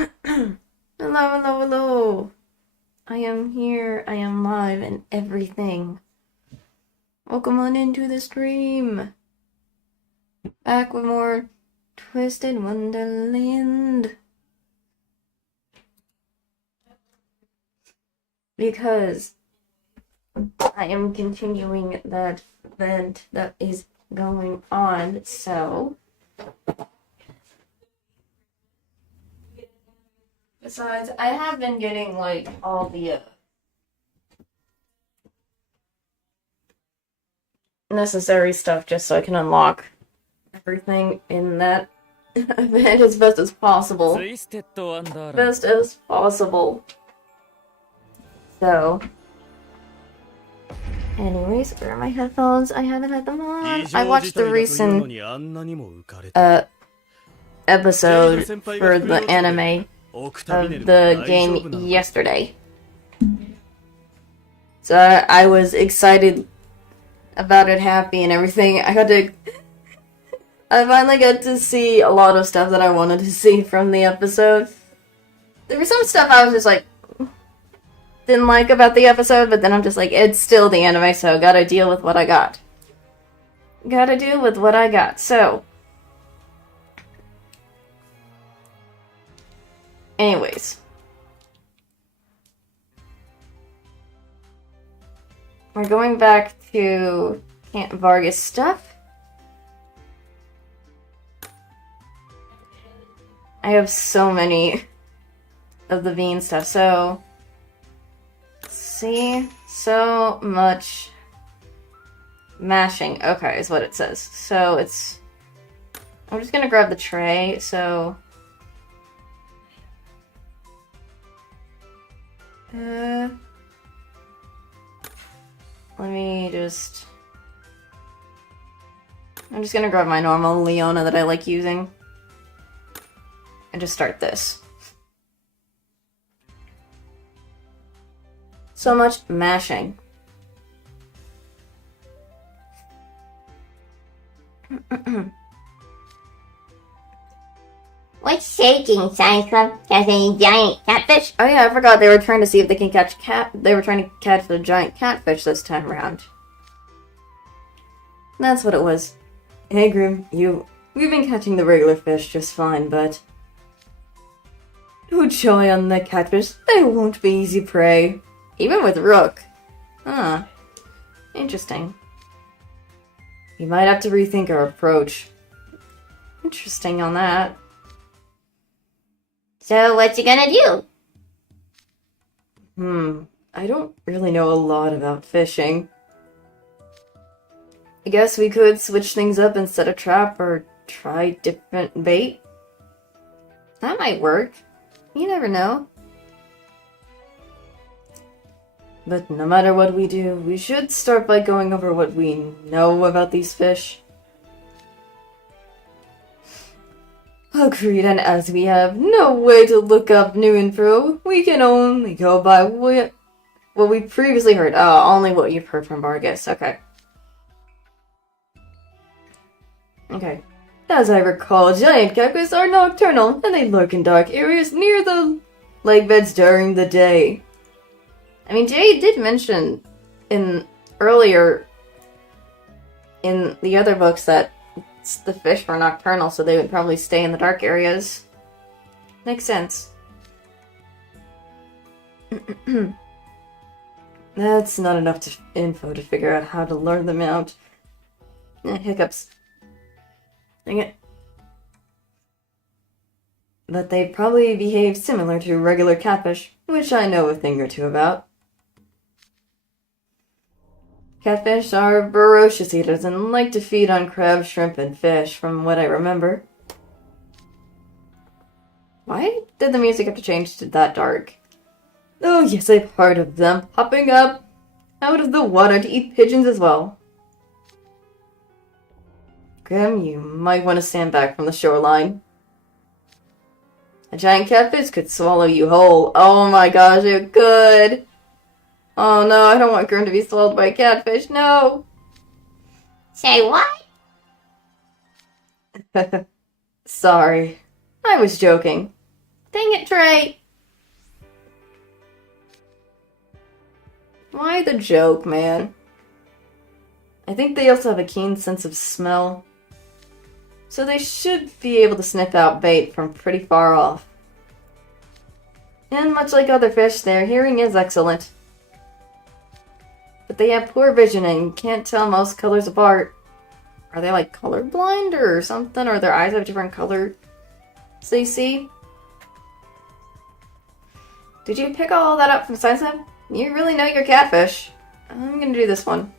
Hello, hello, hello. I am here. I am live and everything. Welcome on into the stream. Back with more Twisted Wonderland. Because I am continuing that event that is going on, so... Besides, I have been getting, like, all the, necessary stuff just so I can unlock everything in that event as best as possible. Best as possible. So... Anyways, where are my headphones? I haven't had them on. I watched the recent, episode for the anime of the game yesterday. So I was excited about it, happy and everything. I finally got to see a lot of stuff that I wanted to see from the episode. There was some stuff I was just like, didn't like about the episode, but then I'm just like, it's still the anime, so gotta deal with what I got. Gotta deal with what I got, so... Anyways. We're going back to Camp Vargas stuff. I have so many of the Bean stuff, so... See? So much mashing. Okay, is what it says. So it's... I'm just gonna grab the tray, so... Let me just... I'm just gonna grab my normal Leona that I like using. And just start this. So much mashing. What's shaking, Science Club? Catch any giant catfish? Oh yeah, I forgot they were trying to see if they can catch they were trying to catch the giant catfish this time around. That's what it was. Hey Grim, we've been catching the regular fish just fine, but... Don't shy on the catfish, they won't be easy prey. Even with Rook. Huh. Interesting. We might have to rethink our approach. Interesting on that. So what you gonna do? I don't really know a lot about fishing. I guess we could switch things up and set a trap or try different bait. That might work. You never know. But no matter what we do, we should start by going over what we know about these fish. Agreed, and as we have no way to look up new info, we can only go by what we previously heard. Only what you've heard from Vargas. Okay. Okay. As I recall, giant geckos are nocturnal, and they lurk in dark areas near the lake beds during the day. I mean, Jay did mention earlier in the other books that the fish were nocturnal, so they would probably stay in the dark areas. Makes sense. That's not enough info to figure out how to lure them out. Hiccups. Dang it. But they probably behave similar to regular catfish, which I know a thing or two about. Catfish are voracious eaters and like to feed on crab, shrimp, and fish, from what I remember. Why did the music have to change to that dark? Oh yes, I've heard of them, popping up out of the water to eat pigeons as well. Grim, you might want to stand back from the shoreline. A giant catfish could swallow you whole. Oh my gosh, it could! Oh no, I don't want Grim to be swallowed by a catfish, no! Say what? Sorry. I was joking. Dang it, Trey! Why the joke, man? I think they also have a keen sense of smell, so they should be able to sniff out bait from pretty far off. And much like other fish, their hearing is excellent. But they have poor vision and can't tell most colors apart. Are they like colorblind or something? Or their eyes have different colors they see? Did you pick all that up from Science Lab? You really know your catfish. I'm gonna do this one.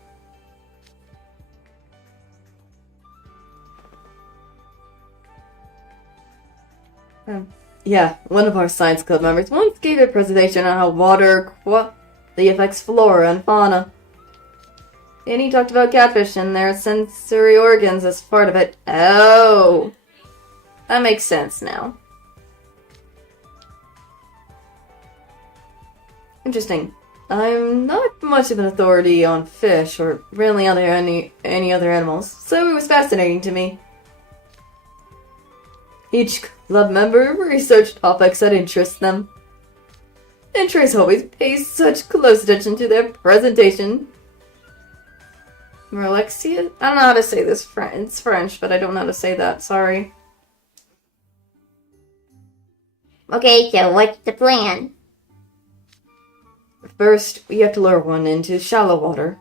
Yeah, one of our science club members once gave a presentation on how water affects flora and fauna. And he talked about catfish and their sensory organs as part of it. Oh! That makes sense now. Interesting. I'm not much of an authority on fish or really any other animals, so it was fascinating to me. Each club member researched topics that interest them. And Trace always pays such close attention to their presentation. Merlexia? I don't know how to say this. It's French, but I don't know how to say that. Sorry. Okay, so what's the plan? First, we have to lure one into shallow water.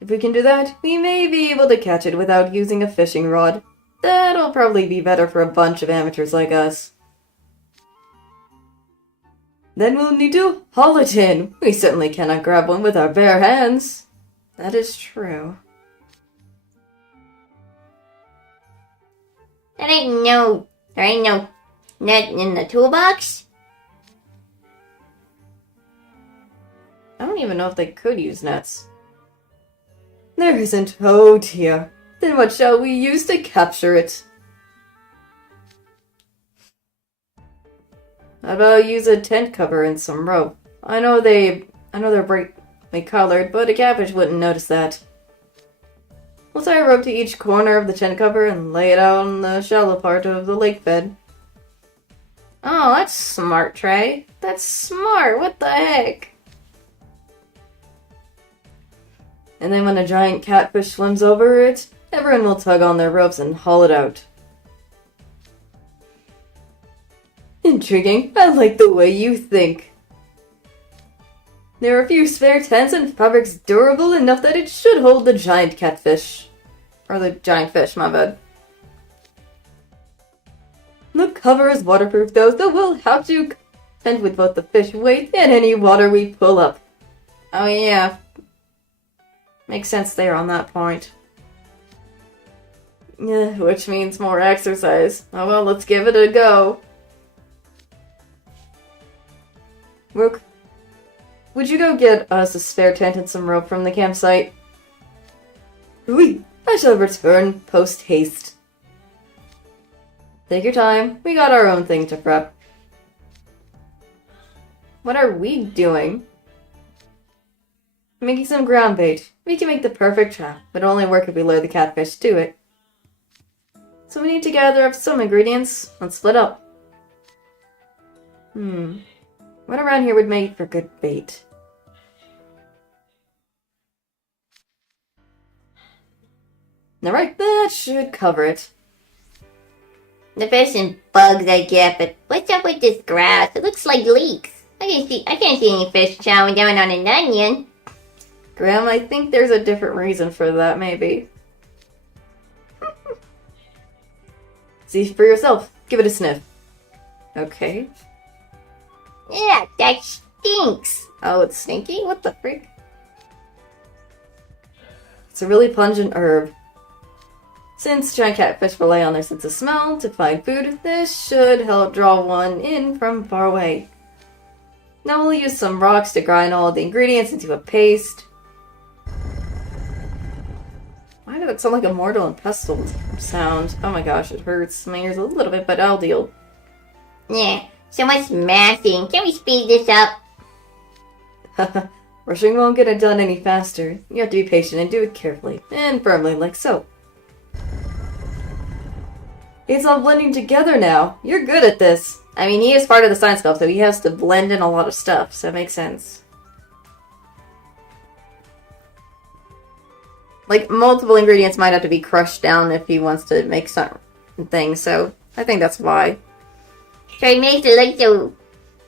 If we can do that, we may be able to catch it without using a fishing rod. That'll probably be better for a bunch of amateurs like us. Then we'll need to haul it in. We certainly cannot grab one with our bare hands. That is true. There ain't no net in the toolbox? I don't even know if they could use nets. There isn't. Oh dear. Then what shall we use to capture it? How about use a tent cover and some rope? I know they're brightly colored, but a catfish wouldn't notice that. We'll tie a rope to each corner of the tent cover and lay it out on the shallow part of the lake bed. Oh, that's smart, Trey. That's smart. What the heck? And then when a giant catfish swims over it, everyone will tug on their ropes and haul it out. Intriguing. I like the way you think. There are a few spare tents and fabrics durable enough that it should hold the giant catfish. Or the giant fish, my bad. The cover is waterproof though, so we'll have to contend with both the fish weight and any water we pull up. Oh yeah. Makes sense there on that point. Yeah, which means more exercise. Oh well, let's give it a go. Rook, would you go get us a spare tent and some rope from the campsite? Oui, I shall return post-haste. Take your time. We got our own thing to prep. What are we doing? Making some ground bait. We can make the perfect trap, but only work if we lure the catfish to it. So we need to gather up some ingredients and split up. What around here would make for good bait? Alright, that should cover it. The fish and bugs I get, but what's up with this grass? It looks like leaks. I can't see any fish chowing down on an onion. Graham, I think there's a different reason for that, maybe. See for yourself. Give it a sniff. Okay. Yeah, that stinks. Oh, it's stinky? What the freak? It's a really pungent herb. Since giant catfish rely on their sense of smell to find food, this should help draw one in from far away. Now we'll use some rocks to grind all of the ingredients into a paste. Why did it sound like a mortar and pestle sound? Oh my gosh, it hurts my ears a little bit, but I'll deal. Yeah, so much mashing. Can we speed this up? Rushing won't get it done any faster. You have to be patient and do it carefully and firmly, like so. It's all blending together now. You're good at this. I mean, he is part of the science club, so he has to blend in a lot of stuff, so it makes sense. Like, multiple ingredients might have to be crushed down if he wants to make some things, so I think that's why. Trey makes it look so...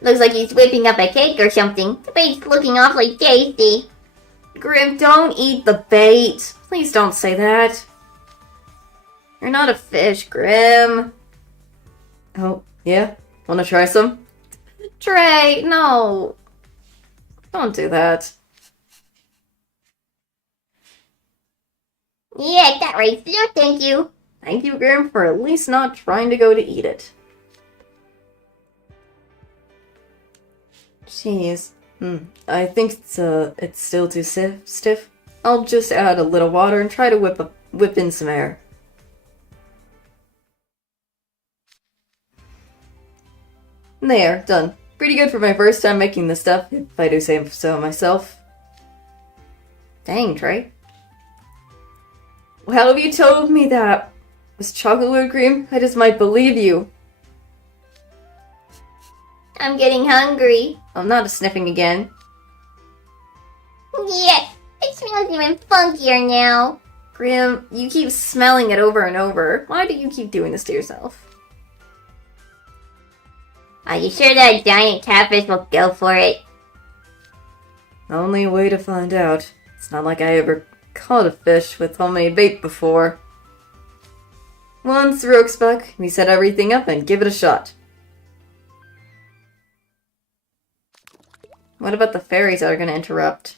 Looks like he's whipping up a cake or something. The bait's looking awfully tasty. Grim, don't eat the bait. Please don't say that. You're not a fish, Grim. Oh, yeah? Wanna try some? Trey, no. Don't do that. Yeah, that right. No, thank you. Thank you, Grim, for at least not trying to go to eat it. Jeez. I think it's still too stiff. I'll just add a little water and try to whip in some air. There, done. Pretty good for my first time making this stuff, if I do say so myself. Dang, Trey. How have you told me that? Was chocolate cream? I just might believe you. I'm getting hungry. I'm not sniffing again. Yeah, it smells even funkier now. Grim, you keep smelling it over and over. Why do you keep doing this to yourself? Are you sure that giant catfish will go for it? Only way to find out. It's not like I ever caught a fish with homemade bait before. Once Roke's back, we set everything up and give it a shot. What about the fairies that are going to interrupt?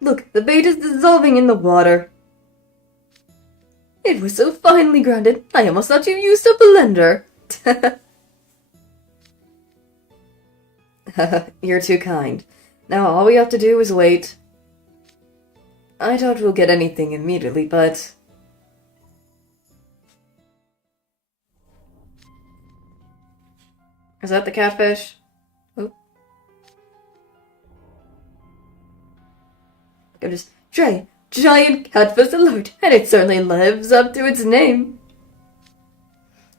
Look, the bait is dissolving in the water. It was so finely grounded, I almost thought you used a blender. You're too kind. Now all we have to do is wait. I doubt we'll get anything immediately, but... Is that the catfish? Oh. Goodness. Trey, giant catfish alert, and it certainly lives up to its name.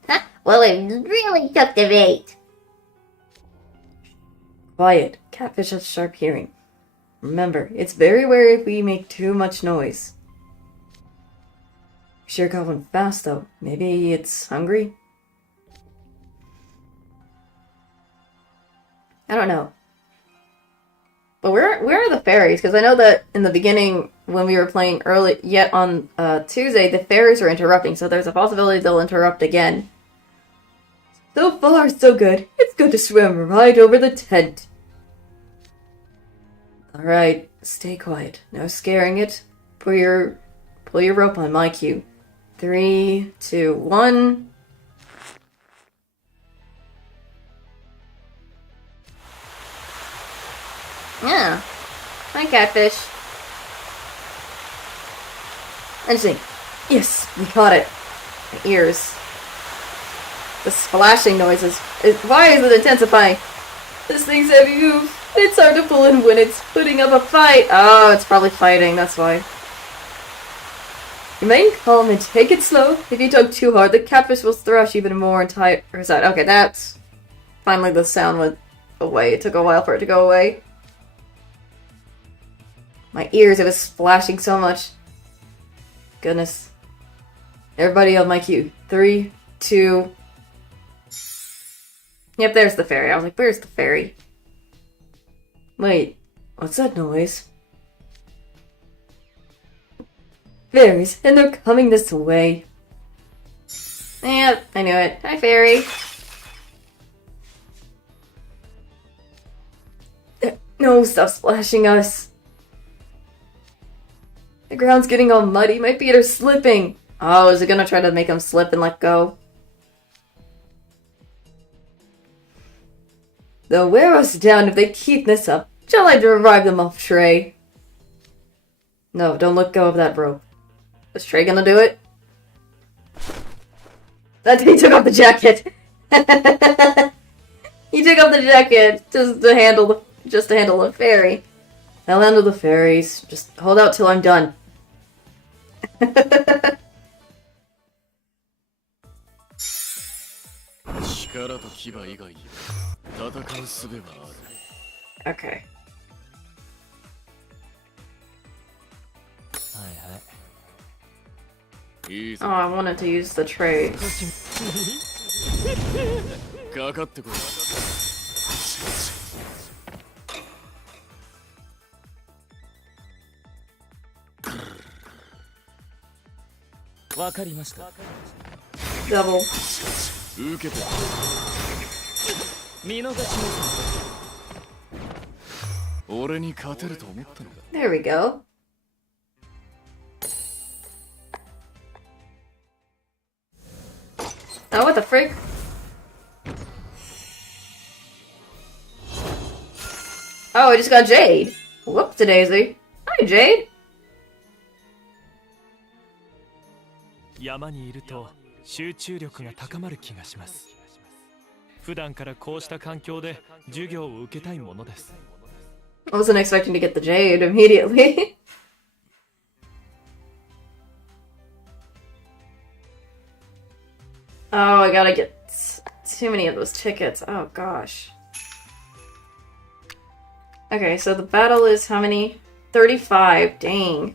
Huh? Well, it really took the bait. Quiet. Catfish has sharp hearing. Remember, it's very rare if we make too much noise. Sure got one fast, though. Maybe it's hungry? I don't know. But where are the fairies? Because I know that in the beginning, when we were playing early, yet on Tuesday, the fairies were interrupting, so there's a possibility they'll interrupt again. So far, so good. It's good to swim right over the tent. Alright, stay quiet. No scaring it. Pull your rope on my cue. 3, 2, 1... Yeah. Hi, catfish. Interesting. Yes, we caught it. My ears. The splashing noises. Why is it intensifying? This thing's heavy move. It's hard to pull in when it's putting up a fight. Oh, it's probably fighting, that's why. Remain calm and take it slow. If you tug too hard, the catfish will thrash even more and tie her side. Okay, that's... Finally the sound went away. It took a while for it to go away. My ears, it was splashing so much. Goodness. Everybody on my cue. 3, 2... Yep, there's the fairy. I was like, where's the fairy? Wait, what's that noise? Fairies, and they're coming this way. Yep, I knew it. Hi, fairy. No, stop splashing us. The ground's getting all muddy. My feet are slipping. Oh, is it gonna try to make them slip and let go? They'll wear us down if they keep this up. Shall I drive them off, Trey? No, don't let go of that rope. Is Trey gonna do it? He took off the jacket! He took off the jacket just to handle the fairy. I'll handle the fairies. Just hold out till I'm done. Okay. Oh, I wanted to use the trade. Double. There we go. Oh, what the frick? Oh, I just got Jade. Whoop-de-daisy. Hi, Jade. 山にいると集中力が高まる気がします。普段からこうした環境で授業を受けたいものです。 I wasn't expecting to get the Jade immediately. Oh, I gotta get too many of those tickets. Oh, gosh. Okay, so the battle is how many? 35. Dang.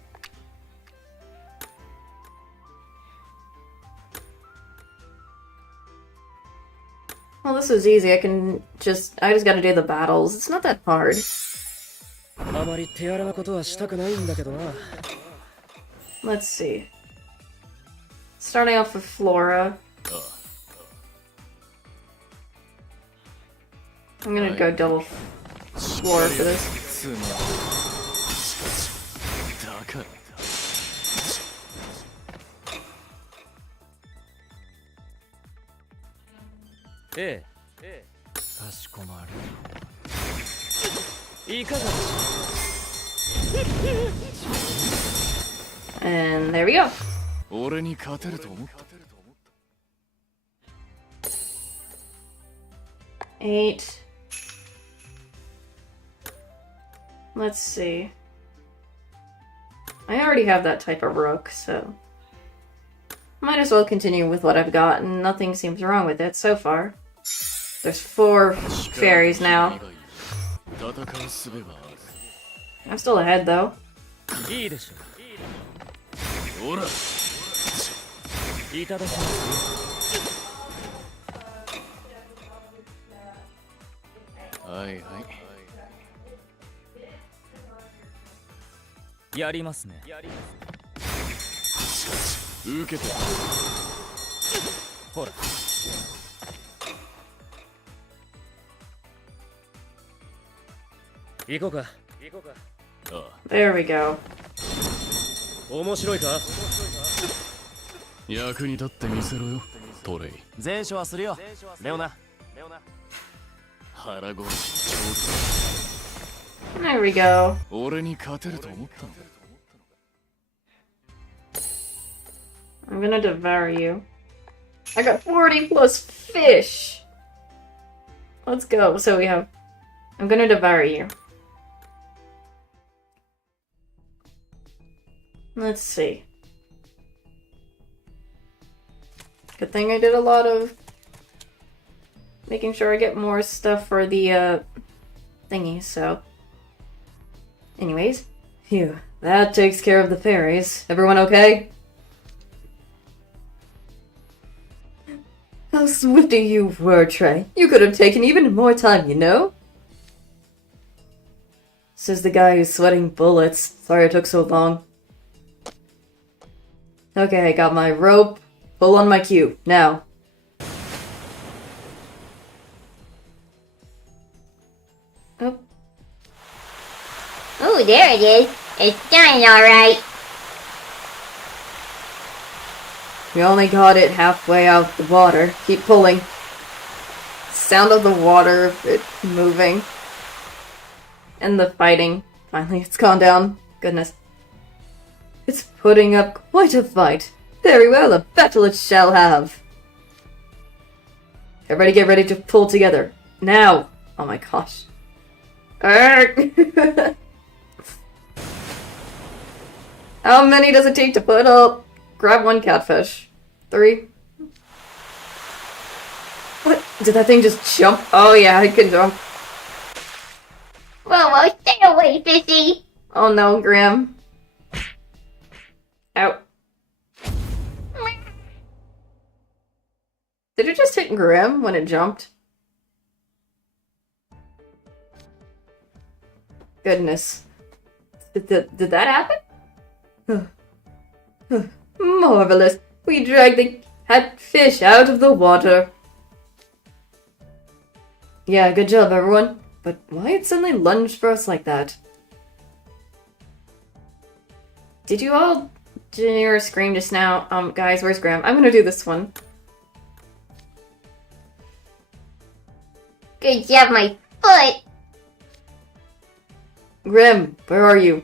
Well, this is easy. I just gotta do the battles. It's not that hard. Let's see. Starting off with Flora. I'm gonna go double Flora for this. And there we go. 俺に勝てると思った。 8. Let's see. I already have that type of rook, so might as well continue with what I've got, and nothing seems wrong with it so far. There's 4 fairies now. I'm still ahead, though. There we go. 面白いか？役に立ってみせろよ、トレイ。前処はするよ、レオナ。腹殺しちょうど。There we go. 俺に勝てると思ったんだ。I'm gonna devour you. I got 40 plus fish! Let's go. So we have... I'm gonna devour you. Let's see. Good thing I did a lot of making sure I get more stuff for the thingy, so. Anyways, phew, that takes care of the fairies. Everyone okay? How swifty you were, Trey. You could have taken even more time, you know? Says the guy who's sweating bullets. Sorry it took so long. Okay, I got my rope. Pull on my cue. Now. Oh. Oh, there it is. It's done, alright. We only got it halfway out the water. Keep pulling. Sound of the water, it moving. And the fighting. Finally, it's gone down. Goodness. It's putting up quite a fight. Very well, a battle it shall have. Everybody get ready to pull together. Now! Oh my gosh. How many does it take to put up? Grab one catfish. 3. What? Did that thing just jump? Oh yeah, it can jump. Whoa, stay away, fishy! Oh no, Graham. Ow. Did it just hit Graham when it jumped? Goodness. Did that happen? Marvelous. We dragged the catfish out of the water. Yeah, good job, everyone. But why it suddenly lunged for us like that? Did you all hear a scream just now? Guys, where's Graham? I'm gonna do this one. Good job, my foot! Graham, where are you?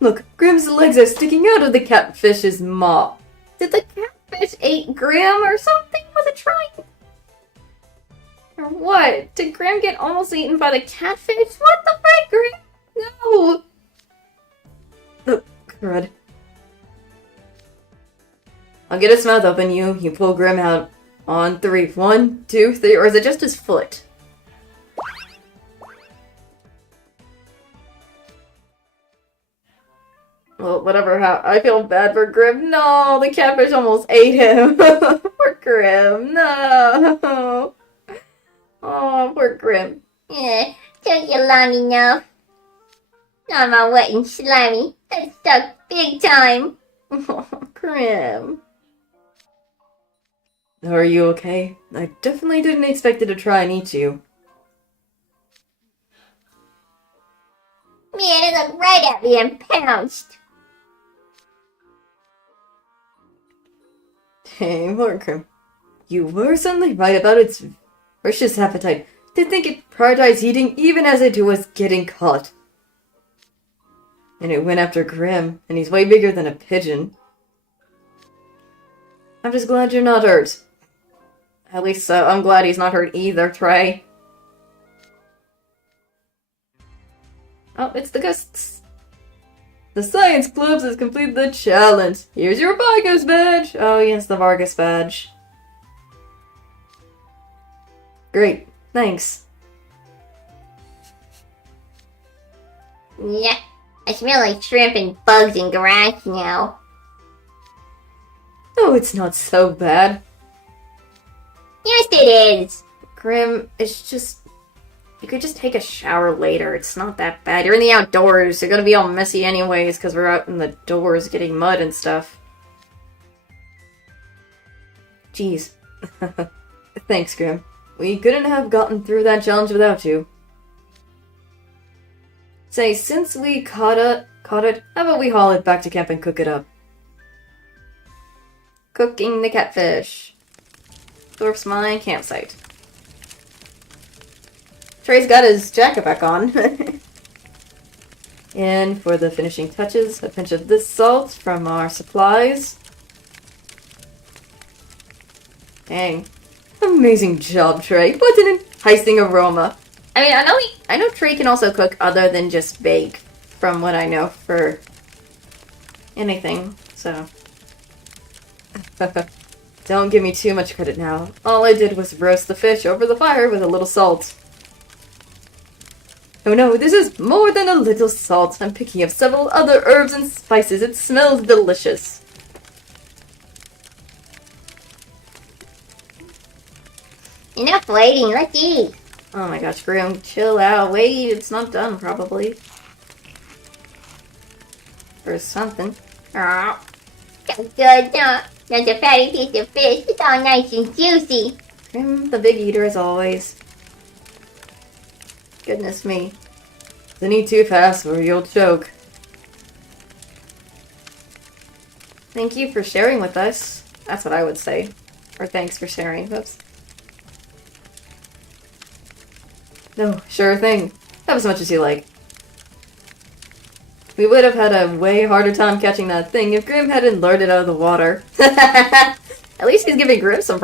Look, Graham's legs are sticking out of the catfish's maw. Did the catfish eat Graham or something? Was it trying? Or what? Did Graham get almost eaten by the catfish? What the frick, Graham? No! Oh, crud. I'll get his mouth open, you pull Graham out. On 3. 1, 2, 3, or is it just his foot? Well, whatever, I feel bad for Grim. No, the catfish almost ate him. Poor Grim, no. Oh, poor Grim. Yeah, took you long enough. I'm all wet and slimy. That's stuck big time. Oh, Grim. Are you okay? I definitely didn't expect it to try and eat you. Man, it looked right at me and pounced. Hey, poor Grim. You were certainly right about its vicious appetite. To think it prioritized eating even as it was getting caught. And it went after Grim, and he's way bigger than a pigeon. I'm just glad you're not hurt. At least I'm glad he's not hurt either, Trey. Oh, it's the ghosts. The Science Clubs has completed the challenge. Here's your Vargas badge. Oh yes, the Vargas badge. Great, thanks. Yeah, I smell like shrimp and bugs and grass now. Oh, it's not so bad. Yes, it is. Grim, it's just... You could just take a shower later. It's not that bad. You're in the outdoors. You're gonna be all messy anyways because we're out in the doors getting mud and stuff. Jeez. Thanks, Grim. We couldn't have gotten through that challenge without you. Say, since we caught it, how about we haul it back to camp and cook it up? Cooking the catfish. Dwarfs my campsite. Trey's got his jacket back on. And for the finishing touches, a pinch of this salt from our supplies. Dang. Amazing job, Trey. What an enticing aroma. I mean, I know Trey can also cook other than just bake, from what I know, for anything, so. Don't give me too much credit now. All I did was roast the fish over the fire with a little salt. Oh no, this is more than a little salt. I'm picking up several other herbs and spices. It smells delicious. Enough waiting, let's eat. Oh my gosh, Graham, chill out. Wait, it's not done, probably. Or something. Oh, so good, huh? That's a fatty piece of fish. It's all nice and juicy. Graham, the big eater as always. Goodness me. Don't eat too fast or you'll choke. Thank you for sharing with us. That's what I would say. Or thanks for sharing. Oops. No, sure thing. Have as much as you like. We would have had a way harder time catching that thing if Grim hadn't lured it out of the water. At least he's giving Grim some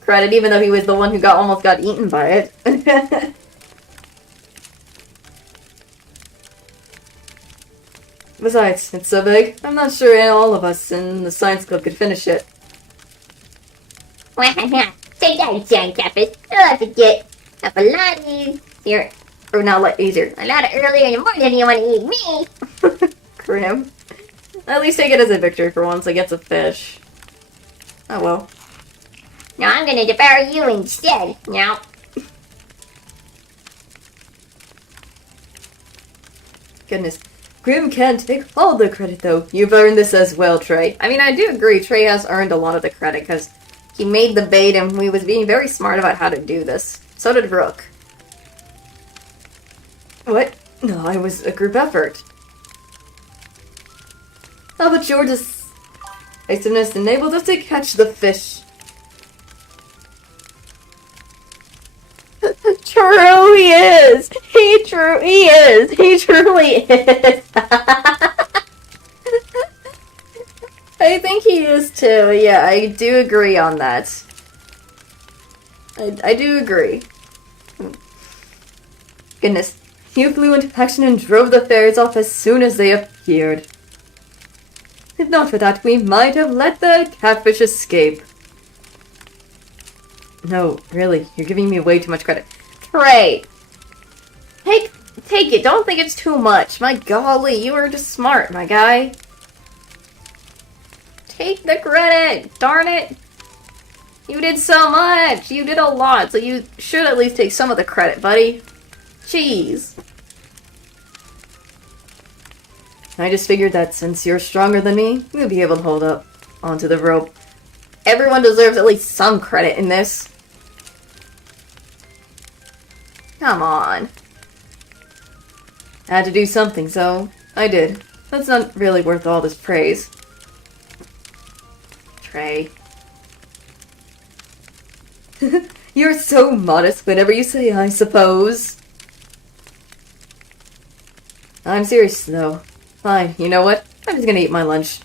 credit, even though he was the one who almost got eaten by it. Besides, it's so big, I'm not sure all of us in the science club could finish it. Take that, John Cappus. I'll have to get up a lot easier. Or not a lot easier. A lot earlier in the morning than you want to eat me. Grim. At least take it as a victory for once against a fish. Oh well. No, I'm gonna devour you instead. No. Goodness. Grim can't take all the credit though. You've earned this as well, Trey. I mean, I do agree, Trey has earned a lot of the credit because he made the bait and he was being very smart about how to do this. So did Rook. What? No, it was a group effort. How about your decisiveness enabled us to catch the fish? True, he is! He truly is! I think he is too, yeah, I do agree on that. I do agree. Goodness. You flew into action and drove the fairies off as soon as they appeared. If not for that, we might have let the catfish escape. No, really, you're giving me way too much credit. Trey! Take it, don't think it's too much. My golly, you are just smart, my guy. Take the credit, darn it. You did so much, you did a lot, so you should at least take some of the credit, buddy. Jeez. I just figured that since you're stronger than me, you'll be able to hold up onto the rope. Everyone deserves at least some credit in this. Come on. I had to do something, so I did. That's not really worth all this praise. Trey. You're so modest whenever you say I suppose. I'm serious, though. Fine, you know what? I'm just gonna eat my lunch.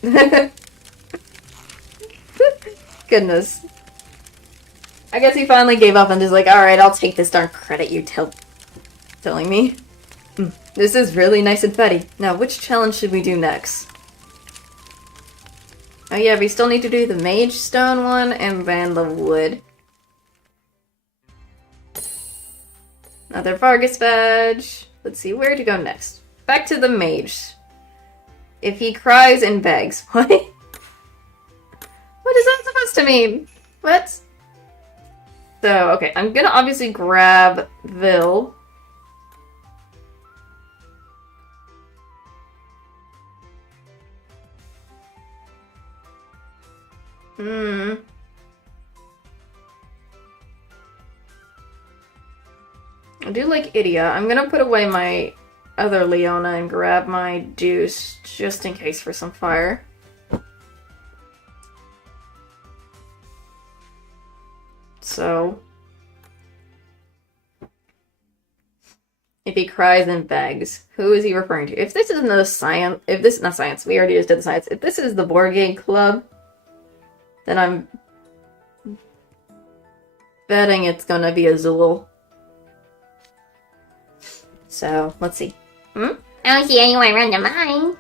Goodness. I guess he finally gave up and just like, alright, I'll take this darn credit you're telling me. This is really nice and fatty. Now, which challenge should we do next? Oh yeah, we still need to do the Mage Stone one and ban the wood. Another Vargas badge. Let's see, where to go next? Back to the mage. If he cries and begs. What? What is that supposed to mean? What? So, okay, I'm gonna obviously grab Vil. I do like Idia. I'm gonna put away my other Leona and grab my Deuce just in case for some fire. So, if he cries and begs, who is he referring to? If this isn't the science, if this not science, we already just did the science. If this is the board game club, then I'm betting it's gonna be Azul. So, let's see. I don't see anyone run to mine.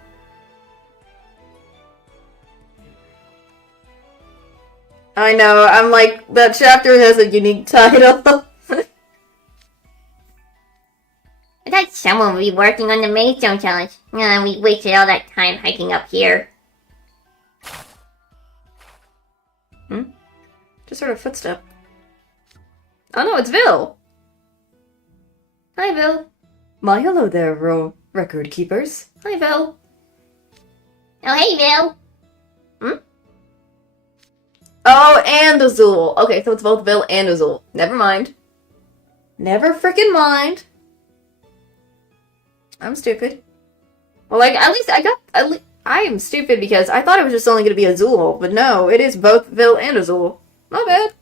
I know, I'm like, that chapter has a unique title. I thought someone would be working on the Maidstone challenge. We wasted all that time hiking up here. Just sort of footstep. Oh no, it's Vil! Hi, Vil. My hello there, record keepers. Hi, Vil. Oh, hey, Vil. Oh, and Azul. Okay, so it's both Vil and Azul. Never mind. Never frickin' mind. I'm stupid. Well, like, at least I am stupid because I thought it was just only going to be Azul, but no, it is both Vil and Azul. My bad.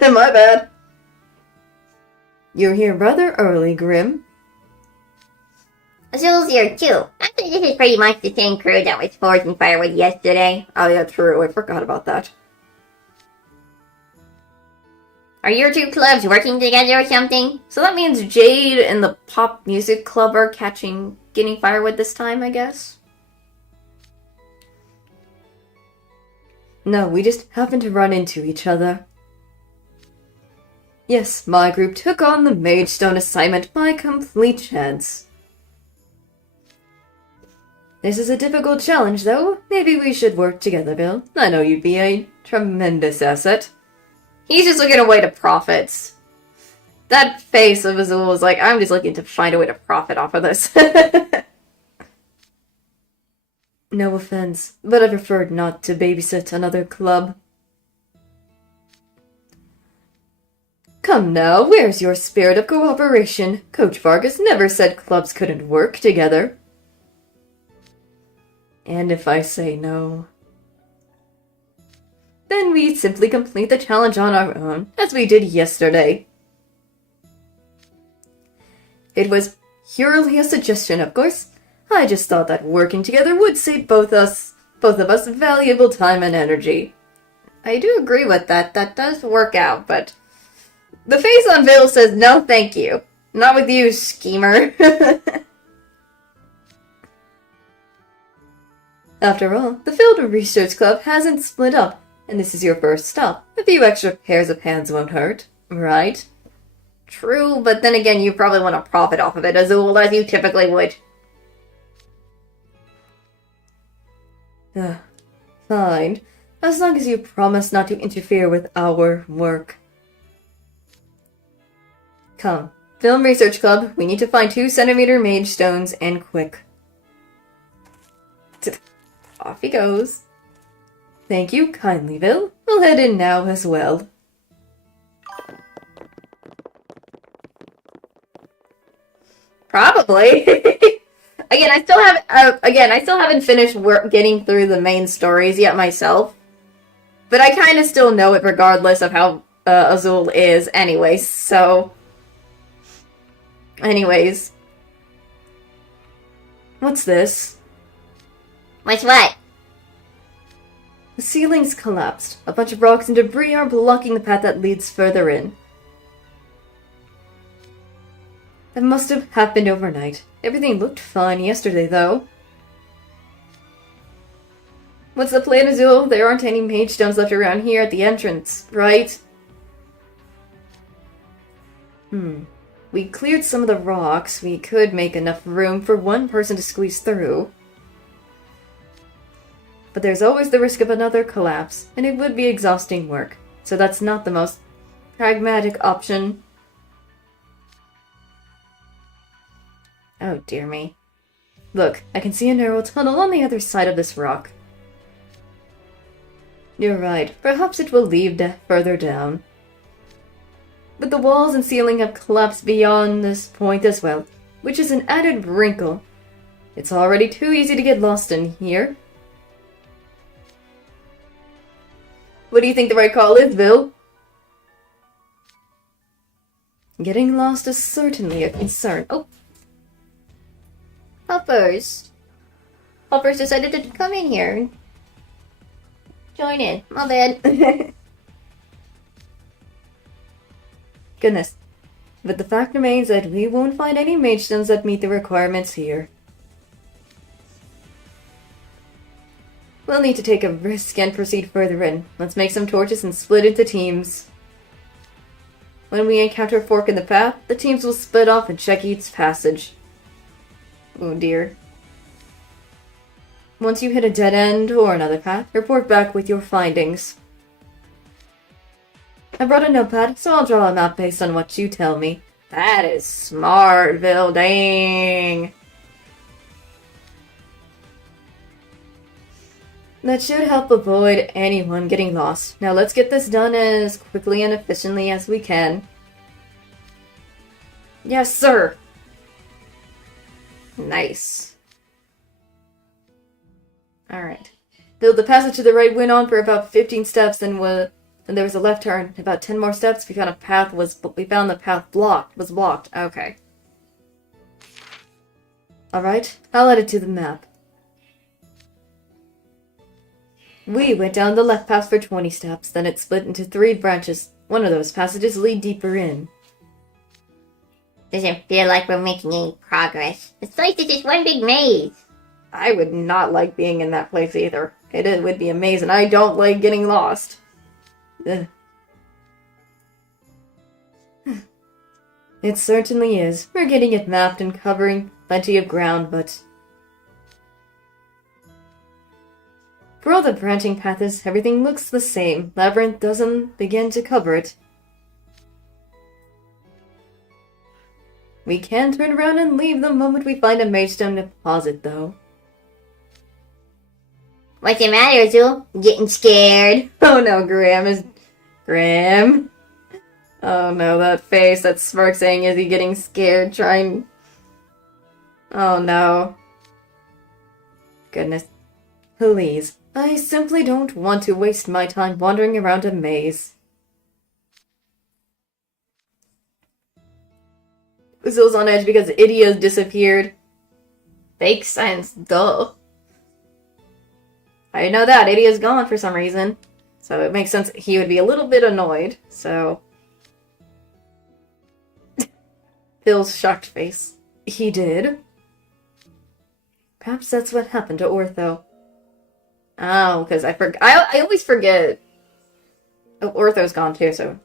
My bad. You're here rather early, Grim. Azul's here, too. I think this is pretty much the same crew that was forging firewood yesterday. Oh yeah, true. I forgot about that. Are your two clubs working together or something? So that means Jade and the pop music club are getting firewood this time, I guess? No, we just happened to run into each other. Yes, my group took on the Mage Stone assignment by complete chance. This is a difficult challenge, though. Maybe we should work together, Bill. I know you'd be a tremendous asset. He's just looking away to profits. That face of Azul is like, I'm just looking to find a way to profit off of this. No offense, but I preferred not to babysit another club. Come now, where's your spirit of cooperation? Coach Vargas never said clubs couldn't work together. And if I say no, then we simply complete the challenge on our own, as we did yesterday. It was purely a suggestion, of course. I just thought that working together would save both of us valuable time and energy. I do agree with that. That does work out, but the face on Bill says no thank you. Not with you, schemer. After all, the Field Research Club hasn't split up, and this is your first stop. A few extra pairs of hands won't hurt, right? True, but then again, you probably want to profit off of it, Azul, as you typically would. Fine. As long as you promise not to interfere with our work. Come. Film Research Club, we need to find 2-centimeter mage stones, and quick. Off he goes. Thank you kindly, Bill. We'll head in now as well. Probably. Again, I still haven't finished getting through the main stories yet myself. But I kind of still know it regardless of how Azul is anyway, so... Anyways. What's this? What's what? The ceiling's collapsed. A bunch of rocks and debris are blocking the path that leads further in. That must have happened overnight. Everything looked fine yesterday, though. What's the plan, Azul? There aren't any mage stones left around here at the entrance, right? We cleared some of the rocks. We could make enough room for one person to squeeze through. But there's always the risk of another collapse, and it would be exhausting work. So that's not the most pragmatic option. Oh, dear me. Look, I can see a narrow tunnel on the other side of this rock. You're right. Perhaps it will lead further down. But the walls and ceiling have collapsed beyond this point as well, which is an added wrinkle. It's already too easy to get lost in here. What do you think the right call is, Bill? Getting lost is certainly a concern. Oh. Hoppers decided to come in here and join in. My bad. Goodness. But the fact remains that we won't find any mage stones that meet the requirements here. We'll need to take a risk and proceed further in. Let's make some torches and split into teams. When we encounter a fork in the path, the teams will split off and check each passage. Oh dear. Once you hit a dead end or another path, report back with your findings. I brought a notepad, so I'll draw a map based on what you tell me. That is smart, Bill. Dang. That should help avoid anyone getting lost. Now let's get this done as quickly and efficiently as we can. Yes, sir! Nice. Alright. Build the passage to the right, went on for about 15 steps, then there was a left turn. About 10 more steps, we found the path was blocked. Okay. Alright, I'll add it to the map. We went down the left path for 20 steps, then it split into 3 branches. one of those passages lead deeper in. Doesn't feel like we're making any progress. This place is just one big maze. I would not like being in that place either. It would be amazing. I don't like getting lost. Ugh. It certainly is. We're getting it mapped and covering plenty of ground, but... For all the branching paths, everything looks the same. Labyrinth doesn't begin to cover it. We can turn around and leave the moment we find a Magestone deposit, though. What's the matter, Azul? Getting scared? Oh no, Graham. Oh no, that face, that smirk saying, is he getting scared, trying... Oh no. Goodness. Please, I simply don't want to waste my time wandering around a maze. Azul's on edge because Idia's disappeared. Fake science, duh. I know that, Idia's gone for some reason. So it makes sense he would be a little bit annoyed, so... Phil's shocked face. He did? Perhaps that's what happened to Ortho. Oh, because I always forget. Oh, Ortho's gone too, so...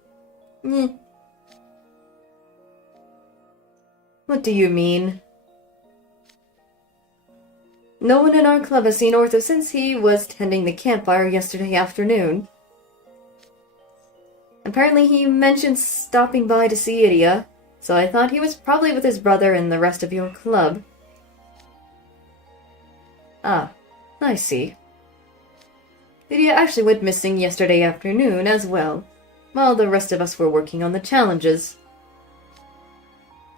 What do you mean? No one in our club has seen Ortho since he was tending the campfire yesterday afternoon. Apparently he mentioned stopping by to see Idia, so I thought he was probably with his brother and the rest of your club. Ah, I see. Idia actually went missing yesterday afternoon as well, while the rest of us were working on the challenges.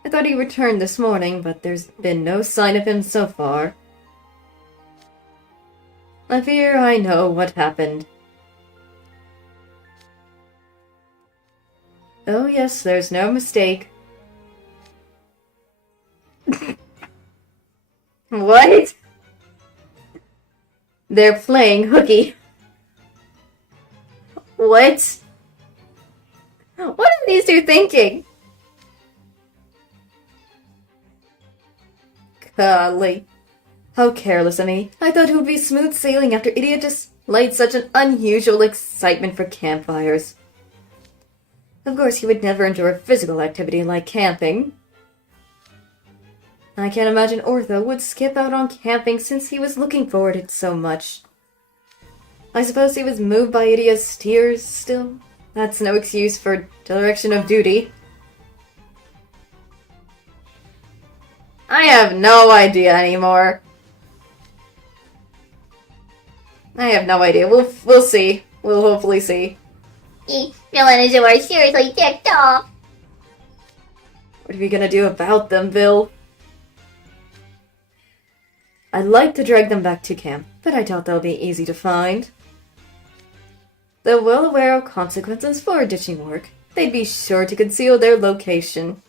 I thought he returned this morning, but there's been no sign of him so far. I fear I know what happened. Oh yes, there's no mistake. What? They're playing hooky. What? What are these two thinking? Golly. How careless of me. I thought it would be smooth sailing after Idiot displayed such an unusual excitement for campfires. Of course, he would never endure physical activity like camping. I can't imagine Ortho would skip out on camping since he was looking forward to it so much. I suppose he was moved by Idiot's steers still. That's no excuse for direction of duty. I have no idea anymore. I have no idea. We'll see. We'll hopefully see. Phil and Azul are seriously ticked off. What are we gonna do about them, Bill? I'd like to drag them back to camp, but I doubt they'll be easy to find. Though well aware of consequences for ditching work, they'd be sure to conceal their location.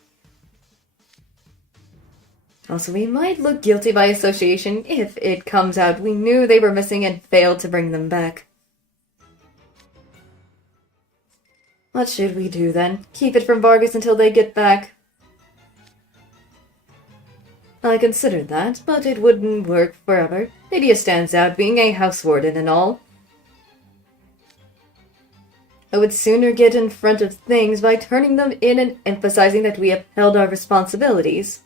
Also, we might look guilty by association if it comes out we knew they were missing and failed to bring them back. What should we do then? Keep it from Vargas until they get back? I considered that, but it wouldn't work forever. Lydia stands out being a house warden and all. I would sooner get in front of things by turning them in and emphasizing that we upheld our responsibilities.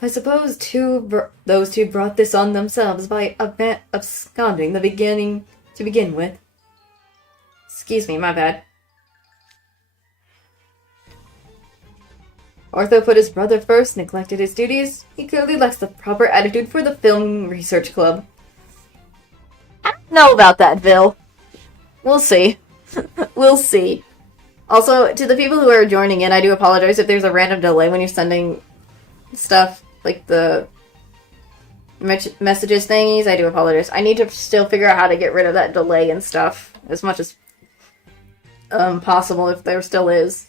I suppose those two brought this on themselves by absconding to begin with. Excuse me, my bad. Ortho put his brother first, neglected his duties. He clearly lacks the proper attitude for the film research club. I don't know about that, Bill. We'll see. We'll see. Also, to the people who are joining in, I do apologize if there's a random delay when you're sending stuff, like the messages thingies. I do apologize. I need to still figure out how to get rid of that delay and stuff as much as possible if there still is.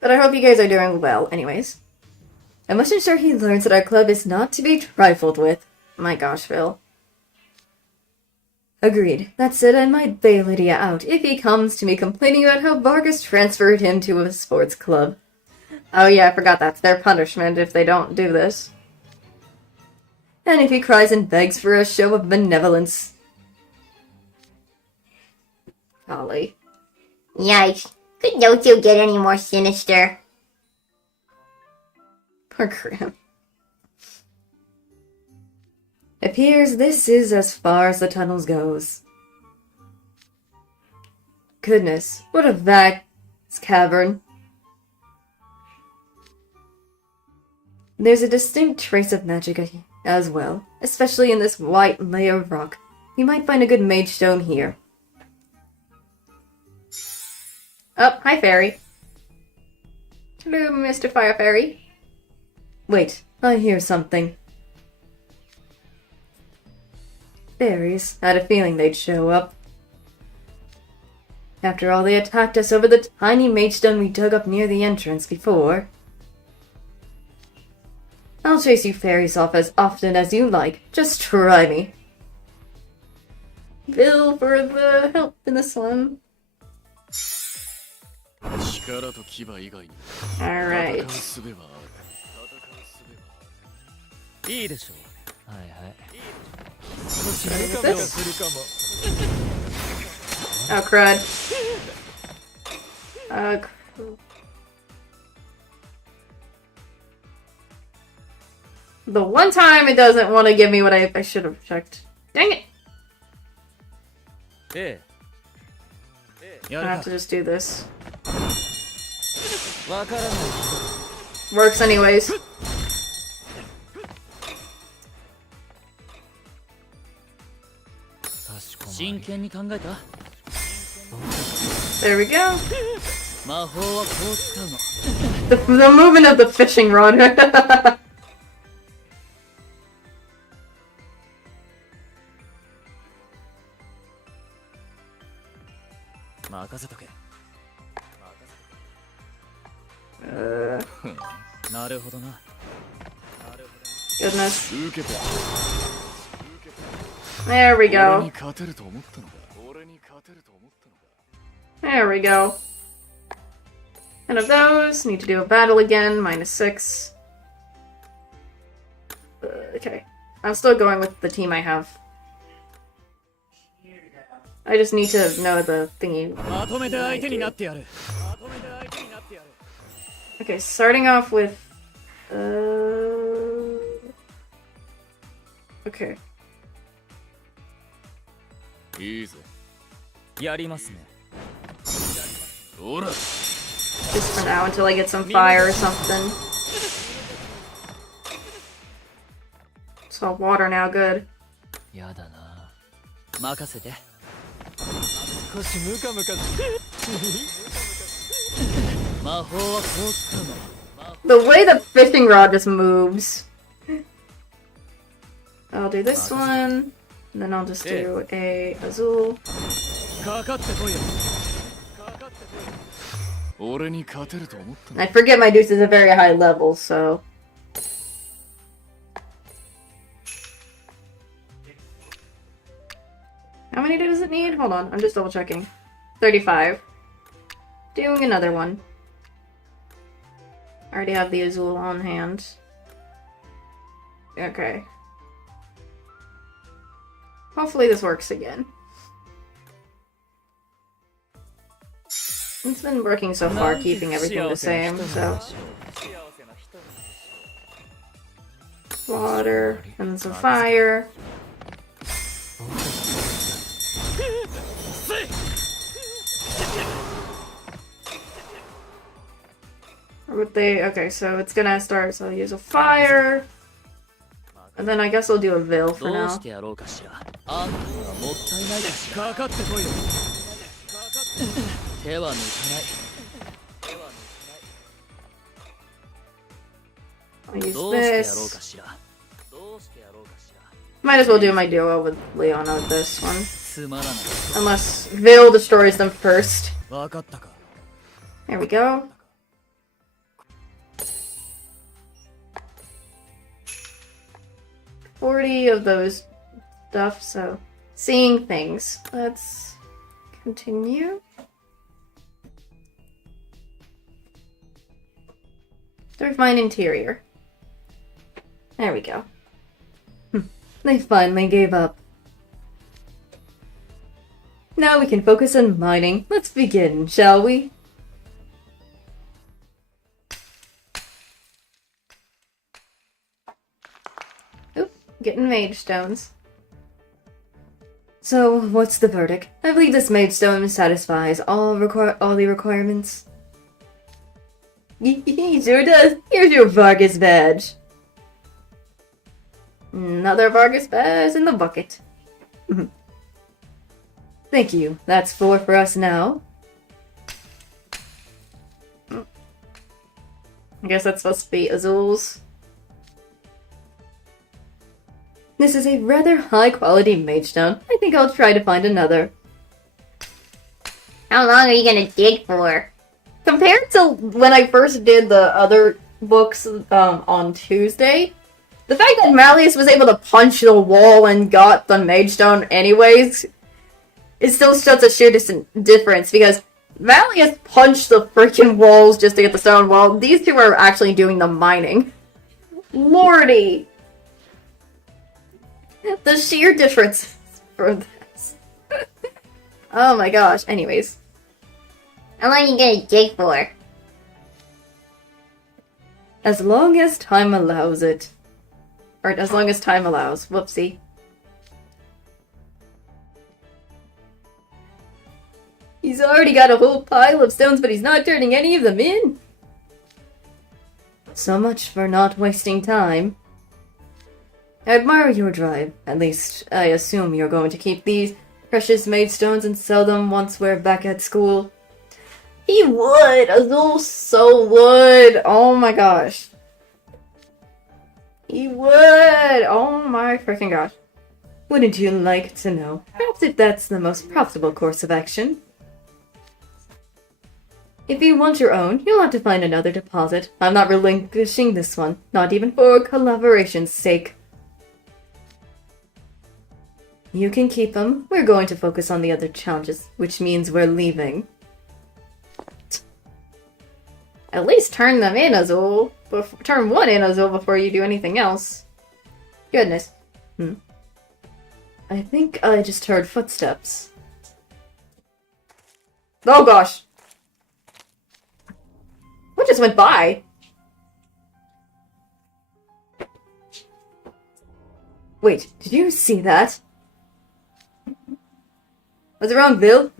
But I hope you guys are doing well anyways. I must ensure he learns that our club is not to be trifled with. My gosh, Phil. Agreed. That said, I might bail Lydia out if he comes to me complaining about how Vargas transferred him to a sports club. Oh yeah, I forgot that's their punishment if they don't do this. And if he cries and begs for a show of benevolence. Golly. Yikes. Could no two get any more sinister? Poor Graham. Appears this is as far as the tunnels goes. Goodness, what a vast cavern. There's a distinct trace of magic as well, especially in this white layer of rock. You might find a good mage stone here. Oh, hi, fairy. Hello, Mr. Fire Fairy. Wait, I hear something. Fairies. Had a feeling they'd show up. After all, they attacked us over the tiny mage stone we dug up near the entrance before. I'll chase you fairies off as often as you like. Just try me. Bill for the help in the slum. Alright. いいでしょう。はいはい。 Oh, crud. The one time it doesn't want to give me what I should have checked. Dang it! I have to just do this. Works anyways. There we go. The movement of the fishing rod. Goodness. There we go. There we go. And of those, need to do a battle again, -6. Okay. I'm still going with the team I have. I just need to know the thingy. Okay, starting off with... Okay. Just for now, until I get some fire or something. It's all water now, good. The way the fishing rod just moves. I'll do this one, and then I'll just do a Azul. I forget my deuce is a very high level, so... How many does it need? Hold on, I'm just double checking. 35. Doing another one. I already have the Azul on hand. Okay. Hopefully this works again. It's been working so far, keeping everything the same, so... Water, and then some fire. Okay, so it's gonna start, so I'll use a fire. And then I guess I'll do a veil for now. I'll use this. Might as well do my duo with Leona with this one. Unless Veil destroys them first. There we go. 40 of those stuff, so seeing things. Let's continue. Refine interior. There we go. They finally gave up. Now we can focus on mining. Let's begin, shall we? Oop, getting mage stones. So, what's the verdict? I believe this mage stone satisfies all the requirements. He sure does. Here's your Vargas badge. Another Vargas badge in the bucket. Thank you. That's 4 for us now. I guess that's supposed to be Azul's. This is a rather high-quality mage stone. I think I'll try to find another. How long are you gonna dig for? Compared to when I first did the other books on Tuesday, the fact that Malleus was able to punch the wall and got the mage stone anyways, it still shows a sheer difference, because Malleus punched the freaking walls just to get the stone, while these two are actually doing the mining. Lordy! The sheer difference for this. Oh my gosh, anyways. How long are you gonna dig for? As long as time allows it. Or as long as time allows. Whoopsie. He's already got a whole pile of stones, but he's not turning any of them in. So much for not wasting time. I admire your drive. At least, I assume you're going to keep these precious mage stones and sell them once we're back at school. He would! Azul so would! Oh my gosh. He would! Oh my freaking gosh. Wouldn't you like to know? Perhaps if that's the most profitable course of action. If you want your own, you'll have to find another deposit. I'm not relinquishing this one, not even for collaboration's sake. You can keep them. We're going to focus on the other challenges, which means we're leaving. At least turn them in, Azul. Turn one in, Azul, before you do anything else. Goodness. I think I just heard footsteps. Oh gosh! What just went by? Wait, did you see that? What's wrong, Bill?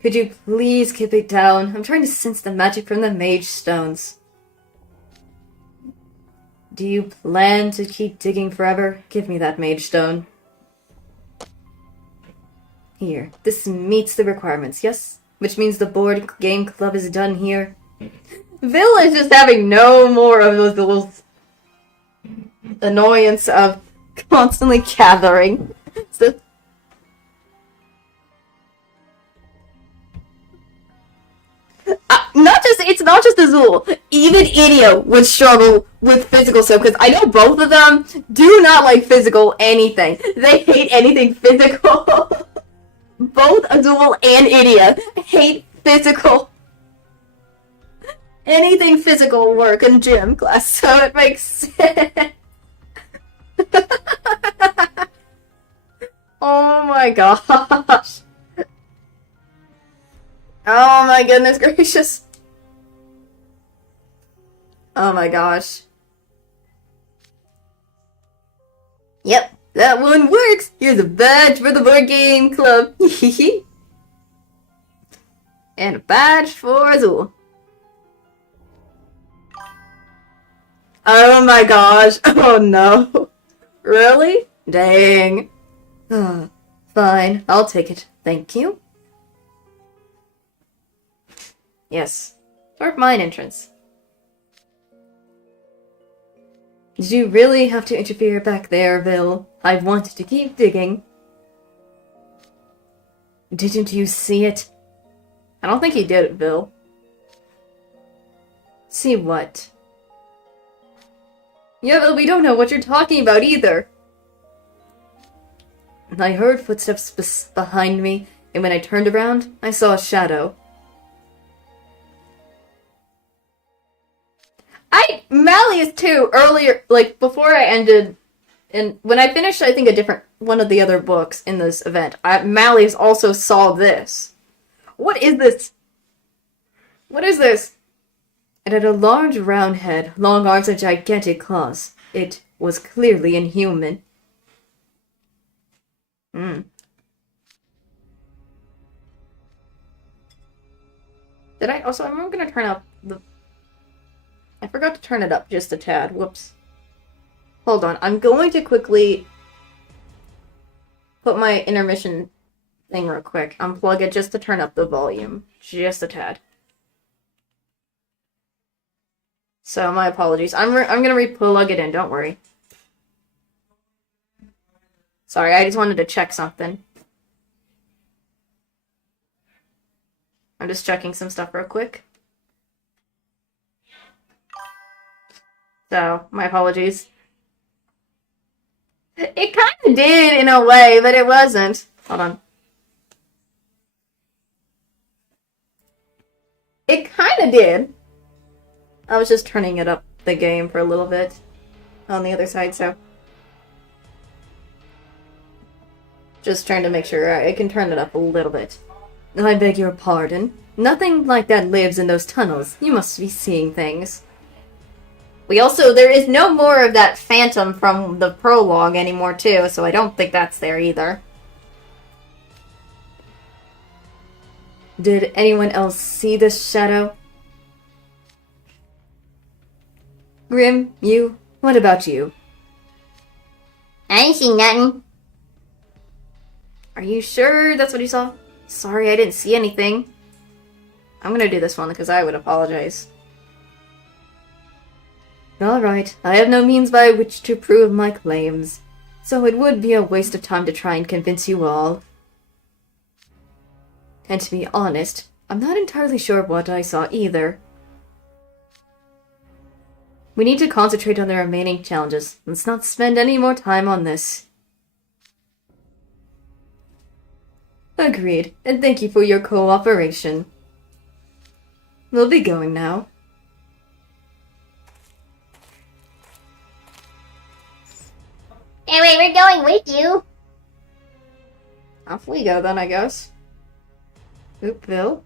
Could you please keep it down? I'm trying to sense the magic from the mage stones. Do you plan to keep digging forever? Give me that mage stone. Here, this meets the requirements, yes? Which means the board game club is done here. Bill is just having no more of those little annoyance of constantly gathering. So it's not just Azul. Even Idio would struggle with physical stuff, because I know both of them do not like physical anything. They hate anything physical. Both Azul and Idia hate physical. Anything physical work in gym class, so it makes sense. Oh my gosh. Oh my goodness gracious. Oh my gosh. Yep, that one works! Here's a badge for the board game club. And a badge for Azul. Oh my gosh. Oh no. Really? Dang. Fine, I'll take it. Thank you. Yes. Dark mine entrance. Did you really have to interfere back there, Bill? I wanted to keep digging. Didn't you see it? I don't think he did it, Bill. See what? Yeah, but we don't know what you're talking about either. I heard footsteps behind me, and when I turned around, I saw a shadow. Malleus too, earlier, like, before I ended, and when I finished, I think, one of the other books in this event, Malleus also saw this. What is this? What is this? It had a large round head, long arms, and gigantic claws. It was clearly inhuman. I'm gonna turn up I forgot to turn it up just a tad. Whoops. Hold on. I'm going to quickly put my intermission thing real quick. Unplug it just to turn up the volume. Just a tad. So, my apologies. I'm gonna re-plug it in, don't worry. Sorry, I just wanted to check something. I'm just checking some stuff real quick. So, my apologies. It kind of did in a way, but it wasn't. Hold on. It kind of did. I was just turning it up the game for a little bit on the other side, so. Just trying to make sure I can turn it up a little bit. I beg your pardon. Nothing like that lives in those tunnels. You must be seeing things. There is no more of that phantom from the prologue anymore, too, so I don't think that's there either. Did anyone else see this shadow? Grim, you? What about you? I ain't seen nothing. Are you sure that's what you saw? Sorry, I didn't see anything. I'm gonna do this one because I would apologize. Alright, I have no means by which to prove my claims, so it would be a waste of time to try and convince you all. And to be honest, I'm not entirely sure what I saw either. We need to concentrate on the remaining challenges. Let's not spend any more time on this. Agreed, and thank you for your cooperation. We'll be going now. Anyway, we're going with you. Off we go then, I guess. Oopville.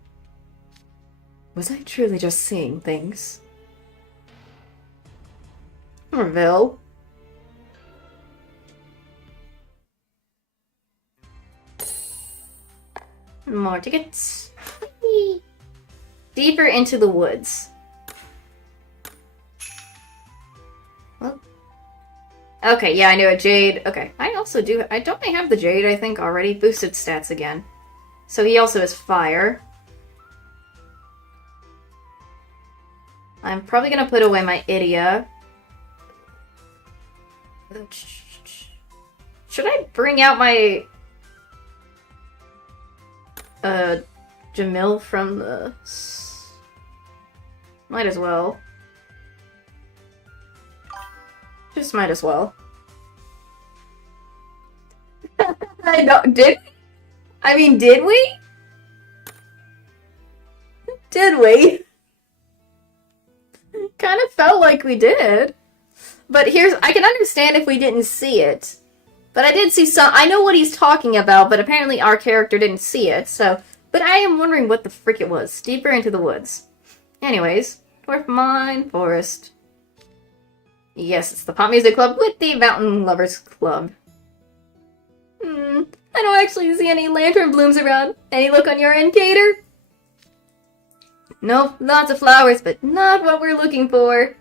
Was I truly just seeing things? Orville. More tickets. Deeper into the woods. Well. Okay, yeah, I knew it. Jade. Okay, I also do. Don't I have the Jade, I think, already? Boosted stats again. So he also has fire. I'm probably gonna put away my Idia. Should I bring out my Jamil from the... Might as well. Just might as well. I don't... Did we? Did we? Kind of felt like we did. But I can understand if we didn't see it. But I did see I know what he's talking about, but apparently our character didn't see it, so... But I am wondering what the frick it was. Deeper into the woods. Anyways, Dwarf Mine Forest. Yes, it's the Pop Music Club with the Mountain Lovers Club. I don't actually see any lantern blooms around. Any look on your end, Gator? Nope, lots of flowers, but not what we're looking for.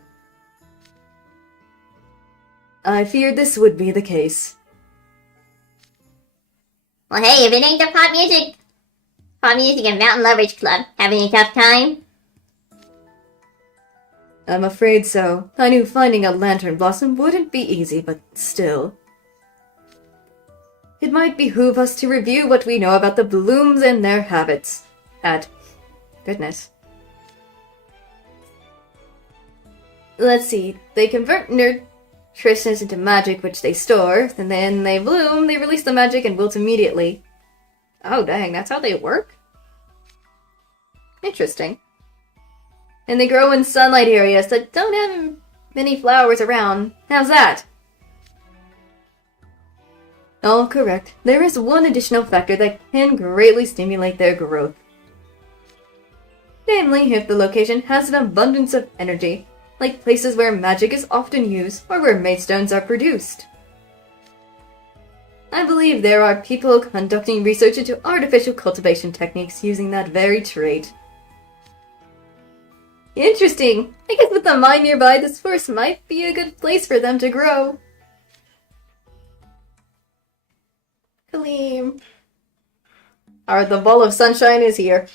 I feared this would be the case. Well, hey, if it ain't the Pop Music and Mountain Lovers Club, having a tough time? I'm afraid so. I knew finding a lantern blossom wouldn't be easy, but still. It might behoove us to review what we know about the blooms and their habits. Goodness. Let's see. They convert transcends into magic which they store, and then they bloom, they release the magic and wilt immediately. Oh dang, that's how they work? Interesting. And they grow in sunlight areas that don't have many flowers around. How's that? Oh, correct. There is one additional factor that can greatly stimulate their growth. Namely, if the location has an abundance of energy, like places where magic is often used or where maidstones are produced. I believe there are people conducting research into artificial cultivation techniques using that very trait. Interesting! I guess with the mine nearby, this forest might be a good place for them to grow. Kaleem. Alright, the ball of sunshine is here.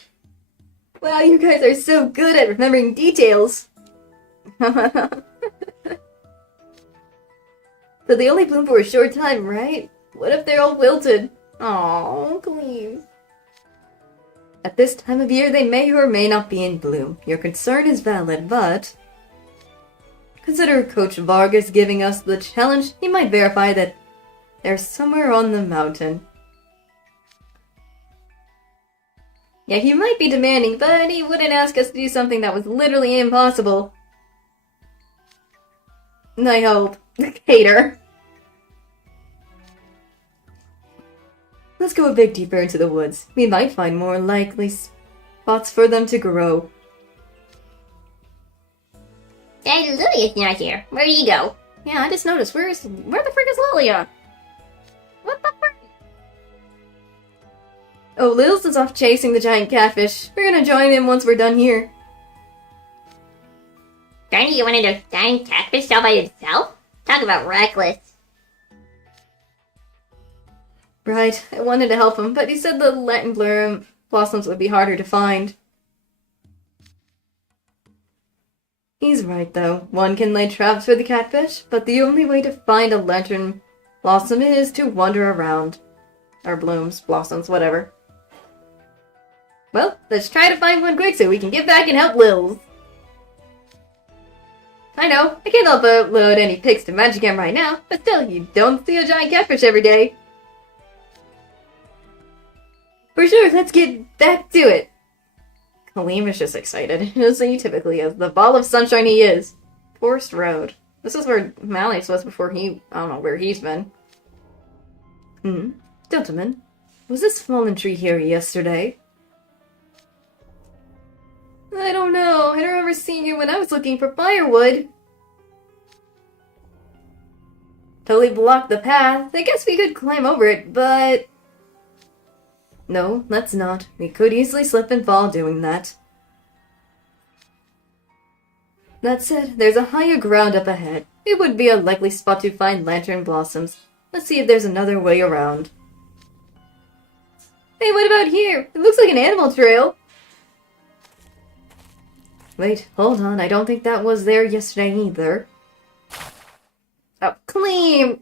Wow, you guys are so good at remembering details! But they only bloom for a short time, right? What if they're all wilted? Aww, Kaleem. At this time of year, they may or may not be in bloom. Your concern is valid, but... consider Coach Vargas giving us the challenge. He might verify that they're somewhere on the mountain. Yeah, he might be demanding, but he wouldn't ask us to do something that was literally impossible. I hope. Hater. Let's go a bit deeper into the woods. We might find more likely spots for them to grow. Hey, Lilia's not here. Where do you go? Yeah, I just noticed. Where the frick is Lilia? What the frick? Oh, Lils is off chasing the giant catfish. We're gonna join him once we're done here. Trying to get one of those giant catfish all by himself? Talk about reckless. Right, I wanted to help him, but he said the Latin blossoms would be harder to find. He's right, though. One can lay traps for the catfish, but the only way to find a lantern blossom is to wander around. Or blooms, blossoms, whatever. Well, let's try to find one quick so we can get back and help Lils. I know, I can't upload any pics to Magicam right now, but still, you don't see a giant catfish every day. For sure, let's get back to it. Kaleem is just excited, as he typically is. The ball of sunshine he is. Forest Road. This is where Malleus was before I don't know where he's been. Gentlemen, was this fallen tree here yesterday? I don't know. I don't remember seeing you when I was looking for firewood. Totally blocked the path. I guess we could climb over it, but... no, let's not. We could easily slip and fall doing that. That said, there's a higher ground up ahead. It would be a likely spot to find lantern blossoms. Let's see if there's another way around. Hey, what about here? It looks like an animal trail. Wait, hold on. I don't think that was there yesterday either. Oh, Kaleem!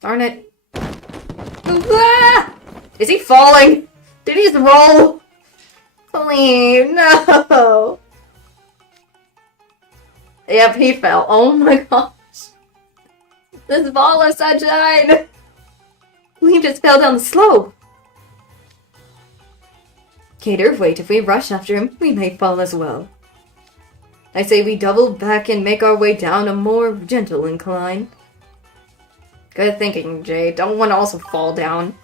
Darn it. Ah! Is he falling? Did he just roll? Kaleem, no! Yep, he fell. Oh my gosh. This ball of sunshine! Kaleem just fell down the slope. Cater, wait, if we rush after him, we may fall as well. I say we double back and make our way down a more gentle incline. Good thinking, Jay. Don't want to also fall down.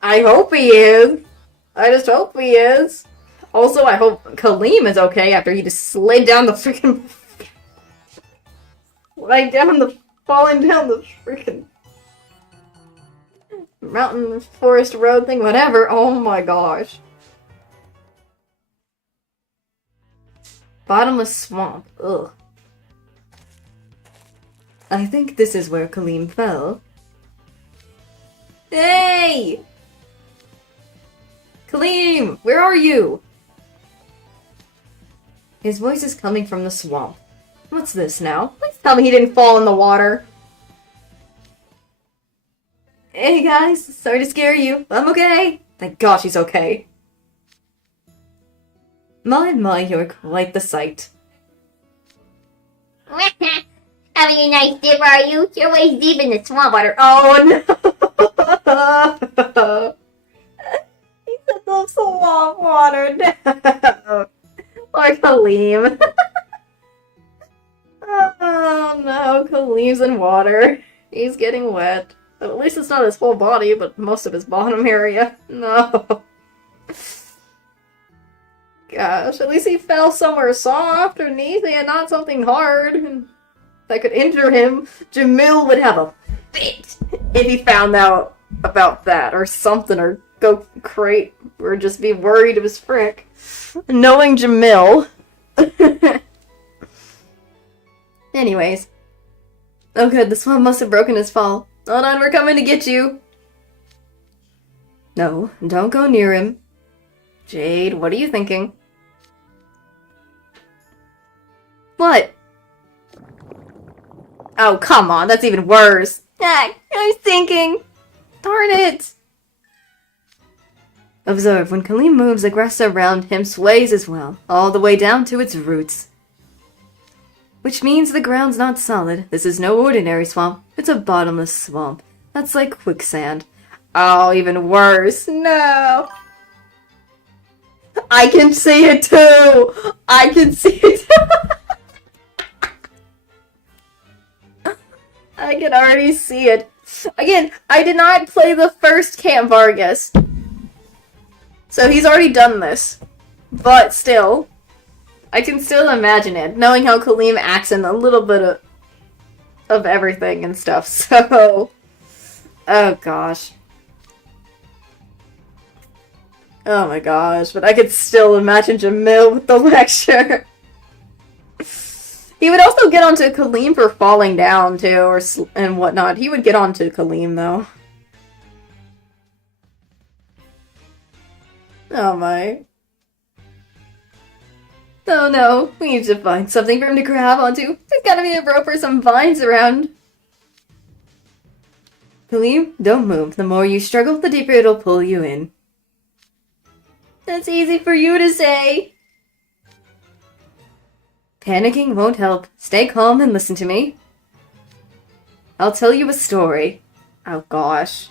I hope he is. I just hope he is. Also, I hope Kaleem is okay after he just slid down the freaking... falling down the freaking... mountain, forest, road thing, whatever. Oh my gosh. Bottomless swamp. Ugh. I think this is where Kaleem fell. Hey! Kaleem! Where are you? His voice is coming from the swamp. What's this now? Please tell me he didn't fall in the water. Hey guys, sorry to scare you. I'm okay. Thank gosh he's okay. My, you're quite the sight. Having a nice dip, are you? You're waist deep in the swamp water. Oh no! He said the swamp water down. Or Kaleem. Oh no, Kaleem's in water. He's getting wet. At least it's not his whole body, but most of his bottom area. No. Gosh, at least he fell somewhere soft or easy and not something hard that could injure him. Jamil would have a fit if he found out about that or something, or go crate, or just be worried of his frick. Knowing Jamil. Anyways. Oh good, the swamp must have broken his fall. Hold on, we're coming to get you. No, don't go near him. Jade, what are you thinking? What? Oh, come on, that's even worse. Ah, I was thinking. Darn it. Observe, when Kaleem moves, the grass around him sways as well, all the way down to its roots. Which means the ground's not solid. This is no ordinary swamp. It's a bottomless swamp. That's like quicksand. Oh, even worse. No. I can see it too. I can see it too. I can already see it. Again, I did not play the first Camp Vargas. So he's already done this. But still, I can still imagine it, knowing how Kaleem acts in a little bit of everything and stuff. So, oh gosh. Oh my gosh, but I could still imagine Jamil with the lecture. He would also get onto Kaleem for falling down, too, and whatnot. He would get onto Kaleem, though. Oh my. Oh no, we need to find something for him to grab onto. There's gotta be a rope or some vines around. Kaleem, don't move. The more you struggle, the deeper it'll pull you in. That's easy for you to say. Panicking won't help. Stay calm and listen to me. I'll tell you a story. Oh gosh.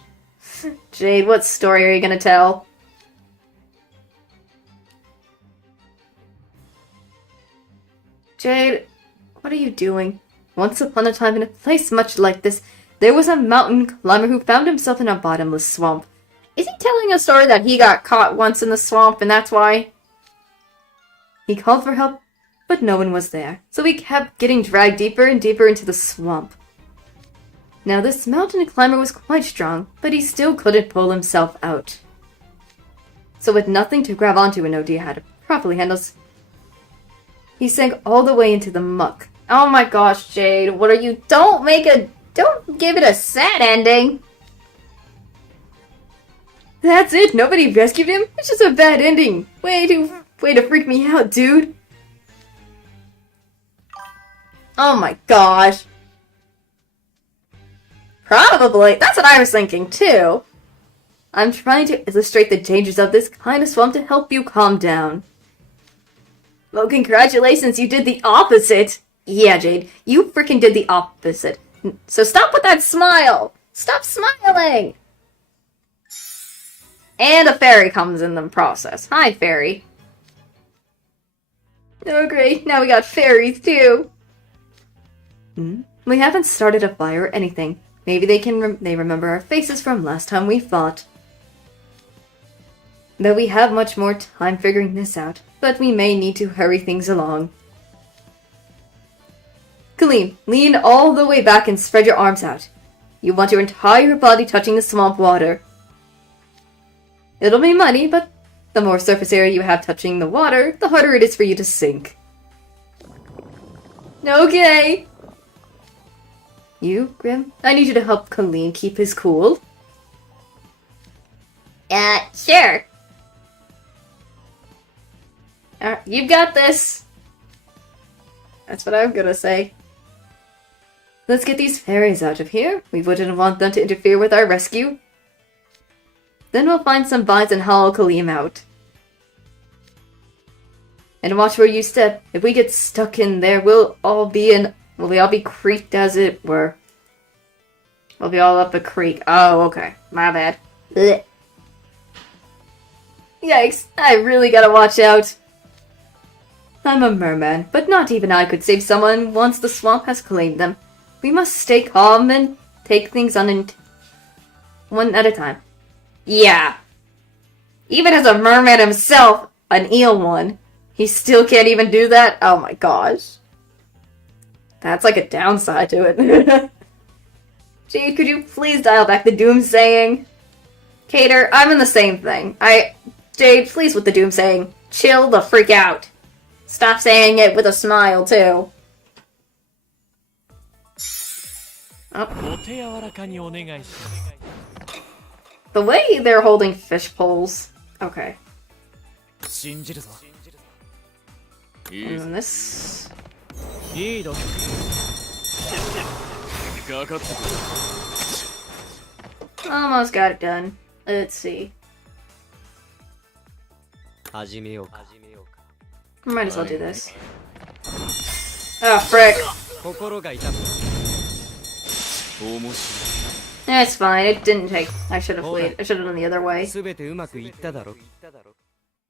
Jade, what story are you gonna tell? Jade, what are you doing? Once upon a time in a place much like this, there was a mountain climber who found himself in a bottomless swamp. Is he telling a story that he got caught once in the swamp and that's why? He called for help, but no one was there, so he kept getting dragged deeper and deeper into the swamp. Now this mountain climber was quite strong, but he still couldn't pull himself out. So with nothing to grab onto and no idea how to properly handle, he sank all the way into the muck. Oh my gosh, Jade, what are you— don't give it a sad ending. That's it, nobody rescued him? It's just a bad ending. Way to freak me out, dude. Oh my gosh. Probably. That's what I was thinking, too. I'm trying to illustrate the dangers of this kind of swamp to help you calm down. Well, congratulations, you did the opposite. Yeah, Jade, you freaking did the opposite. So stop with that smile. Stop smiling. And a fairy comes in the process. Hi, fairy. Oh, great. Now we got fairies, too. We haven't started a fire or anything. Maybe they remember our faces from last time we fought. Though we have much more time figuring this out, but we may need to hurry things along. Kaleem, lean all the way back and spread your arms out. You want your entire body touching the swamp water. It'll be muddy, but the more surface area you have touching the water, the harder it is for you to sink. Okay. You, Grim, I need you to help Kaleem keep his cool. Sure. You've got this. That's what I'm gonna say. Let's get these fairies out of here. We wouldn't want them to interfere with our rescue. Then we'll find some vines and haul Kaleem out. And watch where you step. If we get stuck in there, we'll all be in Will they all be creeked as it were? We'll be all up a creek. Oh, okay. My bad. Blech. Yikes. I really gotta watch out. I'm a merman, but not even I could save someone once the swamp has claimed them. We must stay calm and take things one at a time. Yeah. Even as a merman himself, an eel one, he still can't even do that? Oh my gosh. That's like a downside to it. Jade, could you please dial back the doomsaying? Cater, I'm in the same thing. Jade, please with the doomsaying. Chill the freak out. Stop saying it with a smile, too. Oh. The way they're holding fish poles. Okay. And then this. Almost got it done. Let's see. Might as well do this. Oh, frick. That's fine. It didn't take. I should have waited. I should have done the other way.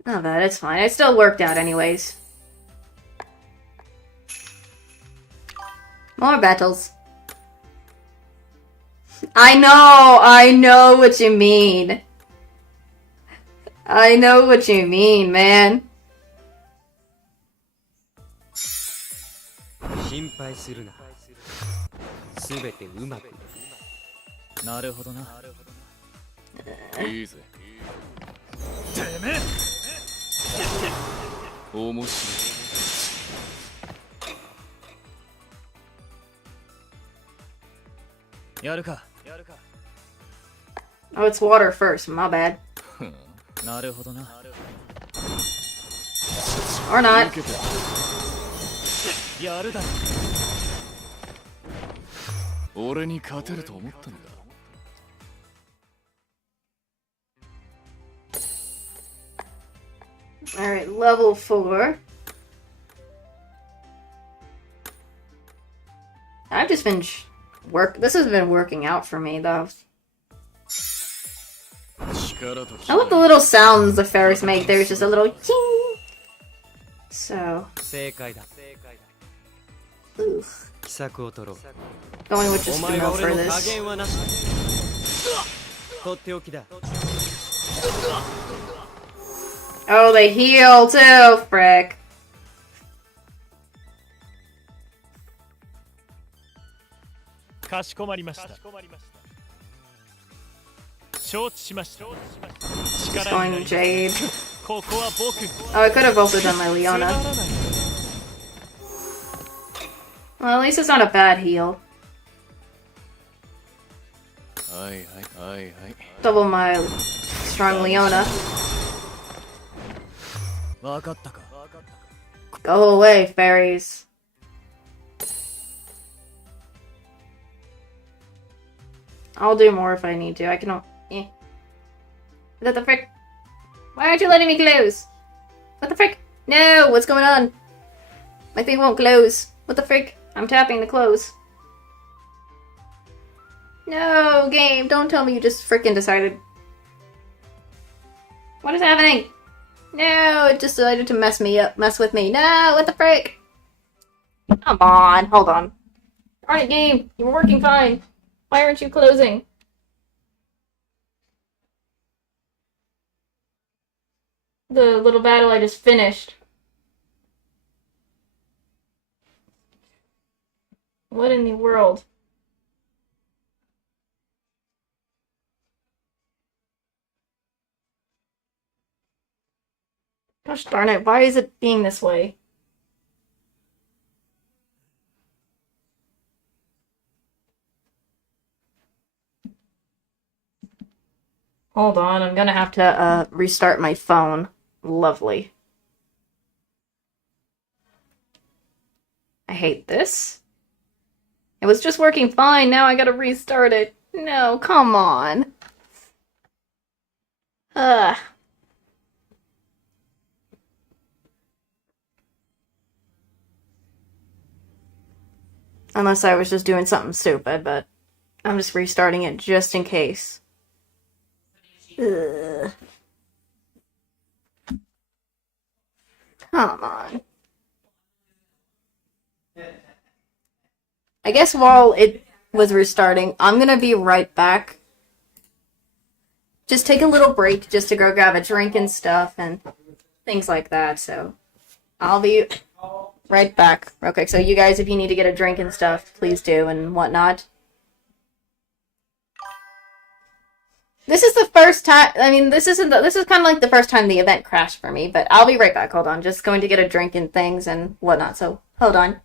Not bad. It's fine. It still worked out anyways. More battles. I know what you mean. I know what you mean, man. Oh, it's water first. My bad. Or not. Alright, level 4. I've just been this has been working out for me, though. I love the little sounds the fairies make. There's just a little ching. So. Oof. Going with just the note for this. Oh, they heal too, frick. Just going Jade. Oh, I could have also done my Leona. Well, at least it's not a bad heal. Double my strong Leona. Go away, fairies. I'll do more if I need to. I can. Eh. What the frick? Why aren't you letting me close? What the frick? No! What's going on? My thing won't close. What the frick? I'm tapping to close. No, game. Don't tell me you just frickin' decided. What is happening? No, it just decided to mess with me. No, what the frick? Come on, hold on. Alright, game. You were working fine. Why aren't you closing? The little battle I just finished. What in the world? Gosh darn it, why is it being this way? Hold on, I'm gonna have to restart my phone. Lovely. I hate this. It was just working fine, now I gotta restart it. No, come on. Ugh. Unless I was just doing something stupid, but I'm just restarting it just in case. Ugh. Come on. I guess while it was restarting, I'm gonna be right back. Just take a little break just to go grab a drink and stuff and things like that, so I'll be right back. Okay, so you guys, if you need to get a drink and stuff, please do and whatnot. This is the first time, I mean, this is kind of like the first time the event crashed for me, but I'll be right back. Hold on, just going to get a drink and things and whatnot, so hold on.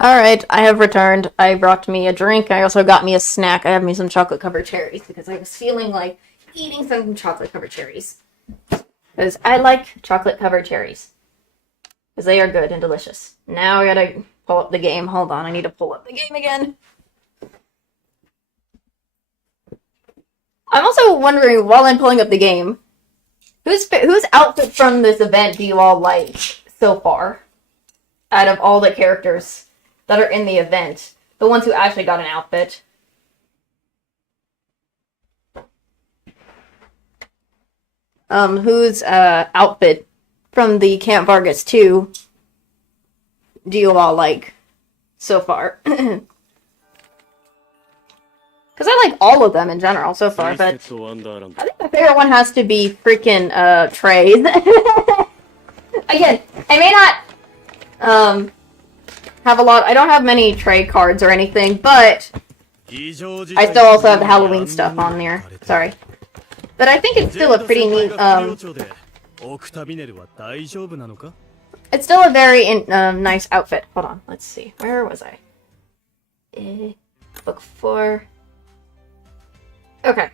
Alright, I have returned. I brought me a drink. I also got me a snack. I have me some chocolate covered cherries because I was feeling like eating some chocolate covered cherries. Because I like chocolate covered cherries. Because they are good and delicious. Now I gotta pull up the game. Hold on, I need to pull up the game again. I'm also wondering, while I'm pulling up the game, whose outfit from this event do you all like so far? Out of all the characters that are in the event. The ones who actually got an outfit. Whose outfit from the Camp Vargas 2 do you all like so far? Because I like all of them in general so far, but I think my favorite one has to be freaking trays. Again, I may not have a lot. I don't have many tray cards or anything, but I still also have the Halloween stuff on there. Sorry, but I think it's still a pretty neat. It's still a very nice outfit. Hold on, let's see. Where was I? Book 4. Okay.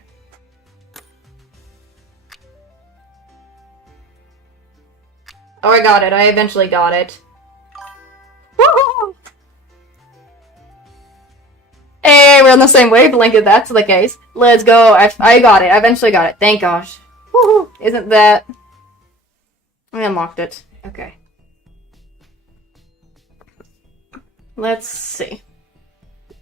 Oh, I got it. I eventually got it. Woo! Hey, we're on the same wavelength if that's the case. Let's go. I got it. I eventually got it. Thank gosh. Woohoo! Isn't that... I unlocked it. Okay. Let's see.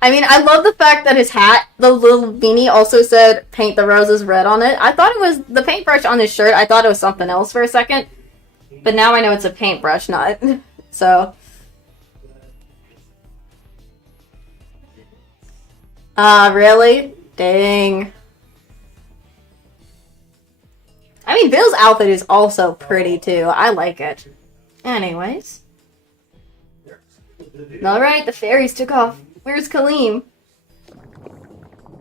I mean, I love the fact that his hat, the little beanie, also said paint the roses red on it. I thought it was the paintbrush on his shirt. I thought it was something else for a second. But now I know it's a paintbrush, not... So... really? Dang. I mean, Bill's outfit is also pretty, too. I like it. Anyways. Alright, the fairies took off. Where's Kaleem?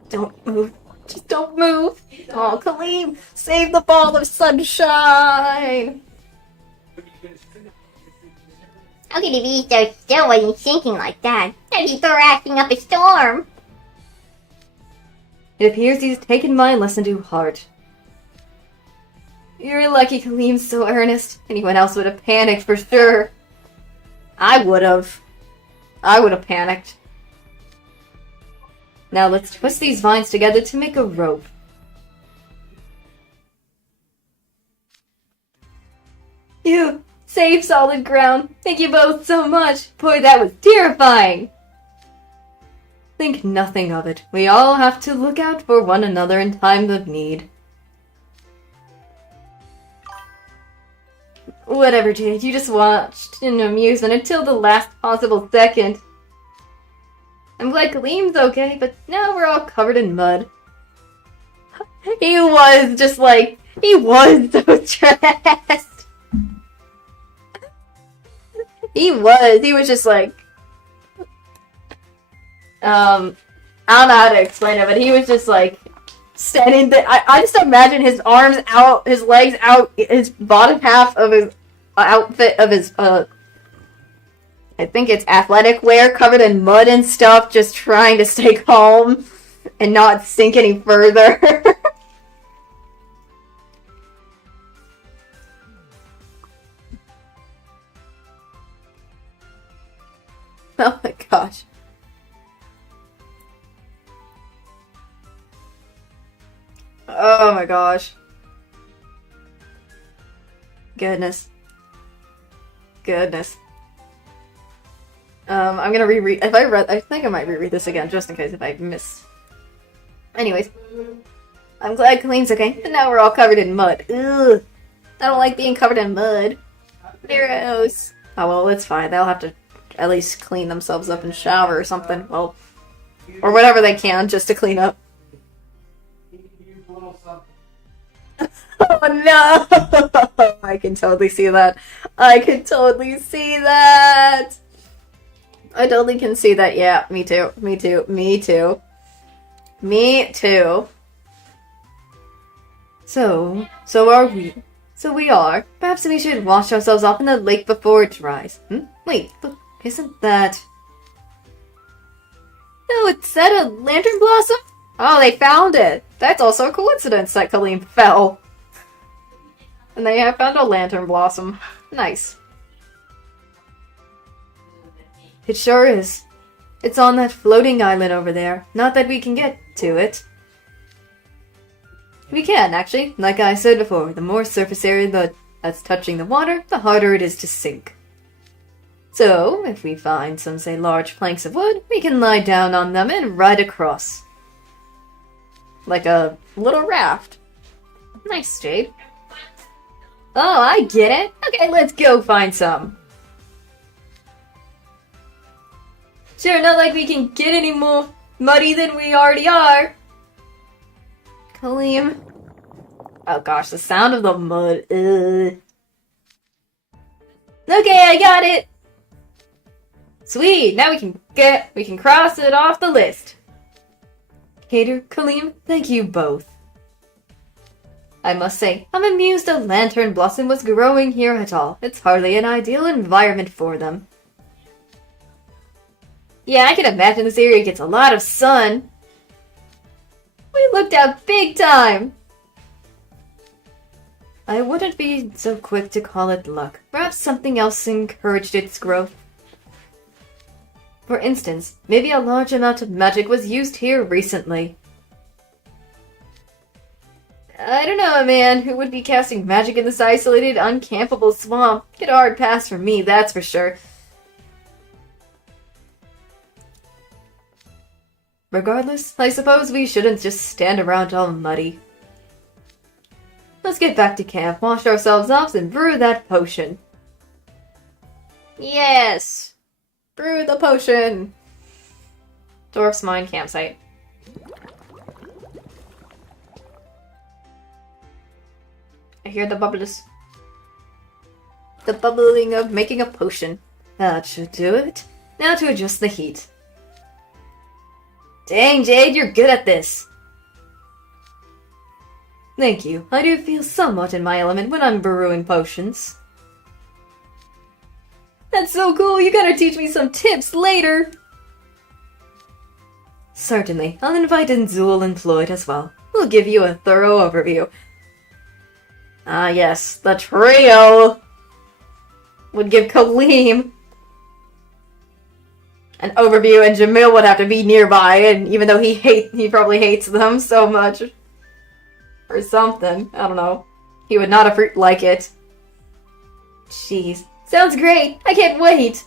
Don't move. Just don't move. Oh, Kaleem, save the ball of sunshine. How could he be so still when he's sinking like that? I'd be thrashing up a storm. It appears he's taken my lesson to heart. You're lucky Kaleem's so earnest. Anyone else would have panicked for sure. I would have panicked. Now let's twist these vines together to make a rope. You saved solid ground. Thank you both so much. Boy, that was terrifying. Think nothing of it. We all have to look out for one another in time of need. Whatever, Jade. You just watched in amusement until the last possible second. I'm glad Kaleem's okay, but now we're all covered in mud. He was just like... He was so stressed. He was just like... I don't know how to explain it, but he was just like... Standing there. I just imagine his arms out, his legs out, his bottom half of his outfit of his, I think it's athletic wear covered in mud and stuff, just trying to stay calm and not sink any further. Oh my gosh. Oh my gosh. Goodness. I'm gonna reread. I think I might reread this again just in case if I miss. Anyways. I'm glad Kaleem's okay, but now we're all covered in mud. Ugh. I don't like being covered in mud. Gross. Oh well, it's fine. They'll have to at least clean themselves up and shower or something. Well, or whatever they can just to clean up. Oh no! I can totally see that. I can totally see that! I totally can see that. Yeah, me too. Me too. Me too. Me too. So are we. So we are. Perhaps we should wash ourselves off in the lake before it dries. Wait, look, isn't that... No, is that a lantern blossom? Oh, they found it! That's also a coincidence that Kaleem fell. And they have found a lantern blossom. Nice. It sure is. It's on that floating island over there. Not that we can get to it. We can, actually. Like I said before, the more surface area that's touching the water, the harder it is to sink. So, if we find some, say, large planks of wood, we can lie down on them and ride across. Like a little raft. Nice, Jade. Oh, I get it. Okay, let's go find some. Sure, not like we can get any more muddy than we already are. Kaleem. Oh gosh, the sound of the mud. Ugh. Okay, I got it. Sweet, now we can cross it off the list. Gator, Kaleem, thank you both. I must say, I'm amused a lantern blossom was growing here at all. It's hardly an ideal environment for them. Yeah, I can imagine this area gets a lot of sun. We looked out big time. I wouldn't be so quick to call it luck. Perhaps something else encouraged its growth. For instance, maybe a large amount of magic was used here recently. I don't know, man. Who would be casting magic in this isolated, uncampable swamp? Get a hard pass from me, that's for sure. Regardless, I suppose we shouldn't just stand around all muddy. Let's get back to camp, wash ourselves off, and brew that potion. Yes! Brew the potion! Dwarf's Mine campsite. I hear the bubbles. The bubbling of making a potion. That should do it. Now to adjust the heat. Dang, Jade, you're good at this! Thank you. I do feel somewhat in my element when I'm brewing potions. That's so cool! You gotta teach me some tips later! Certainly. I'll invite Nzul and Floyd as well. We'll give you a thorough overview. Ah yes, the trio would give Kaleem an overview, and Jamil would have to be nearby, and even though he probably hates them so much. Or something. I don't know. He would not like it. Jeez. Sounds great! I can't wait!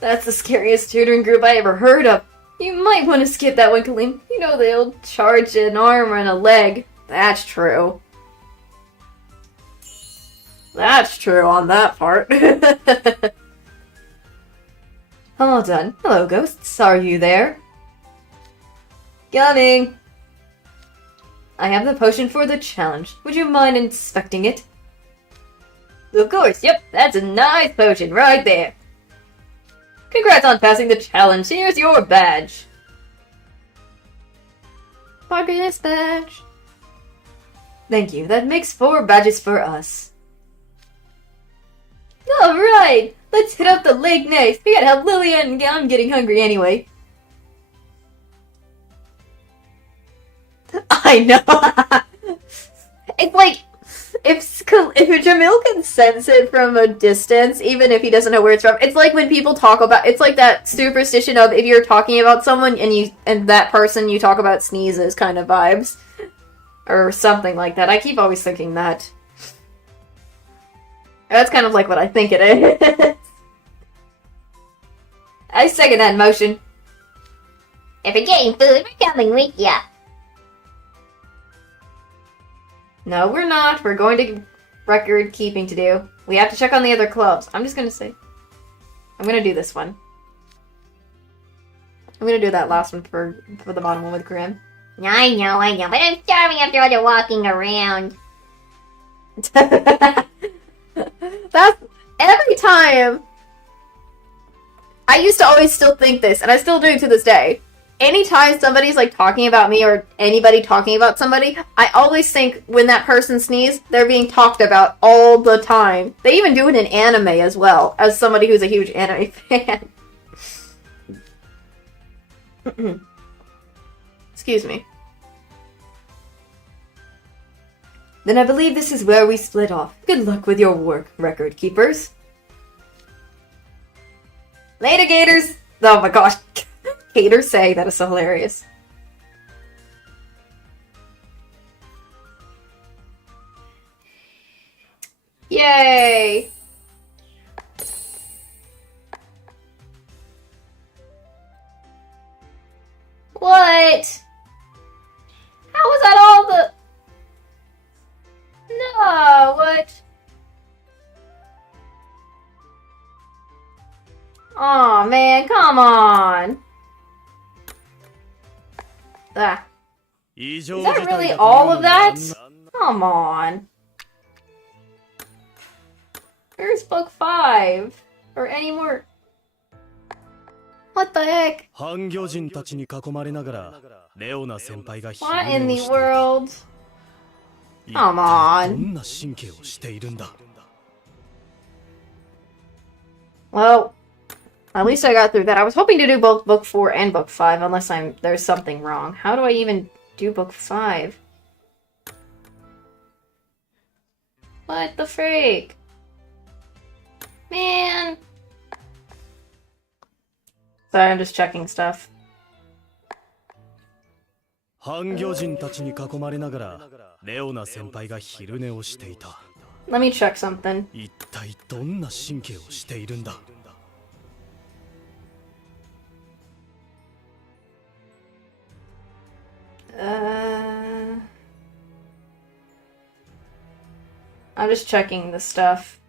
That's the scariest tutoring group I ever heard of. You might want to skip that one, Kaleem. You know they'll charge an arm and a leg. That's true. That's true on that part. All done. Hello, ghosts. Are you there? Coming! I have the potion for the challenge. Would you mind inspecting it? Of course, yep. That's a nice potion right there. Congrats on passing the challenge. Here's your badge. Progress badge. Thank you. That makes 4 badges for us. Alright! Let's hit up the lake next. We gotta help Lillian. I'm getting hungry anyway. I know! It's like, if Jamil can sense it from a distance, even if he doesn't know where it's from, it's like when people talk about, it's like that superstition of if you're talking about someone and that person you talk about sneezes kind of vibes. Or something like that. I keep always thinking that. That's kind of like what I think it is. I second that motion. If you're getting food, we're coming with ya. No, we're not. We're going to record keeping to do. We have to check on the other clubs. I'm just gonna say. I'm gonna do this one. I'm gonna do that last one for the bottom one with Grim. I know, but I'm starving after all the walking around. That's every time. I used to always still think this, and I still do to this day. Anytime somebody's like talking about me or anybody talking about somebody, I always think when that person sneezes, they're being talked about all the time. They even do it in anime as well, as somebody who's a huge anime fan. Excuse me. Then I believe this is where we split off. Good luck with your work, record keepers. Later, Gators! Oh my gosh. Gators say that is so hilarious. Yay! What? How was that all the... No, what? Aw, man, come on. Ah. 異 Is 常 that 事態 really だという all の of にあん that? な Come on. Where's book 5? Or any more? What the heck? 半魚人たちに囲まれながらレオナ先輩が昼 What 寝 in を the していた world? 一 Come 体ど on. んな神経をしているんだ Well, at least I got through that. I was hoping to do both book 4 and book 5, unless there's something wrong. How do I even do book 5? What the freak? Man. Sorry, I'm just checking stuff. 半魚人たちに囲まれながらレオナ先輩が昼寝をしていた Let me check something. 一体どんな神経をしているんだ I'm just checking the stuff.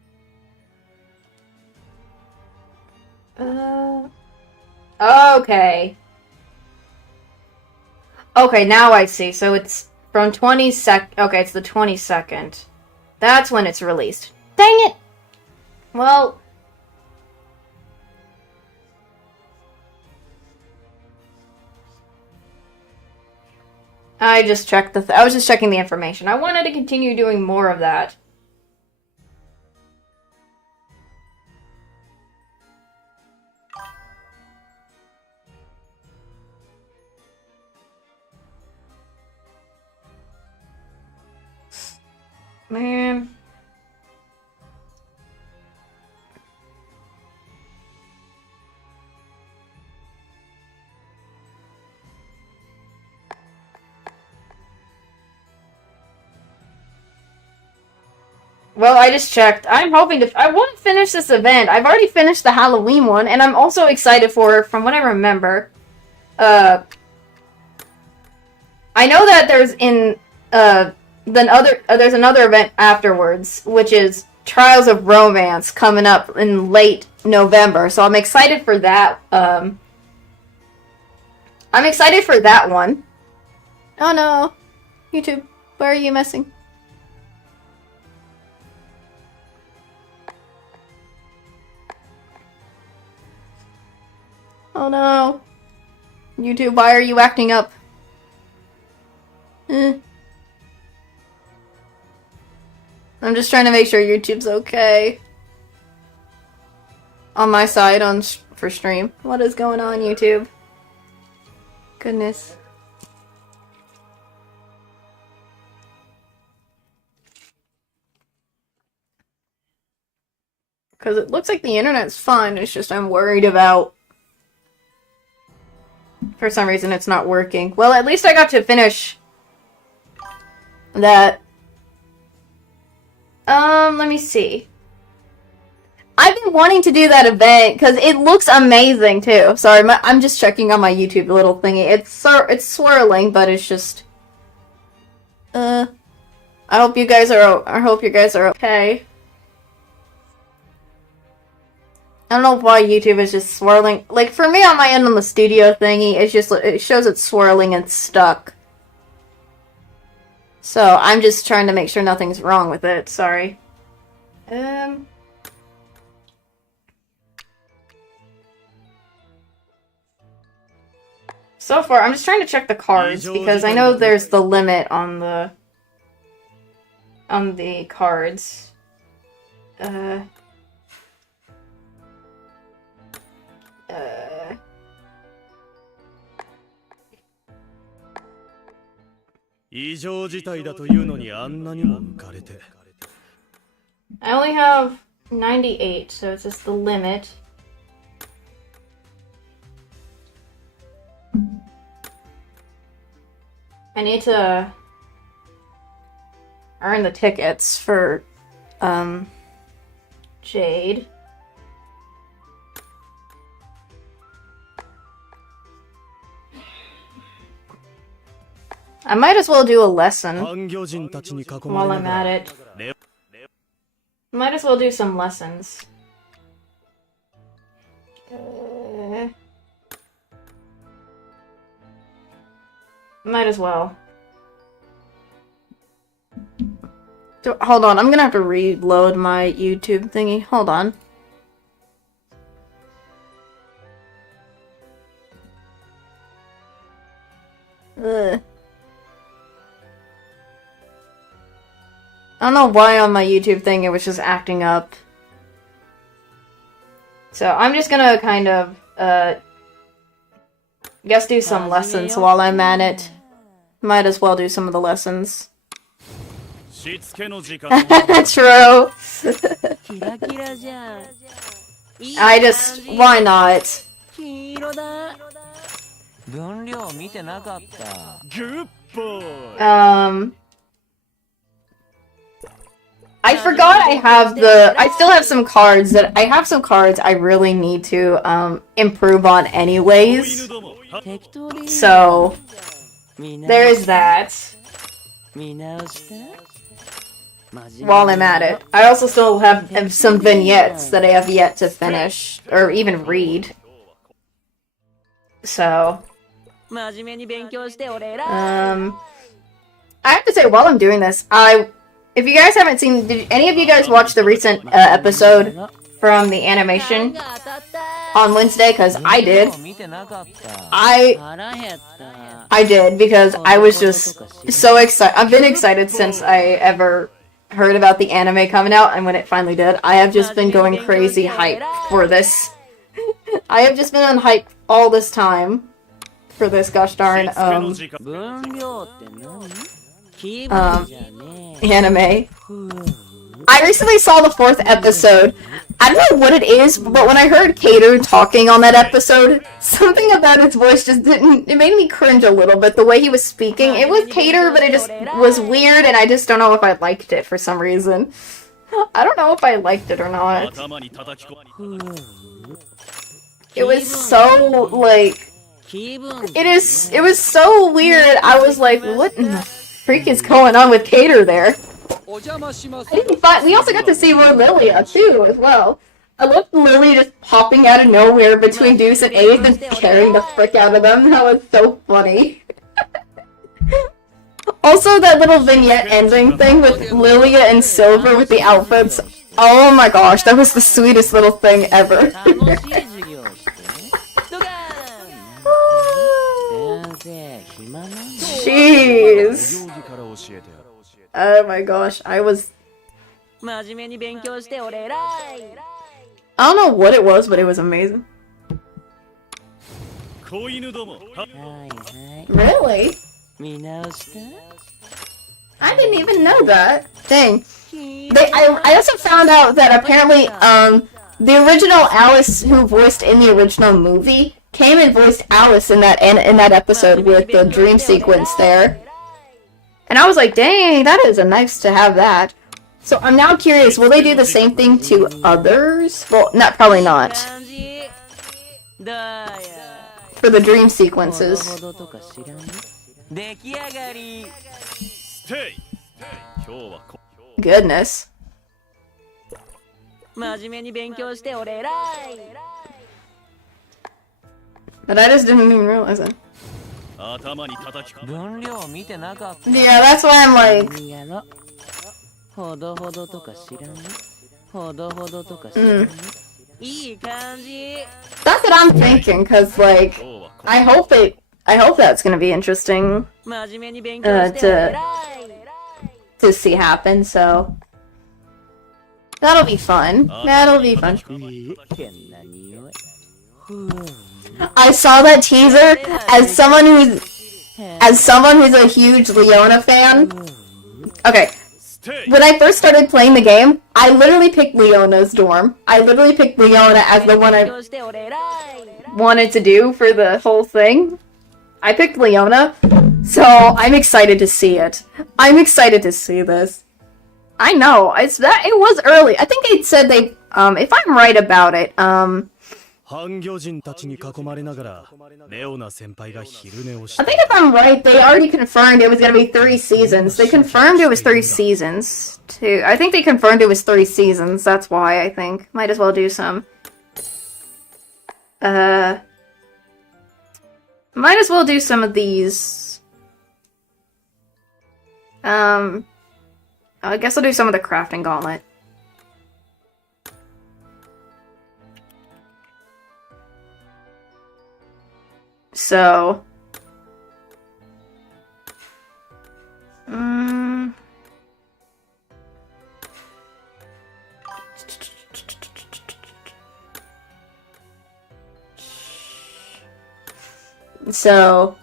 Okay. Okay, now I see. So it's from 22nd. Okay, it's the 22nd. That's when it's released. Dang it! Well... I just checked I was just checking the information. I wanted to continue doing more of that. Man. Well, I just checked. I'm hoping to... I want to finish this event. I've already finished the Halloween one, and I'm also excited for, from what I remember, I know that there's there's another event afterwards, which is Trials of Romance coming up in late November. So I'm excited for that. I'm excited for that one. Oh no. YouTube, why are you messing? Oh no. YouTube, why are you acting up? I'm just trying to make sure YouTube's okay. On my side, for stream. What is going on, YouTube? Goodness. Because it looks like the internet's fine, it's just I'm worried about... For some reason it's not working. Well, at least I got to finish... that... let me see. I've been wanting to do that event because it looks amazing too. Sorry, I'm just checking on my YouTube little thingy. It's swirling, but it's just. I hope you guys are okay. I don't know why YouTube is just swirling. Like for me on my end on the studio thingy, it shows it's swirling and stuck. So I'm just trying to make sure nothing's wrong with it. Sorry. So far, I'm just trying to check the cards because I know there's the limit on the cards.異常事態だというのにあんなにも浮かれて I only have 98, so it's just the limit. I need to earn the tickets for, Jade. I might as well do a lesson while I'm at it. Might as well do some lessons. Might as well. Hold on, I'm gonna have to reload my YouTube thingy. Hold on. Ugh. I don't know why on my YouTube thing it was just acting up. So I'm just gonna kind of, guess do some lessons while I'm at it. Might as well do some of the lessons. True. Why not? I forgot I still have some cards I really need to, improve on anyways. So, there is that. While I'm at it. I also still have some vignettes that I have yet to finish, or even read. So, I have to say, while I'm doing this, if you guys haven't seen, did any of you guys watch the recent episode from the animation on Wednesday? Because I did. I did, because I was just so excited. I've been excited since I ever heard about the anime coming out, and when it finally did, I have just been going crazy hype for this. I have just been on hype all this time for this gosh darn anime. I recently saw the 4th episode. I don't know what it is, but when I heard Cater talking on that episode, something about his voice just didn't... It made me cringe a little bit, the way he was speaking. It was Cater, but it just was weird, and I just don't know if I liked it for some reason. I don't know if I liked it or not. It was so, like... It was so weird. I was like, what in the freak is going on with Cater there? We also got to see more Lilia, too, as well. I loved Lily just popping out of nowhere between Deuce and Ace and scaring the frick out of them. That was so funny. Also, that little vignette ending thing with Lilia and Silver with the outfits. Oh my gosh, that was the sweetest little thing ever. Jeez. Oh my gosh, I don't know what it was, but it was amazing. Really? I didn't even know that. Dang. I also found out that apparently, the original Alice who voiced in the original movie came and voiced Alice in that episode with the dream sequence there. And I was like, dang, that is nice to have that. So I'm now curious, will they do the same thing to others? Well, probably not. For the dream sequences. Goodness. But I just didn't even realize it. Yeah, that's why I'm like... That's what I'm thinking, cause like... I hope that's gonna be interesting to see happen, so... That'll be fun. That'll be fun. I saw that teaser as someone who's a huge Leona fan. Okay, when I first started playing the game, I literally picked Leona's dorm. I literally picked Leona as the one I wanted to do for the whole thing. I picked Leona, so I'm excited to see it. I'm excited to see this. I know, it was early. I think they said if I'm right about it, I think if I'm right, they already confirmed it was going to be 3 seasons. They confirmed it was 3 seasons, too. I think they confirmed it was 3 seasons, that's why, I think. Might as well do some. Might as well do some of these I guess I'll do some of the crafting gauntlet. So... So...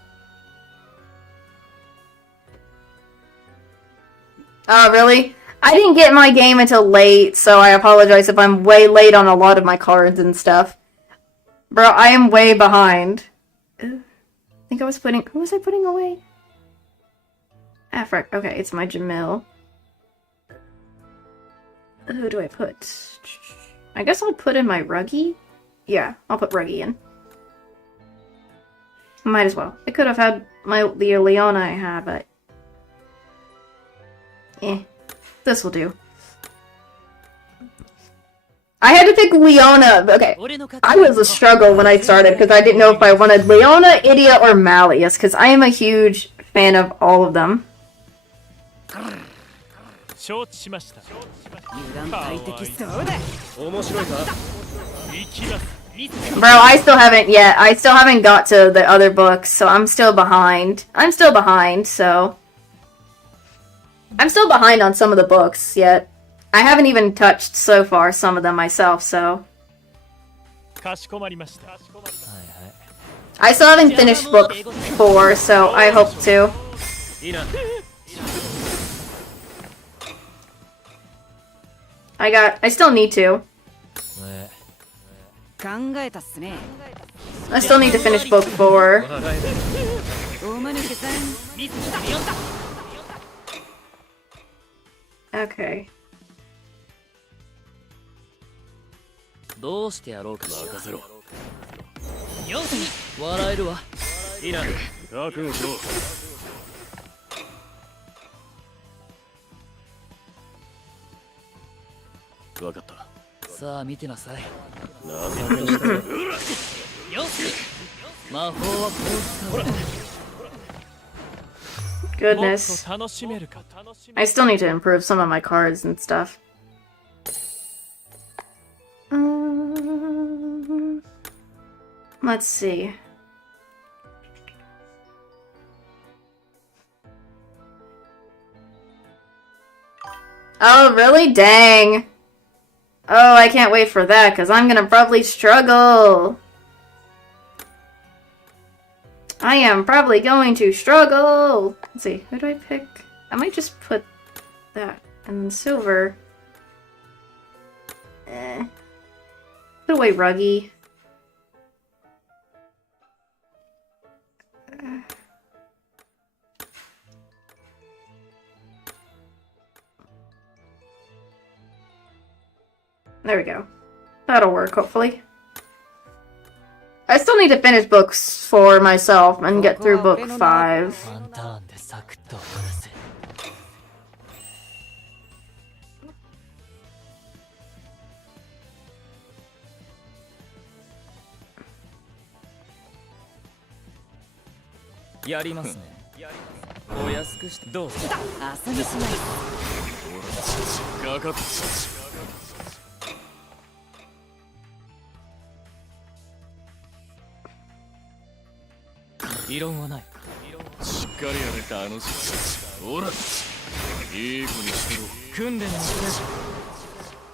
Oh, really? I didn't get my game until late, so I apologize if I'm way late on a lot of my cards and stuff. Bro, I am way behind. I think I was putting... Who was I putting away? Ah, frick. Okay, it's my Jamil. Who do I put? I guess I'll put in my Ruggy? Yeah, I'll put Ruggy in. Might as well. I could have had the Leona I had, but... This will do. I had to pick Leona. Okay, I was a struggle when I started because I didn't know if I wanted Leona, Idia, or Malleus because I am a huge fan of all of them. Bro, I still haven't yet. I still haven't got to the other books, so I'm still behind. So... I'm still behind on some of the books yet. I haven't even touched so far some of them myself, so... I still haven't finished book 4, so I hope to. I still need to. I still need to finish book 4. Okay. Goodness. I still need to improve some of my cards and stuff. Let's see. Oh, really? Dang. Oh, I can't wait for that, because I'm gonna probably struggle. I am probably going to struggle. Let's see, who do I pick? I might just put that in silver. Put away Ruggy. There we go. That'll work, hopefully. I still need to finish books 4 myself and get through book 5.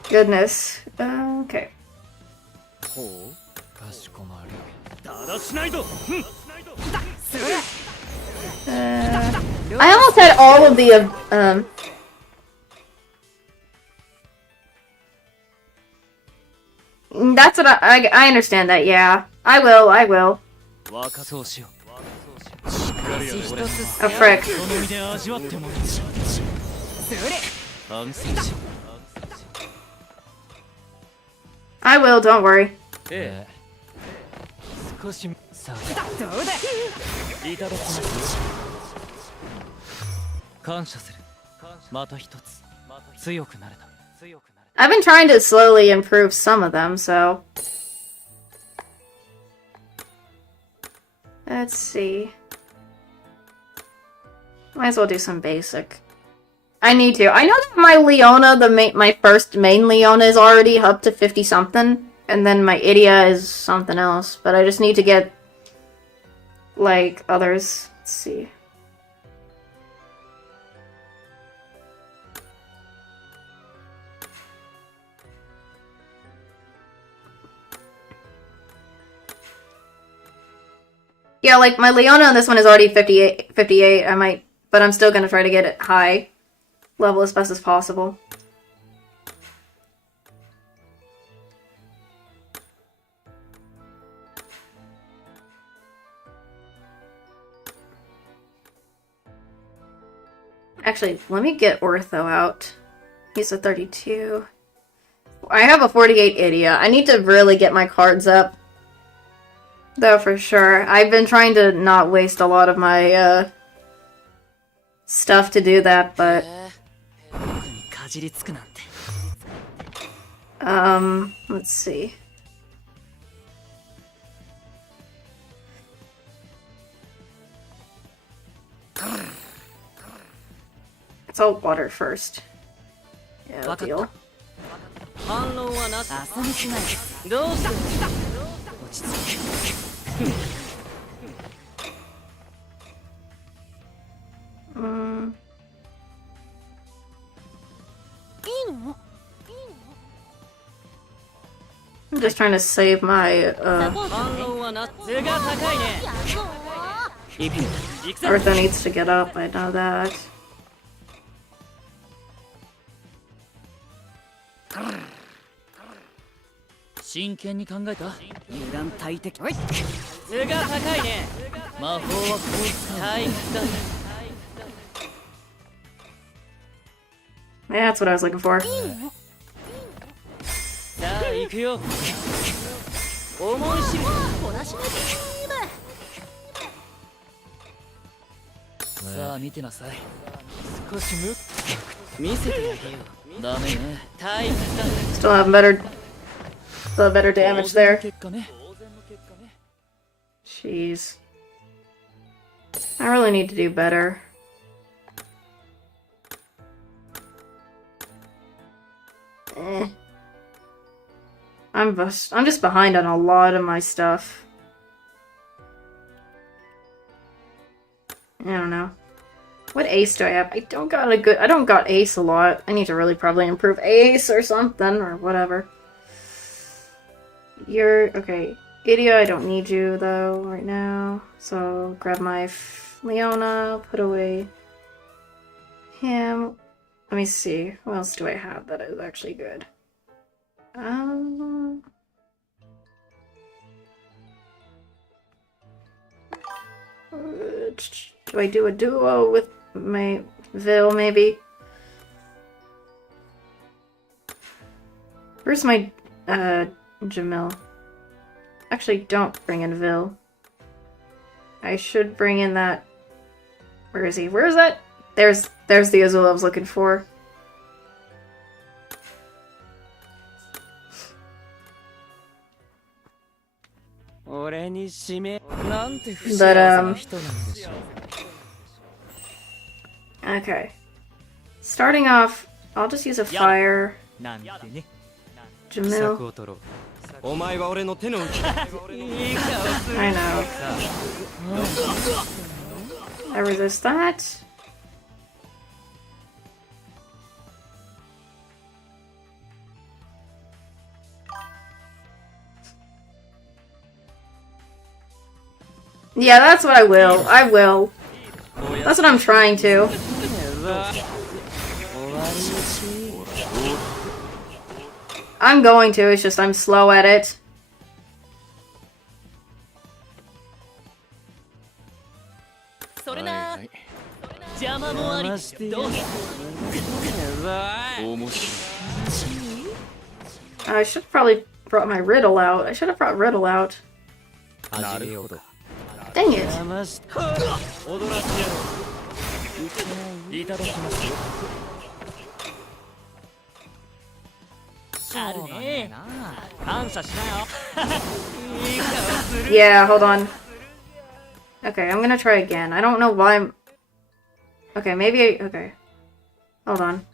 Goodness. Okay. I almost had all of the That's what I understand that, yeah. I will. Oh, frick. I will, don't worry. I've been trying to slowly improve some of them, so... Let's see. Might as well do some basic. I need to. I know that my Leona, my first main Leona, is already up to 50 something, and then my Idia is something else. But I just need to get like others. Let's see. Yeah, like my Leona on this one is already 58. I might, but I'm still gonna try to get it high level as best as possible. Actually, let me get Ortho out. He's a 32. I have a 48 Idia. I need to really get my cards up. Though, for sure. I've been trying to not waste a lot of my, stuff to do that, but... let's see. It's all water first. Yeah, deal. I'm just trying to save my, Arthur needs to get up, I know that. Yeah, that's what I was looking for. Still have better damage there. Jeez. I really need to do better. I'm just behind on a lot of my stuff. I don't know. What ace do I have? I don't got ace a lot. I need to really probably improve ace or something or whatever. Okay. Idia, I don't need you though right now. So grab my Leona, put away him. Let me see. What else do I have that is actually good? Do I do a duo with my Vil, maybe? Where's my, Jamil? Actually, don't bring in Vil. I should bring in that... Where is he? Where is that? There's the Azul I was looking for. But, okay. Starting off, I'll just use a fire. Jamil. I know. I resist that. Yeah, that's what I will. I will. That's what I'm trying to. I'm going to, it's just I'm slow at it. I should have probably brought my riddle out. I should have brought riddle out. Dang it. Yeah, hold on. Okay, I'm gonna try again. I don't know why I'm... Okay, maybe okay. Hold on.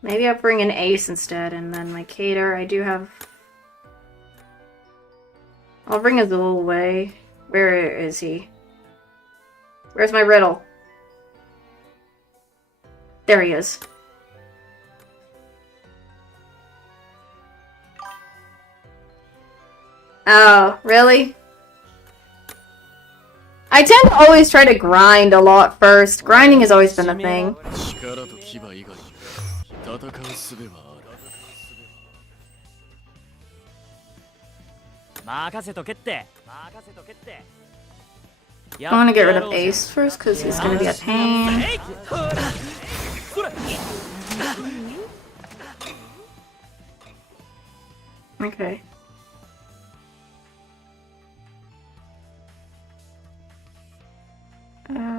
Maybe I'll bring an ace instead, and then my cater, I do have... I'll bring Azul away. Where is he? Where's my riddle? There he is. Oh, really? I tend to always try to grind a lot first. Grinding has always been a thing. 力と牙以外に戦う術はある。任せとけって。任せとけって。 I want to get rid of Ace first because he's going to be a pain. Okay. Uh...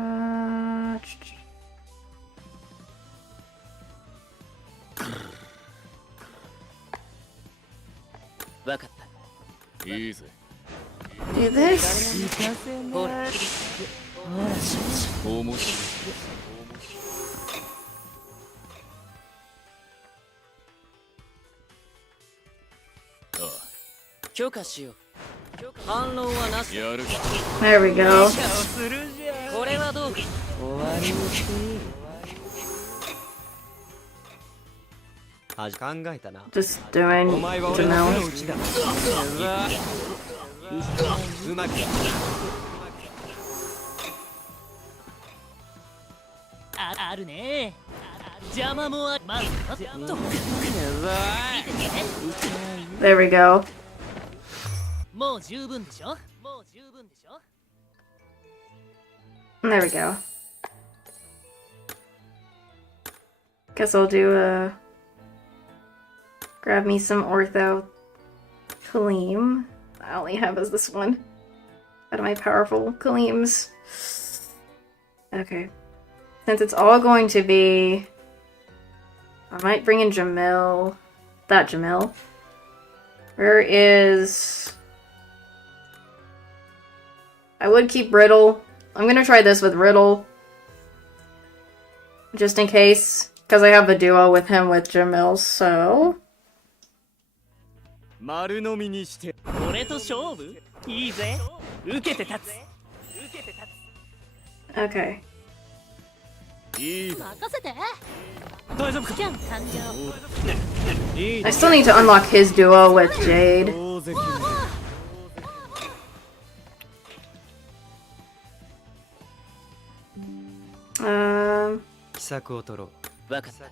わかった。いいぜ。 Do this. 面白い。ああ。許可しよう。反論はなし。やる。There we go. これはどうか。終わりにしていい。考えたな。 Just doing Jamel. うまく。あるね。邪魔もある。まずと。 There we go. もう十分でしょ。もう十分でしょ。 There we go. Guess I'll do grab me some Ortho Kaleem. I only have as this one out of my powerful Kaleems. Okay. Since it's all going to be... I might bring in Jamil. That Jamil. Where is... I would keep Riddle. I'm gonna try this with Riddle. Just in case. Because I have a duo with him with Jamil, so... 丸飲みにして俺と勝負いいぜ受けて立つ Okay. いい任せて。大丈夫か キャン完了。 I still need to unlock his duo with Jade. 大関 奇策を取ろう。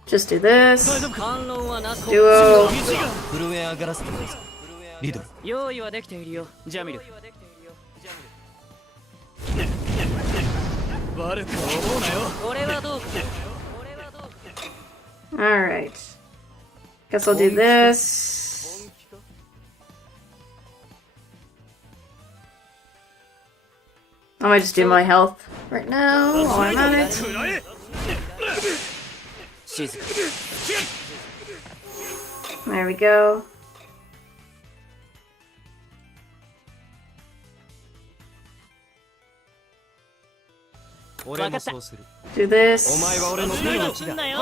Just do this. 反論はなし。 Duo. 震え上がらせてください。リドル。用意はできているよ。ジャミル。悪く思うなよ。これはどうか。 Alright. Guess I'll do this. I might just do my health right now while I'm at it. There we go. Do this. お前は俺の手の内だ。前。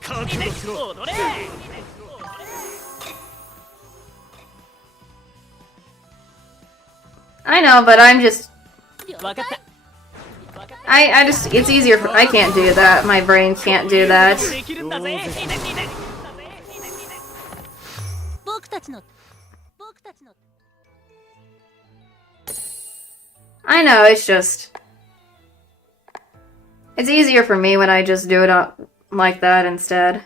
覚悟しろ I know, but I'm just... わかった。 I just... It's easier for... I can't do that. My brain can't do that. できるんだぜ。僕たちの。 I know, it's just... It's easier for me when I just do it like that instead.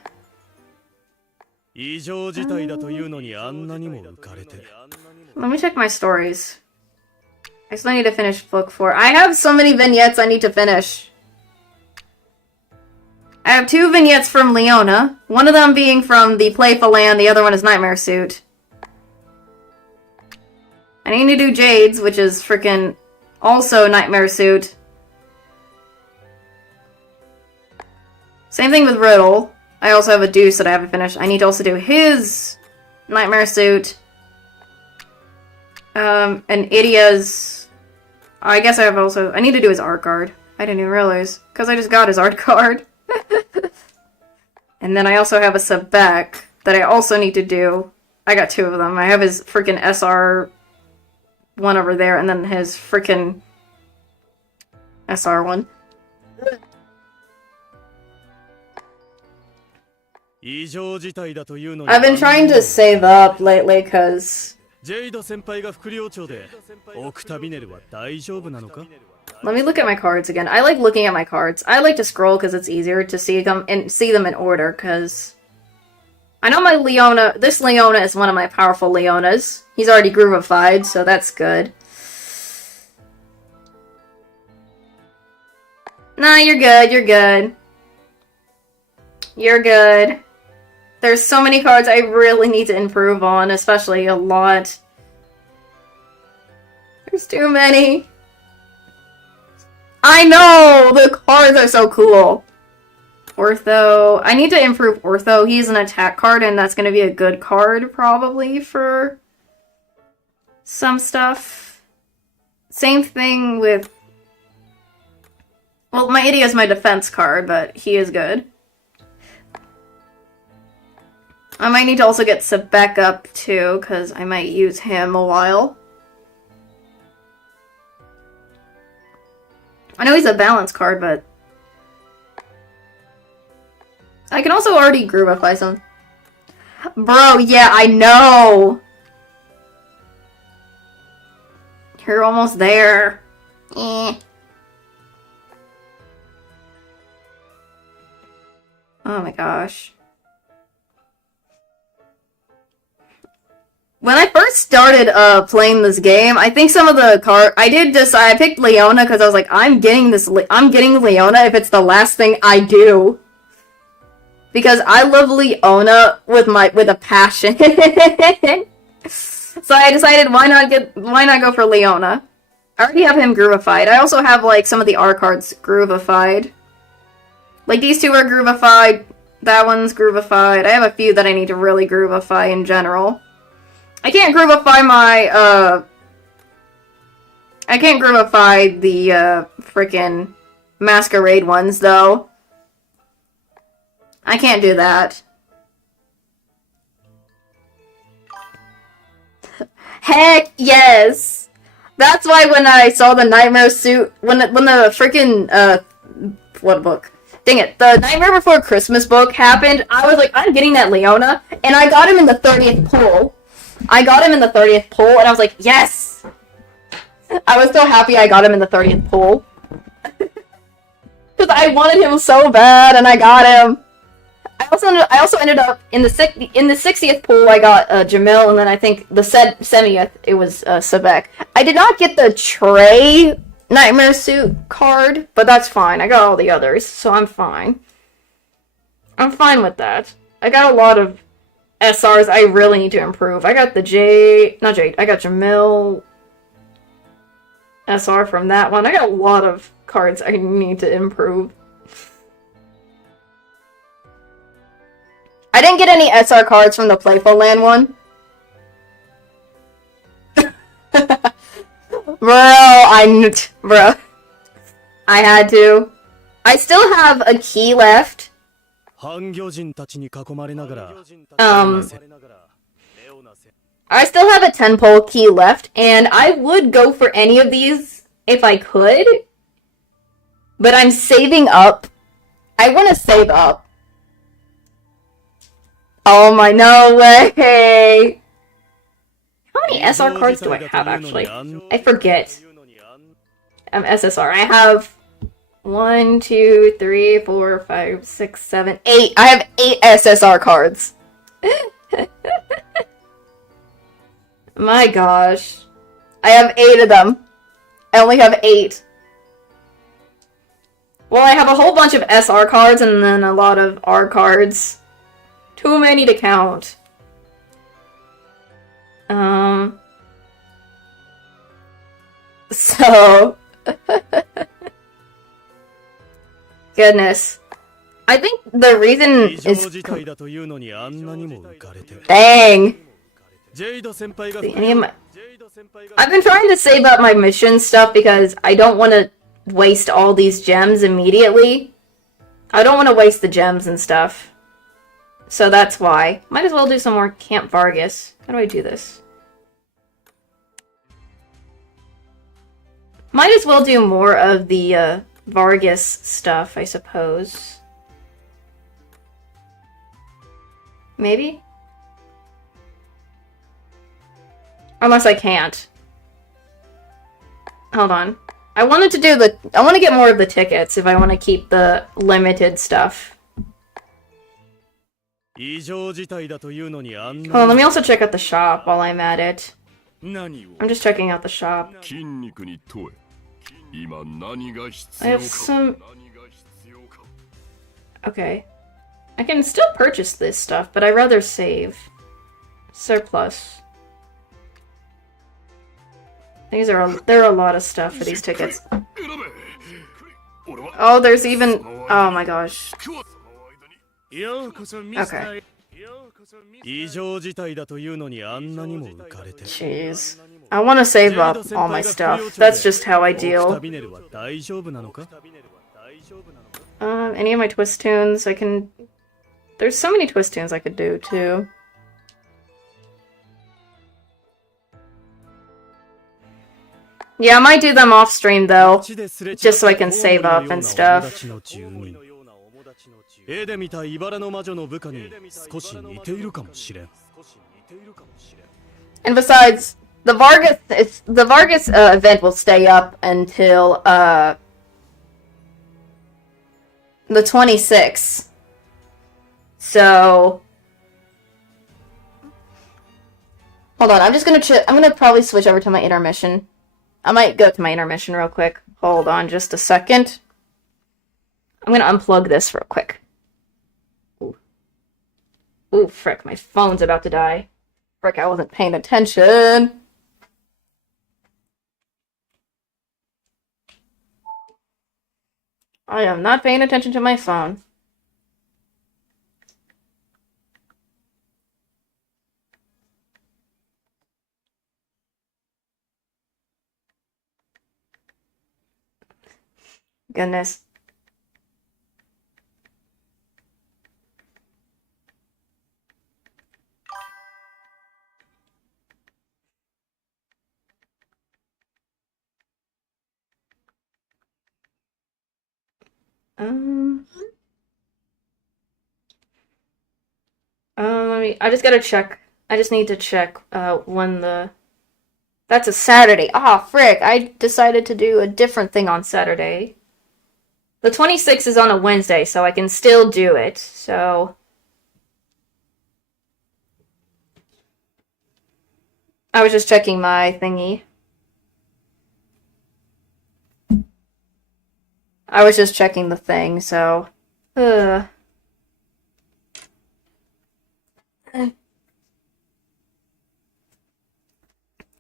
異常事態だというのにあんなにも浮かれて Let me check my stories. I still need to finish book 4. I have so many vignettes I need to finish. I have 2 vignettes from Leona. One of them being from the Playful Land, the other one is Nightmare Suit. I need to do Jade's, which is freaking also Nightmare Suit. Same thing with Riddle. I also have a Deuce that I haven't finished. I need to also do his Nightmare Suit. And Idia's... I guess I have also... I need to do his Art Guard. I didn't even realize. Because I just got his art card. And then I also have a Sebek that I also need to do. I got 2 of them. I have his freaking SR one over there, and then his freaking SR one. I've been trying to save up lately because... Let me look at my cards again. I like looking at my cards. I like to scroll because it's easier to see them in order, because... I know my Leona... This Leona is one of my powerful Leonas. He's already groovified, so that's good. Nah, you're good, you're good. You're good. There's so many cards I really need to improve on, especially a lot. There's too many. I know! The cards are so cool. Ortho. I need to improve Ortho. He's an attack card, and that's going to be a good card, probably, for some stuff. Same thing with... Well, my Idiot is my defense card, but he is good. I might need to also get Sebek up, too, because I might use him a while. I know he's a balance card, but... I can also already groovify some. Bro, yeah, I know! You're almost there. Eh. Oh my gosh. When I first started playing this game, I think some of the I did decide I picked Leona because I was like, I'm getting Leona if it's the last thing I do. Because I love Leona with a passion. So I decided why not go for Leona. I already have him groovified. I also have like some of the R cards groovified. Like these 2 are groovified, that one's groovified. I have a few that I need to really groovify in general. I can't groovify my, I can't groovify the, frickin' Masquerade ones, though. I can't do that. Heck yes! That's why when I saw the Nightmare suit, when the frickin', what book? Dang it, the Nightmare Before Christmas book happened, I was like, I'm getting that Leona, and I got him in the 30th pull. I got him in the 30th pull, and I was like, yes! I was so happy I got him in the 30th pull. Because I wanted him so bad, and I got him. I also ended up, in the 60th pull, I got Jamil, and then I think the 70th, it was Sebek. I did not get the Trey Nightmare Suit card, but that's fine. I got all the others, so I'm fine. I'm fine with that. I got a lot of SRs I really need to improve. I got the I got Jamil SR from that one. I got a lot of cards I need to improve. I didn't get any SR cards from the Playful Land one. Bro, I had to. I still have a key left. I still have a 10-pole key left, and I would go for any of these if I could. But I'm saving up. I want to save up. Oh my, no way! How many SR cards do I have, actually? I forget. I'm SSR. I have 1, 2, 3, 4, 5, 6, 7, 8. I have 8 SSR cards. My gosh. I have 8 of them. I only have 8. Well, I have a whole bunch of SR cards and then a lot of R cards. Too many to count. So... Goodness. I think the reason is... Dang! I've been trying to save up my mission stuff because I don't want to waste all these gems immediately. I don't want to waste the gems and stuff. So that's why. Might as well do some more Camp Vargas. How do I do this? Might as well do more of the Vargas stuff, I suppose. Maybe? Unless I can't. Hold on. I wanted to do I want to get more of the tickets if I want to keep the limited stuff. Hold on, let me also check out the shop while I'm at it. I'm just checking out the shop. I have some... Okay. I can still purchase this stuff, but I'd rather save. Surplus. There are a lot of stuff for these tickets. Oh, there's even... Oh my gosh. Okay. Jeez. I want to save up all my stuff. That's just how I deal. Any of my twist tunes I can... There's so many twist tunes I could do, too. Yeah, I might do them off stream, though. Just so I can save up and stuff. And besides, the Vargas event will stay up until the 26th. So hold on, I'm gonna probably switch over to my intermission. I might go to my intermission real quick. Hold on just a second. I'm gonna unplug this real quick. Ooh, frick, my phone's about to die. Frick, I wasn't paying attention. I am not paying attention to my phone. Goodness. I just gotta check. I just need to check, when that's a Saturday. Ah, frick, I decided to do a different thing on Saturday. The 26th is on a Wednesday, so I can still do it, so... I was just checking my thingy. I was just checking the thing, so...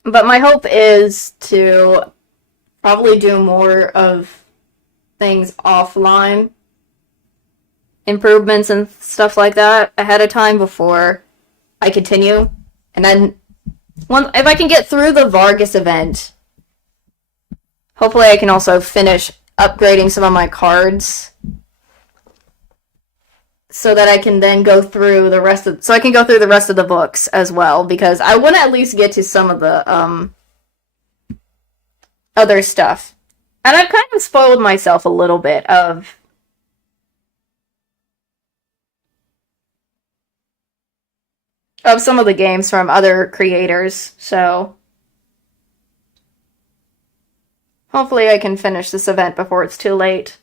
But my hope is to probably do more of things offline. Improvements and stuff like that ahead of time before I continue. And then, if I can get through the Vargas event, hopefully I can also finish upgrading some of my cards. So that I can then go through the rest of... So I can go through the rest of the books as well, because I want to at least get to some of the, other stuff. And I've kind of spoiled myself a little bit of... some of the games from other creators, so... Hopefully I can finish this event before it's too late.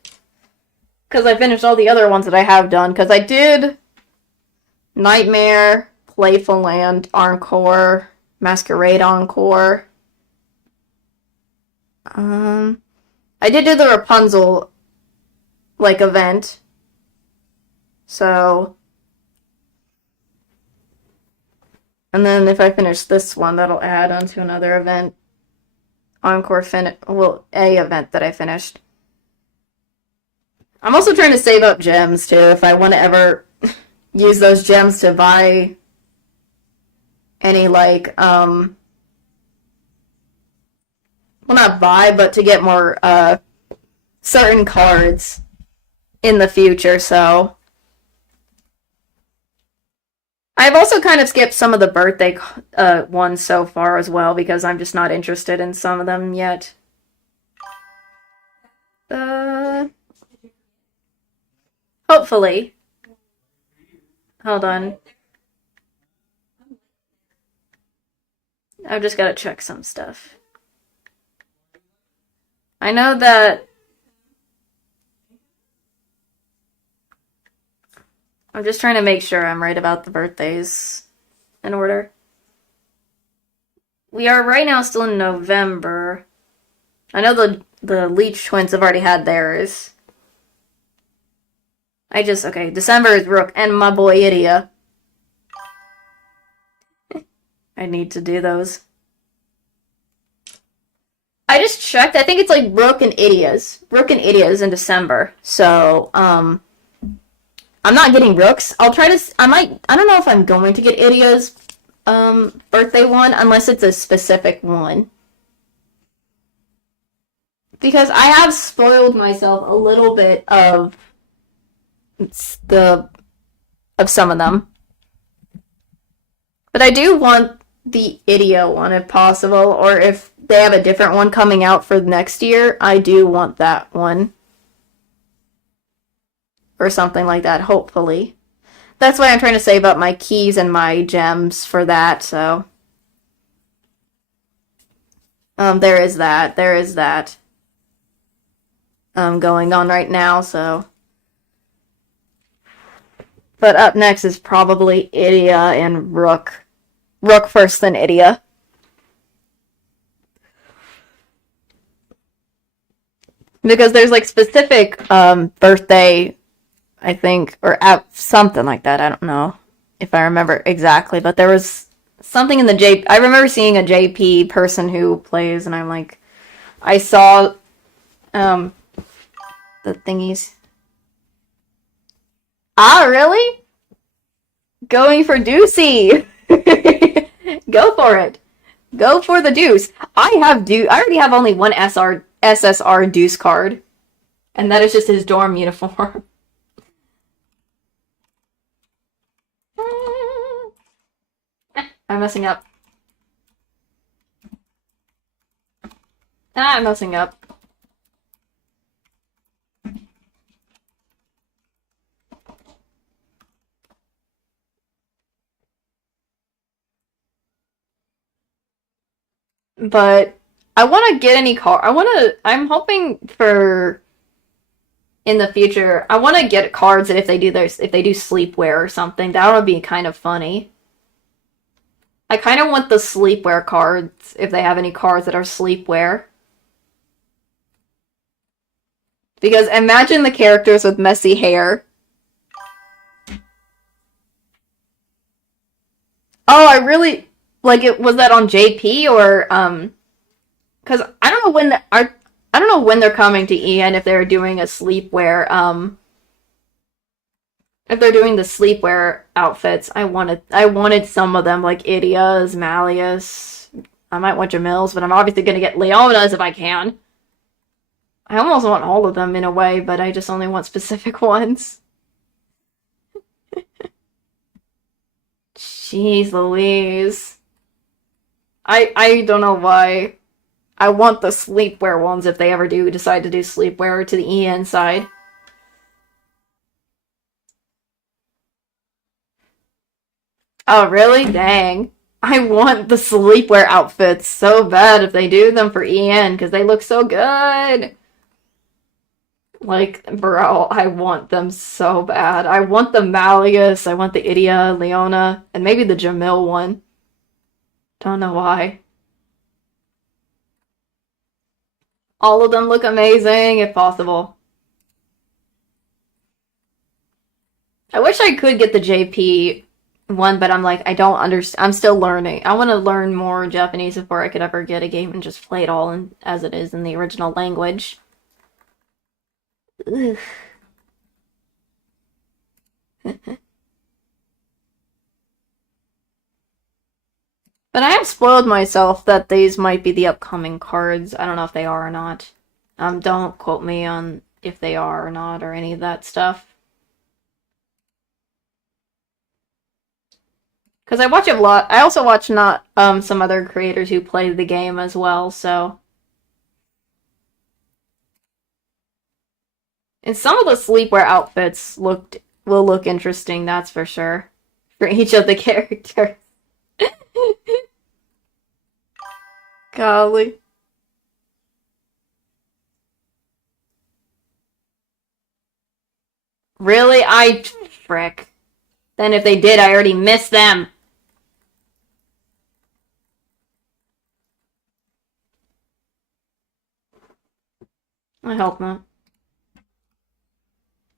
Because I finished all the other ones that I have done. Because I did Nightmare, Playful Land, Encore, Masquerade Encore. I did do the Rapunzel, event. So... And then if I finish this one, that'll add onto another event. Encore a event that I finished. I'm also trying to save up gems, too, if I want to ever use those gems to buy any, well, not buy, but to get more, certain cards in the future, so I've also kind of skipped some of the birthday ones so far as well because I'm just not interested in some of them yet. Hopefully. Hold on. I've just got to check some stuff. I know that I'm just trying to make sure I'm right about the birthdays in order. We are right now still in November. I know the Leech twins have already had theirs. Okay, December is Rook and my boy Idia. I need to do those. I just checked. I think it's like Rook and Idias. Rook and Idias in December. So, I'm not getting Rooks. I don't know if I'm going to get Idia's birthday one unless it's a specific one. Because I have spoiled myself a little bit of some of them. But I do want the Idia one if possible, or if they have a different one coming out for next year, I do want that one. Or something like that, hopefully. That's why I'm trying to save up my keys and my gems for that, so. There is that. Going on right now, so. But up next is probably Idia and Rook. Rook first, then Idia. Because there's like specific birthday, I think, or something like that. I don't know if I remember exactly, but there was something in the I remember seeing a JP person who plays, and I'm like, I saw the thingies. Ah, really? Going for Deucey! Go for it. Go for the Deuce. I already have only one SSR Deuce card. And that is just his dorm uniform. I'm messing up. I'm messing up. But I want to get any car. I'm hoping for in the future. I want to get cards that if they do sleepwear or something, that would be kind of funny. I kind of want the sleepwear cards if they have any cards that are sleepwear. Because imagine the characters with messy hair. Oh, I really like it. Was that on JP or because I don't know when I don't know when they're coming to EN if they're doing a sleepwear if they're doing the sleepwear outfits. I wanted some of them like Idia's, Malleus. I might want Jamil's, but I'm obviously gonna get Leona's if I can. I almost want all of them in a way, but I just only want specific ones. Jeez Louise. I don't know why. I want the sleepwear ones if they ever do decide to do sleepwear to the EN side. Oh, really? Dang. I want the sleepwear outfits so bad if they do them for EN, because they look so good. Like, bro, I want them so bad. I want the Malleus, I want the Idia, Leona, and maybe the Jamil one. Don't know why. All of them look amazing, if possible. I wish I could get the JP one, but I'm like, I don't understand. I'm still learning. I want to learn more Japanese before I could ever get a game and just play it all as it is in the original language. Ugh. But I have spoiled myself that these might be the upcoming cards. I don't know if they are or not. Don't quote me on if they are or not or any of that stuff. Because I watch a lot. I also watch not some other creators who play the game as well, so. And some of the sleepwear outfits will look interesting, that's for sure. For each of the characters. Golly. Really? Frick. Then if they did, I already missed them. I hope not.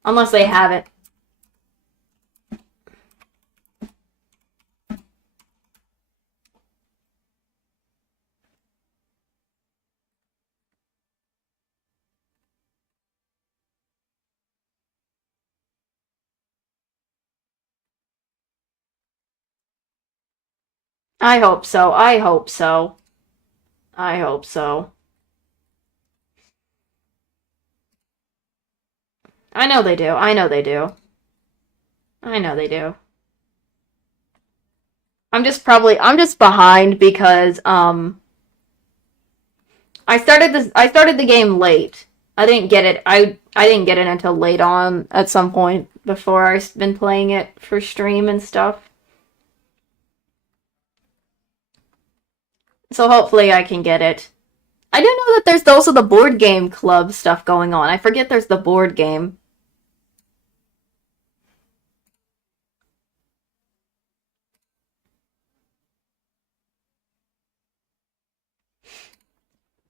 Unless they have it. I hope so. I hope so. I hope so. I know they do. I know they do. I know they do. I'm just behind because I started the game late. I didn't get it. I didn't get it until late on at some point before I've been playing it for stream and stuff. So hopefully I can get it. I didn't know that there's also the board game club stuff going on. I forget there's the board game.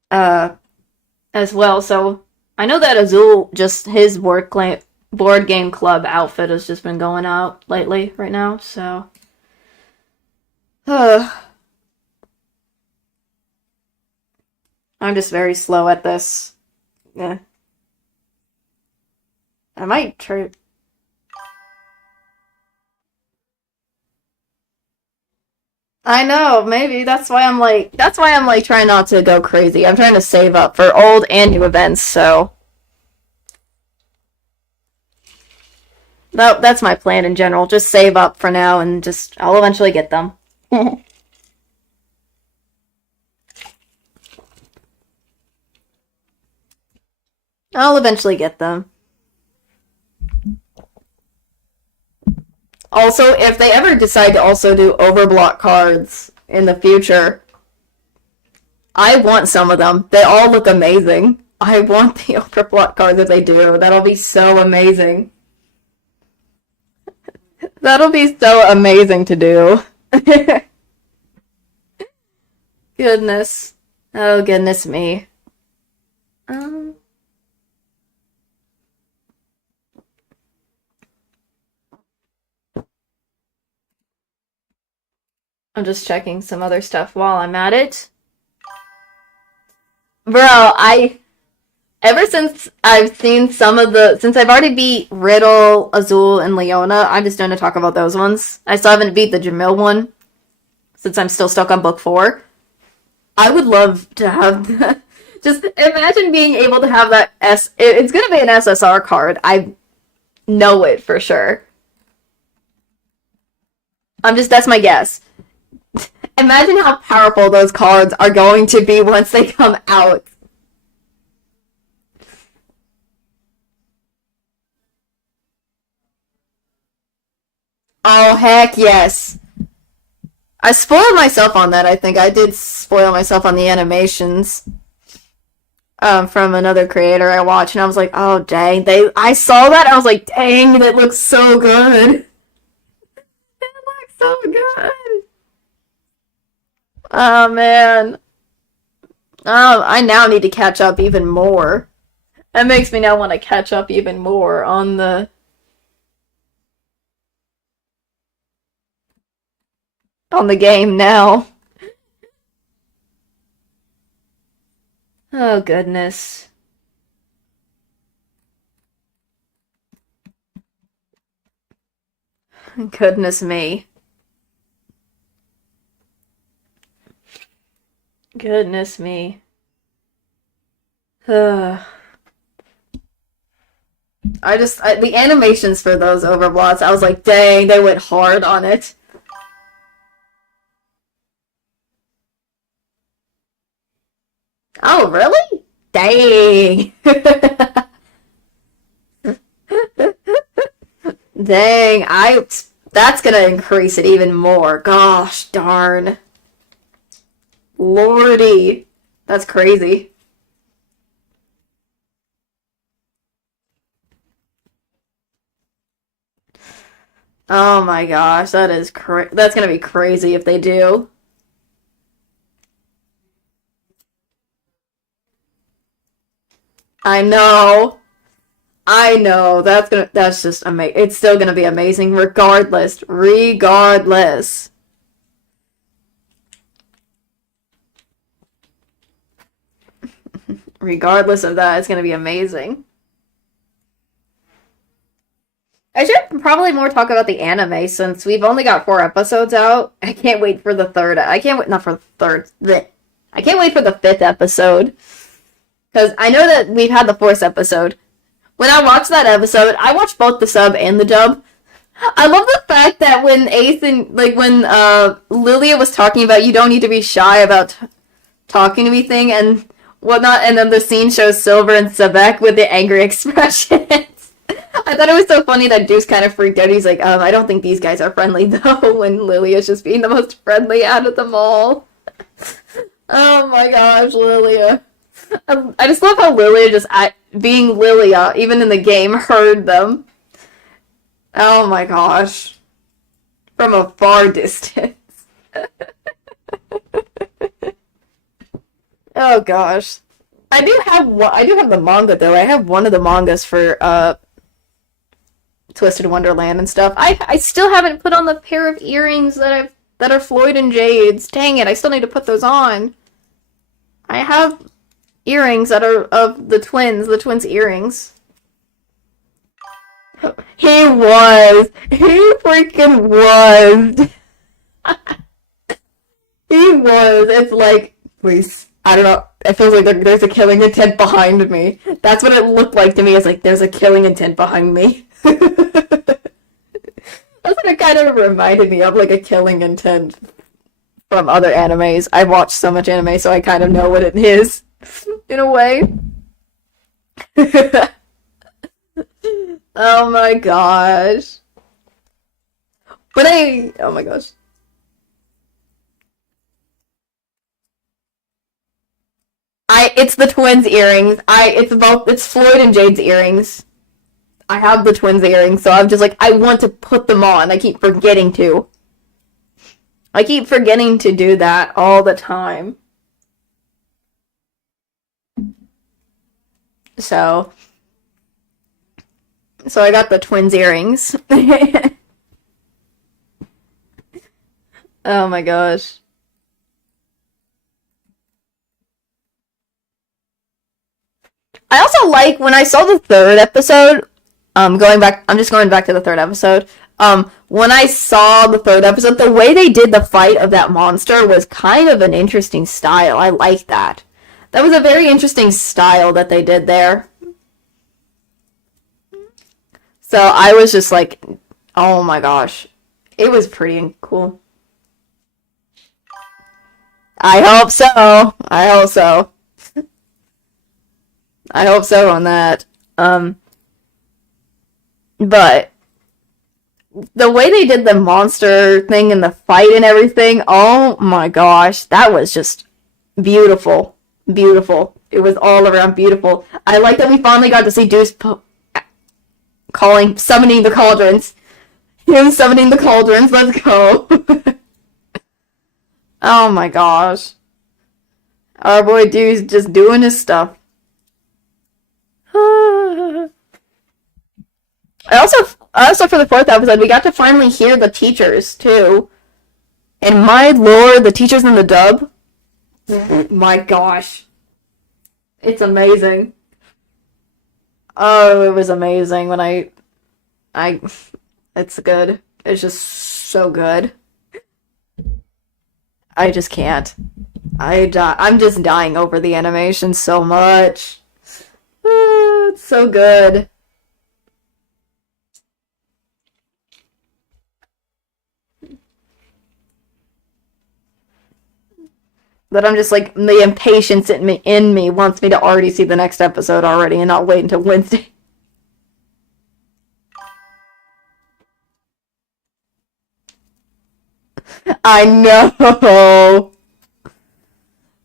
As well, so I know that Azul, just his board game club outfit has just been going out lately, right now, so. I'm just very slow at this. Yeah. I might try. I know, maybe that's why I'm like trying not to go crazy. I'm trying to save up for old and new events, so that's my plan in general. Just save up for now and I'll eventually get them. I'll eventually get them. Also, if they ever decide to also do overblock cards in the future, I want some of them. They all look amazing. I want the overblock cards if they do. That'll be so amazing. That'll be so amazing to do. Goodness. Oh, goodness me. I'm just checking some other stuff while I'm at it. Bro, ever since I've seen since I've already beat Riddle, Azul, and Leona, I'm just going to talk about those ones. I still haven't beat the Jamil one, since I'm still stuck on book 4. I would love to have just imagine being able to have that it's going to be an SSR card. I know it for sure. That's my guess. Imagine how powerful those cards are going to be once they come out. Oh, heck yes. I spoiled myself on that, I think. I did spoil myself on the animations from another creator I watched, and I was like, oh, dang. I saw that, I was like, dang, that looks so good. It looks so good. Oh, man. Oh, I now need to catch up even more. That makes me now want to catch up even more on the game now. Oh, goodness. Goodness me. Goodness me. The animations for those overblots, I was like, dang, they went hard on it. Oh, really? Dang. Dang, that's gonna increase it even more. Gosh darn. Lordy. That's crazy. Oh my gosh, that's gonna be crazy if they do. I know. That's just amazing. It's still gonna be amazing regardless. Regardless. Regardless of that, it's gonna be amazing. I should probably more talk about the anime since we've only got 4 episodes out. I can't wait for the third. I can't wait, not for the third. I can't wait for the 5th episode. Because I know that we've had the 4th episode. When I watched that episode, I watched both the sub and the dub. I love the fact that when when Lilia was talking about you don't need to be shy about talking to me thing and whatnot, and then the scene shows Silver and Sebek with the angry expressions. I thought it was so funny that Deuce kind of freaked out. He's like, I don't think these guys are friendly though, when Lilia's just being the most friendly out of them all. Oh my gosh, Lilia. I just love how Lilia being Lilia, even in the game, heard them. Oh my gosh. From a far distance. Oh gosh. I do have the manga though. I have one of the mangas for Twisted Wonderland and stuff. I still haven't put on the pair of earrings that are Floyd and Jade's. Dang it, I still need to put those on. I have earrings that are of the twins earrings. He freaking was. He was. It's like, please. I don't know. It feels like there's a killing intent behind me. That's what it looked like to me. It's like, there's a killing intent behind me. That's what it kind of reminded me of, like a killing intent from other animes. I've watched so much anime, so I kind of know what it is, in a way. Oh my gosh. Oh my gosh. It's the twins' earrings. It's Floyd and Jade's earrings. I have the twins' earrings, so I'm just like, I want to put them on. I keep forgetting to. I keep forgetting to do that all the time. So I got the twins' earrings. Oh my gosh. I also like when I saw the 3rd episode, I'm just going back to the 3rd episode. When I saw the 3rd episode, the way they did the fight of that monster was kind of an interesting style. I like that. That was a very interesting style that they did there. So I was just like, oh my gosh. It was pretty cool. I hope so. I hope so. I hope so on that. But the way they did the monster thing and the fight and everything, oh my gosh, that was just beautiful. Beautiful. It was all around beautiful. I like that we finally got to see Deuce summoning the cauldrons. Him summoning the cauldrons, let's go. Oh my gosh. Our boy Deuce just doing his stuff. Also for the 4th episode, we got to finally hear the teachers too. And my lord, the teachers in the dub. My gosh. It's amazing. Oh, it was amazing when it's good. It's just so good. I just can't. I'm just dying over the animation so much. Oh, it's so good. But I'm just like, the impatience in me wants me to already see the next episode already and not wait until Wednesday. I know!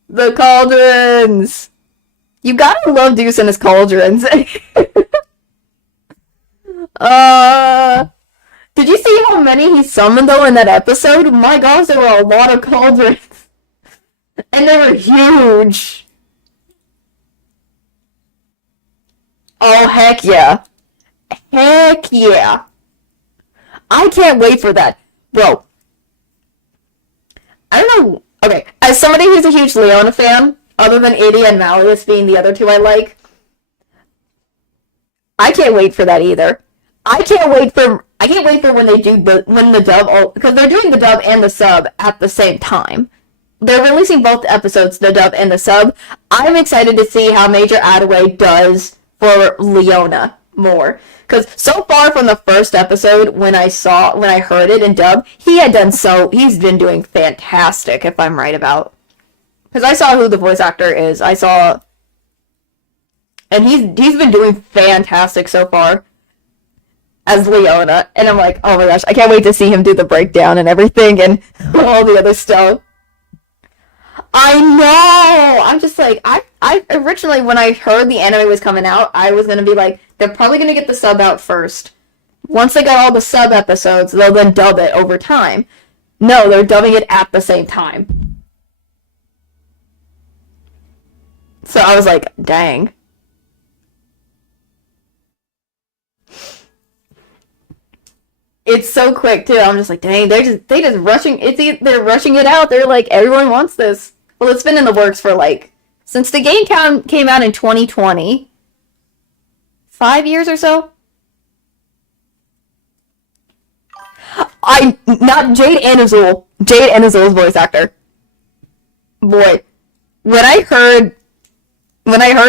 The cauldrons! You gotta love Deuce and his cauldrons. Did you see how many he summoned though in that episode? My gosh, there were a lot of cauldrons. And they were huge. Oh, heck yeah. Heck yeah. I can't wait for that. Bro. I don't know. Okay, as somebody who's a huge Leona fan, other than Idie and Malleus being the other two I like, I can't wait for that either. I can't wait for when they do when the dub, because they're doing the dub and the sub at the same time. They're releasing both episodes, the dub and the sub. I'm excited to see how Major Attaway does for Leona more. Because so far from the first episode, when I heard it in dub, he's been doing fantastic, if I'm right about. Because I saw who the voice actor is. And he's been doing fantastic so far as Leona. And I'm like, oh my gosh, I can't wait to see him do the breakdown and everything and all the other stuff. I know! I'm just like, I originally, when I heard the anime was coming out, I was gonna be like, they're probably gonna get the sub out first. Once they got all the sub episodes, they'll then dub it over time. No, they're dubbing it at the same time. So I was like, dang. It's so quick too. I'm just like, dang, they just rushing. They're rushing it out. They're like, everyone wants this. Well, it's been in the works for like since the game came out in 2020, 5 years or so. Not Jade and Azul. Jade and Azul's voice actor. Boy, when I heard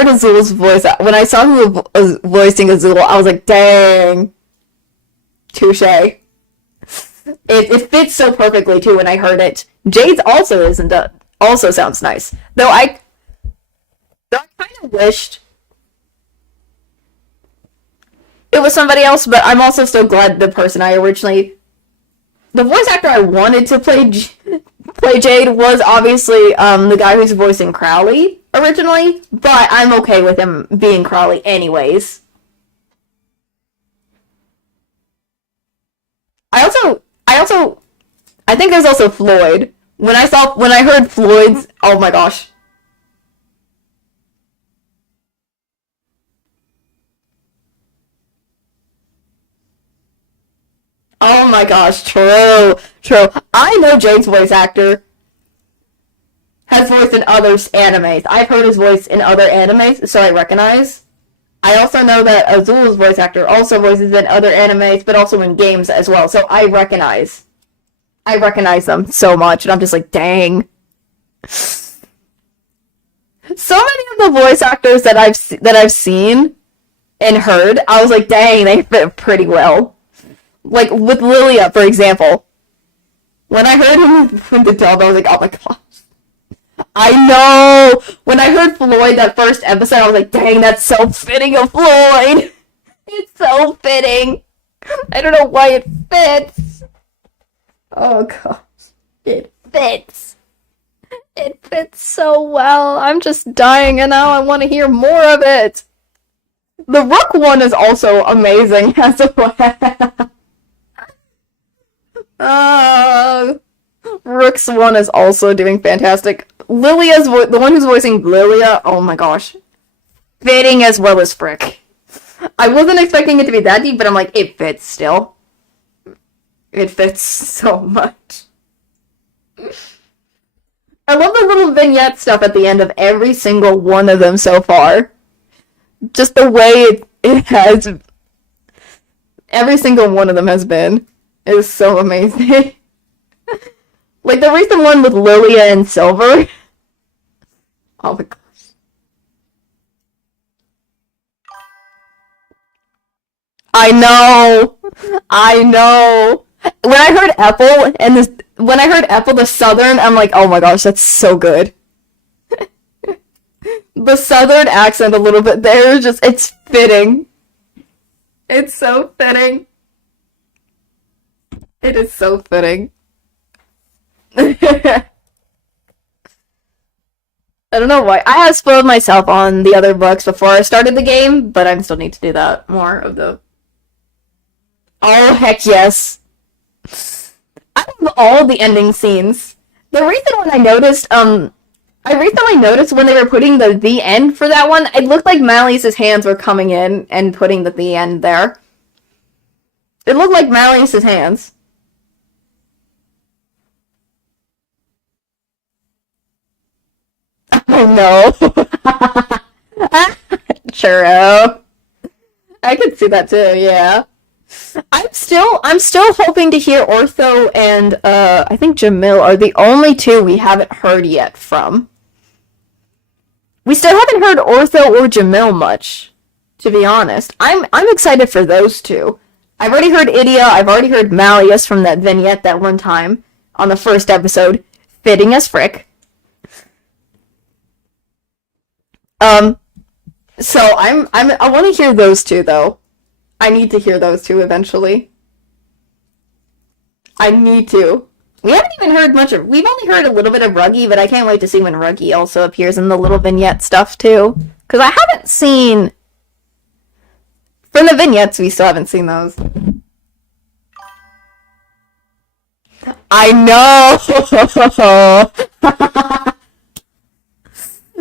Azul's voice, when I saw who was voicing Azul, I was like, dang. Touche. It fits so perfectly too when I heard it. Jade's also sounds nice. Though I kind of wished it was somebody else, but I'm also still glad the voice actor I wanted to play Jade was obviously the guy who's voicing Crowley originally, but I'm okay with him being Crowley anyways. I think there's also Floyd. When I heard Floyd's, oh my gosh. Oh my gosh, true. I know Jade's voice actor has voiced in other animes. I've heard his voice in other animes, so I recognize. I also know that Azul's voice actor also voices in other animes, but also in games as well, so I recognize them so much, and I'm just like, dang. So many of the voice actors that I've seen and heard, I was like, dang, they fit pretty well. Like, with Lilia, for example. When I heard him in the dub, I was like, oh my gosh. I know! When I heard Floyd that first episode, I was like, dang, that's so fitting of Floyd! It's so fitting! I don't know why it fits! Oh gosh. It fits! It fits so well! I'm just dying and now I want to hear more of it! The Rook one is also amazing as well. Rook's one is also doing fantastic. Lilia's the one who's voicing Lilia, oh my gosh. Fitting as well as Frick. I wasn't expecting it to be that deep, but I'm like, it fits still. It fits so much. I love the little vignette stuff at the end of every single one of them so far. Just the way it has... Every single one of them has been. It is so amazing. Like the recent one with Lilia and Silver. Oh my gosh. I know. I know. When I heard Apple the Southern, I'm like, oh my gosh, that's so good. The Southern accent a little bit there, it's fitting. It's so fitting. It is so fitting. I don't know why. I have spoiled myself on the other books before I started the game, but I still need to do that. More of the... Oh, heck yes. I love all the ending scenes. The reason when I recently noticed when they were putting the end for that one, it looked like Malleus's hands were coming in and putting the end there. It looked like Malleus's hands. I know. Churro. I could see that too, yeah. I'm still hoping to hear Ortho and I think Jamil are the only two we haven't heard yet from. We still haven't heard Ortho or Jamil much, to be honest. I'm excited for those two. I've already heard Idia, I've already heard Malleus from that vignette that one time on the first episode, fitting as frick. So I want to hear those two though. I need to hear those two eventually. I need to. We haven't even heard much of... We've only heard a little bit of Ruggy, but I can't wait to see when Ruggy also appears in the little vignette stuff, too. Because I haven't seen... From the vignettes, we still haven't seen those. I know!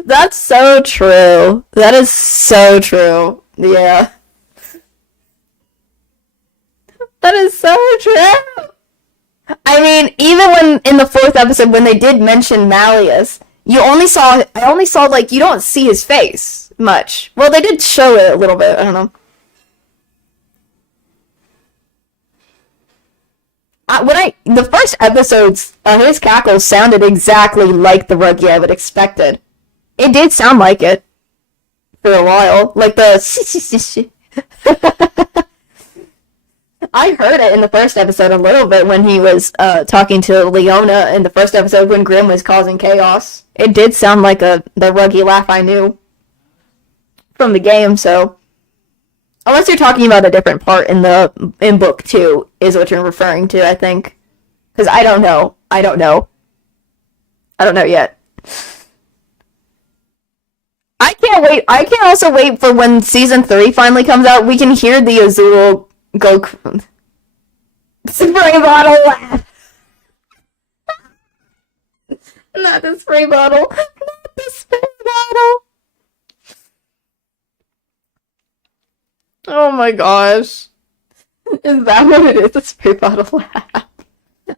That's so true. That is so true. Yeah. That is so true! I mean, even when, in the 4th episode, when they did mention Malleus, I only saw, like, you don't see his face much. Well, they did show it a little bit, I don't know. The first episodes, his cackles sounded exactly like the Ruggy I would expected. It did sound like it. For a while. Like the... I heard it in the first episode a little bit when he was talking to Leona in the first episode when Grimm was causing chaos. It did sound like the Ruggy laugh I knew from the game, so... Unless you're talking about a different part in book 2 is what you're referring to, I think. Because I don't know. I don't know yet. I can't wait. I can also wait for when season 3 finally comes out. We can hear the Azul go spray bottle laugh. Not the spray bottle. Not the spray bottle. Oh my gosh. Is that what it is? A spray bottle laugh.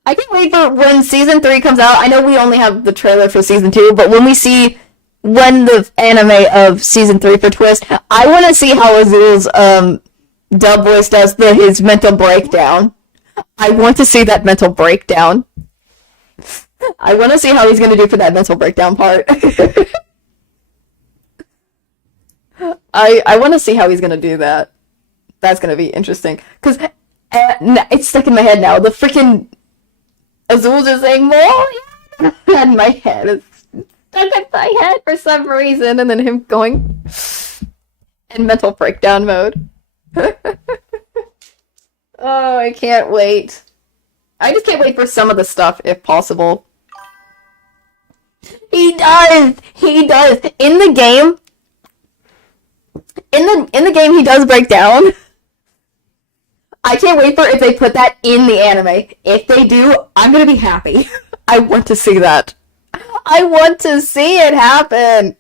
I can't wait for when season 3 comes out. I know we only have the trailer for season 2, but when we see the anime of season 3 for Twist, I want to see how Azul's dub voice does his mental breakdown. I want to see that mental breakdown. I want to see how he's going to do for that mental breakdown part. I want to see how he's going to do that. That's going to be interesting. Because it's stuck in my head now. The freaking Azul just saying, more, and my head is stuck in my head for some reason. And then him going in mental breakdown mode. Oh, I can't wait. I just can't wait for some of the stuff, if possible. He does! He does! In the game, he does break down. I can't wait for if they put that in the anime. If they do, I'm gonna be happy. I want to see that. I want to see it happen!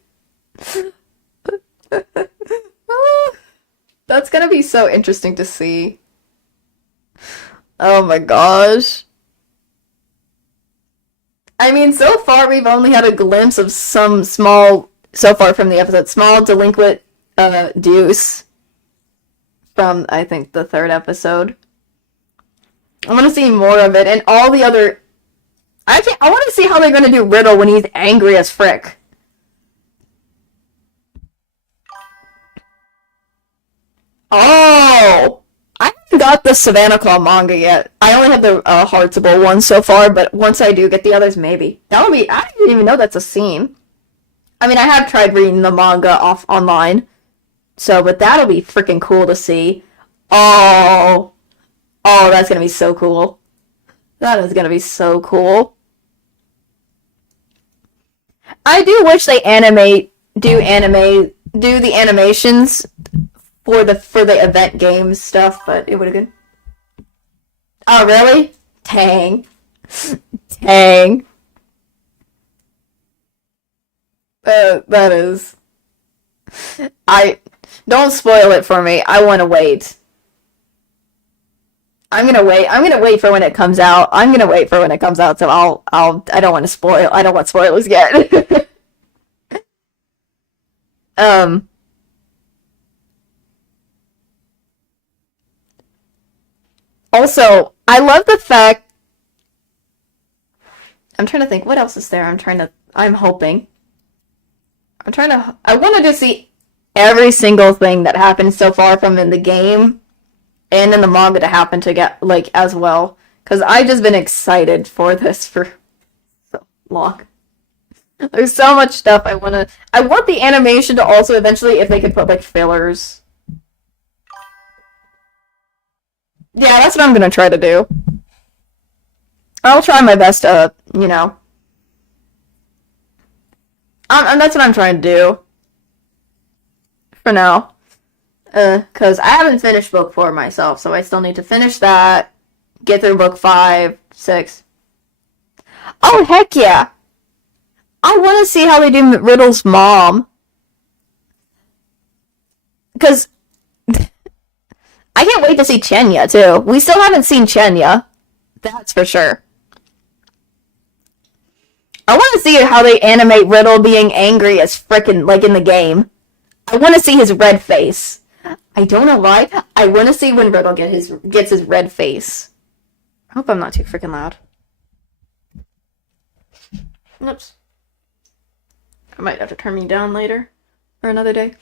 That's gonna be so interesting to see. Oh my gosh. I mean, so far we've only had a glimpse of some small, so far from the episode, small delinquent Deuce from, I think, the 3rd episode. I want to see more of it, and all the other... I want to see how they're going to do Riddle when he's angry as frick. Oh! got the Savannah Claw manga yet. I only have the Heartable one so far, but once I do get the others, maybe. That'll be. I didn't even know that's a scene. I mean, I have tried reading the manga off online, so but that'll be freaking cool to see. Oh, that's gonna be so cool. That is gonna be so cool. I do wish they do the animations for the event games stuff, but it would have been. Oh, really? Dang. Dang. That is. Don't spoil it for me. I want to wait. I'm gonna wait. I'm gonna wait for when it comes out. So I don't want to spoil. I don't want spoilers yet. Also, I love the fact. I'm trying to think. What else is there? I'm hoping. I wanted to see every single thing that happened so far from in the game and in the manga to happen to get, like, as well. Because I've just been excited for this for so long. There's so much stuff I want the animation to also eventually, if they could put, like, fillers. Yeah, that's what I'm gonna try to do. I'll try my best to, that's what I'm trying to do. For now. Because I haven't finished book 4 myself, so I still need to finish that. Get through book 5, 6. Oh, heck yeah! I want to see how they do Riddle's mom. Because I can't wait to see Chenya, too. We still haven't seen Chenya. That's for sure. I want to see how they animate Riddle being angry as frickin' like in the game. I want to see his red face. I don't know why. I want to see when Riddle gets his red face. I hope I'm not too frickin' loud. Oops. I might have to turn me down later. Or another day.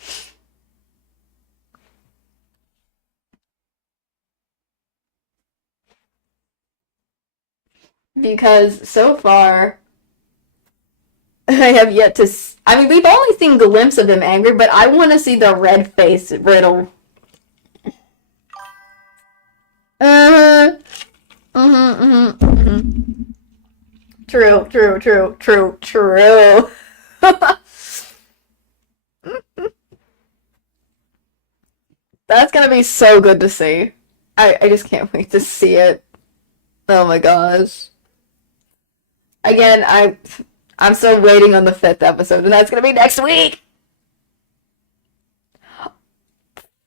Because so far, I have yet to. I mean, we've only seen glimpses of him angry, but I want to see the red face Riddle. True. That's gonna be so good to see. I just can't wait to see it. Oh my gosh. Again, I'm still waiting on the 5th episode, and that's gonna be next week!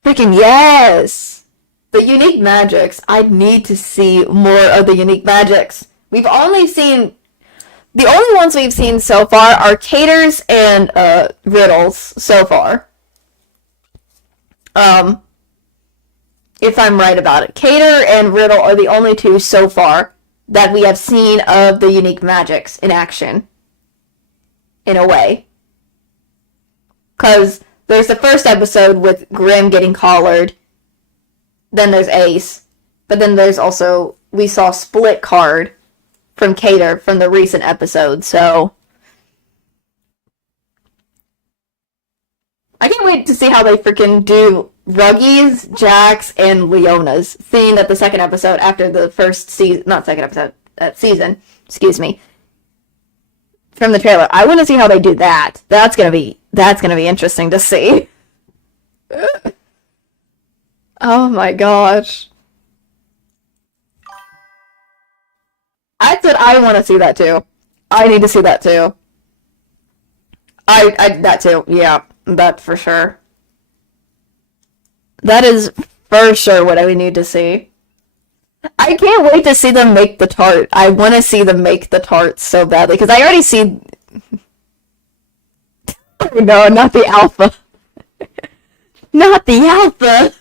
Freaking yes! The unique magics. I need to see more of the unique magics. We've only seen... The only ones we've seen so far are Caters and, Riddles, so far. If I'm right about it. Cater and Riddle are the only two so far that we have seen of the unique magics in action. In a way. Because there's the first episode with Grimm getting collared. Then there's Ace. But then there's also, we saw Split Card from Cater from the recent episode, so I can't wait to see how they freaking do Ruggies, Jax, and Leona's, seeing that the second episode after the first season, not second episode, season, excuse me, from the trailer. I want to see how they do that. That's gonna be interesting to see. Oh my gosh. I said I want to see that too. I need to see that too. That too. Yeah, that for sure. That is for sure what I would need to see. I can't wait to see them make the tart. I want to see them make the tarts so badly because I already see. Oh, no, not the alpha. Not the alpha.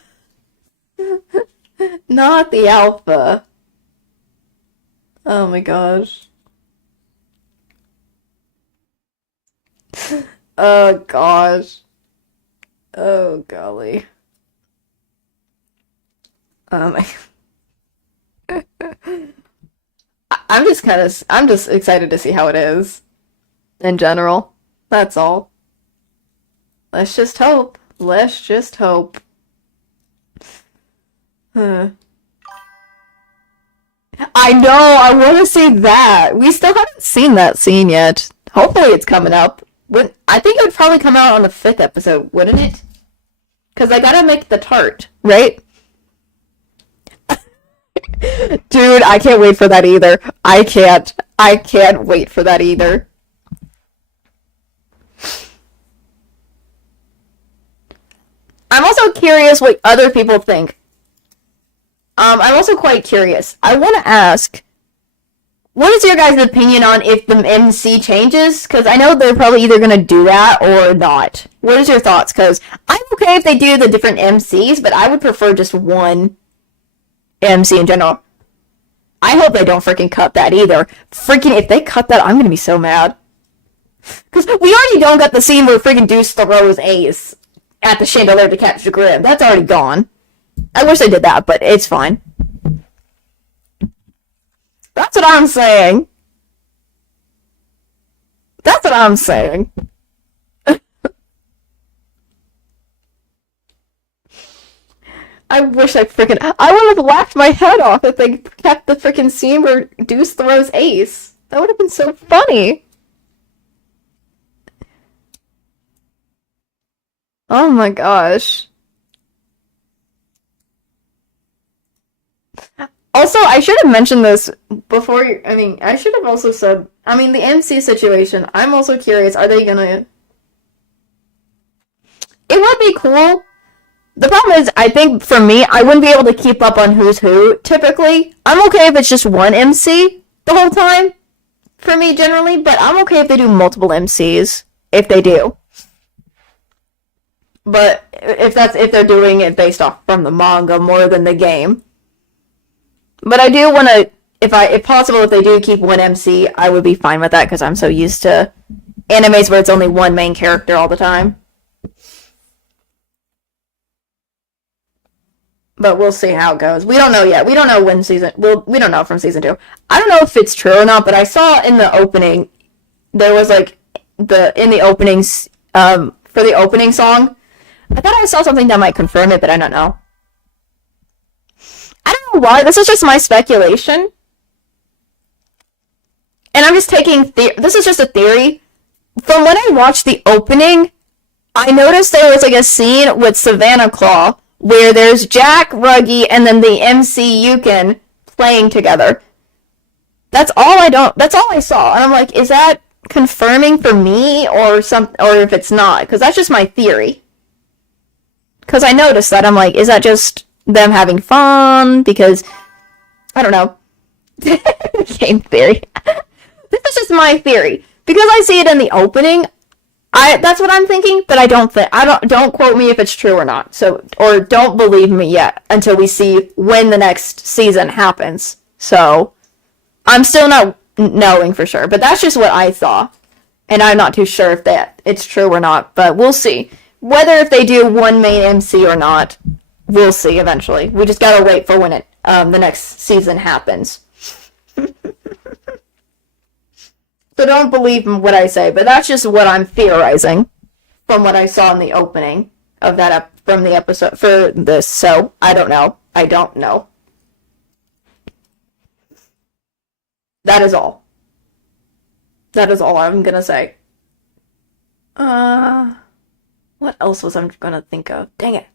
Not the alpha. Oh my gosh. Oh gosh. Oh golly. Um, I'm just excited to see how it is in general. That's all. Let's just hope. Let's just hope. Huh. I know, I want to see that. We still haven't seen that scene yet. Hopefully it's coming up. I think it would probably come out on the 5th episode, wouldn't it? Because I gotta make the tart, right? Dude, I can't wait for that either. I can't wait for that either. I'm also curious what other people think. I'm also quite curious. I want to ask, what is your guys' opinion on if the MC changes? Because I know they're probably either going to do that or not. What is your thoughts? Because I'm okay if they do the different MCs, but I would prefer just one MC in general. I hope they don't freaking cut that either. Freaking, if they cut that, I'm going to be so mad. Because we already don't got the scene where freaking Deuce throws Ace at the chandelier to catch the grip. That's already gone. I wish they did that, but it's fine. That's what I'm saying. That's what I'm saying. I wish I would have laughed my head off if they kept the freaking scene where Deuce throws Ace. That would have been so funny. Oh my gosh. Also, I should have mentioned this before. I should have also said, the MC situation, I'm also curious, are they gonna... It would be cool. The problem is, I think, for me, I wouldn't be able to keep up on who's who, typically. I'm okay if it's just one MC the whole time, for me, generally, but I'm okay if they do multiple MCs, if they do. But if they're doing it based off from the manga more than the game. But I do want to, if possible, if they do keep one MC, I would be fine with that because I'm so used to animes where it's only one main character all the time. But we'll see how it goes. We don't know yet. We don't know when we don't know from season 2. I don't know if it's true or not, but I saw in the opening, there was like, in the openings, for the opening song, I thought I saw something that might confirm it, but I don't know. I don't know why. This is just my speculation. And I'm just taking... This is just a theory. From when I watched the opening, I noticed there was like a scene with Savannah Claw where there's Jack, Ruggy, and then the MC Yukin playing together. That's all I saw. And I'm like, is that confirming for me or if it's not? Because that's just my theory. Because I noticed that. I'm like, is that just them having fun? Because, I don't know. Game theory. This is just my theory. Because I see it in the opening, that's what I'm thinking, but don't quote me if it's true or not. Or don't believe me yet until we see when the next season happens. So, I'm still not knowing for sure, but that's just what I saw. And I'm not too sure if it's true or not, but we'll see. Whether if they do one main MC or not, we'll see eventually. We just gotta wait for when the next season happens. So don't believe what I say, but that's just what I'm theorizing from what I saw in the opening of that from the episode for this. So I don't know. That is all. That is all I'm gonna say. What else was I gonna think of? Dang it.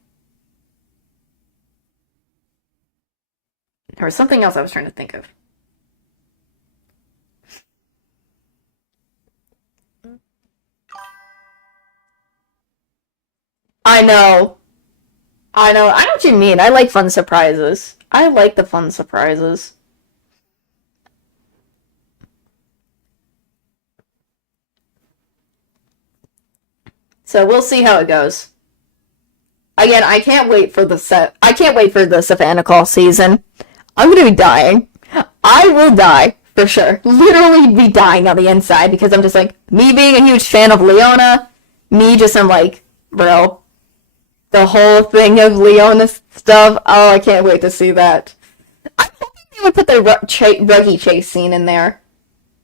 There was something else I was trying to think of. I know. I know what you mean. I like fun surprises. I like the fun surprises. So we'll see how it goes. Again, I can't wait for the Savannah Call season. I'm gonna be dying. I will die, for sure. Literally be dying on the inside because I'm just like, me being a huge fan of Leona, I'm like, bro, The whole thing of Leona stuff. Oh, I can't wait to see that. I'm hoping they would put the Ruggy chase scene in there.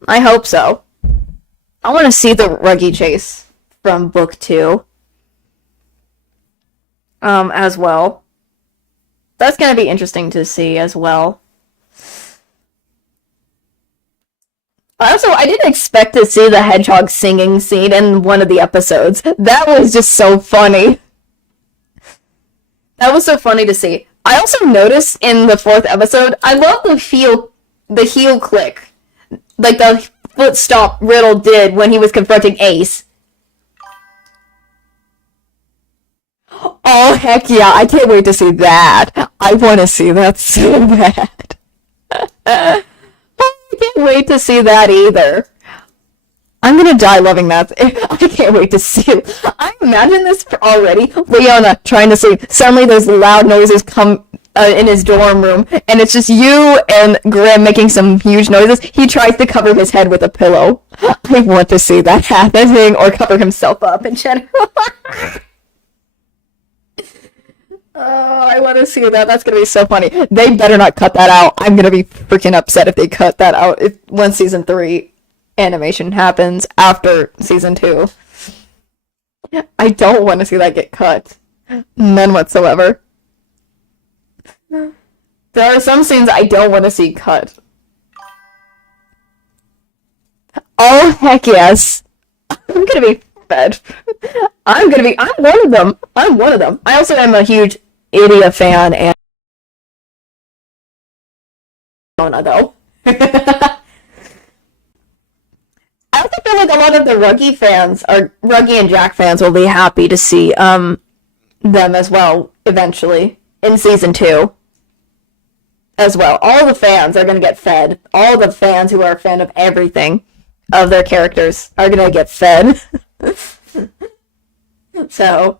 I hope so. I want to see the Ruggy chase from book 2. As well. That's gonna be interesting to see as well. Also, I didn't expect to see the hedgehog singing scene in one of the episodes. That was just so funny. That was so funny to see. I also noticed in the 4th episode, I love the heel click. Like the foot stomp Riddle did when he was confronting Ace. Oh, heck yeah, I can't wait to see that. I want to see that so bad. I can't wait to see that either. I'm gonna die loving that. I can't wait to see it. I imagine this already. Leona trying to sleep. Suddenly those loud noises come in his dorm room, and it's just you and Grimm making some huge noises. He tries to cover his head with a pillow. I want to see that happening, or cover himself up in general. Oh, I want to see that. That's gonna be so funny. They better not cut that out. I'm gonna be freaking upset if they cut that out when season 3 animation happens after season 2. I don't want to see that get cut. None whatsoever. There are some scenes I don't want to see cut. Oh, heck yes. I'm gonna be fed. I'm one of them. I'm one of them. I also am a huge Idia fan, and though. I also feel like a lot of the Ruggy and Jack fans will be happy to see them as well eventually in season 2 as well. All the fans are going to get fed. All the fans who are a fan of everything of their characters are going to get fed. So,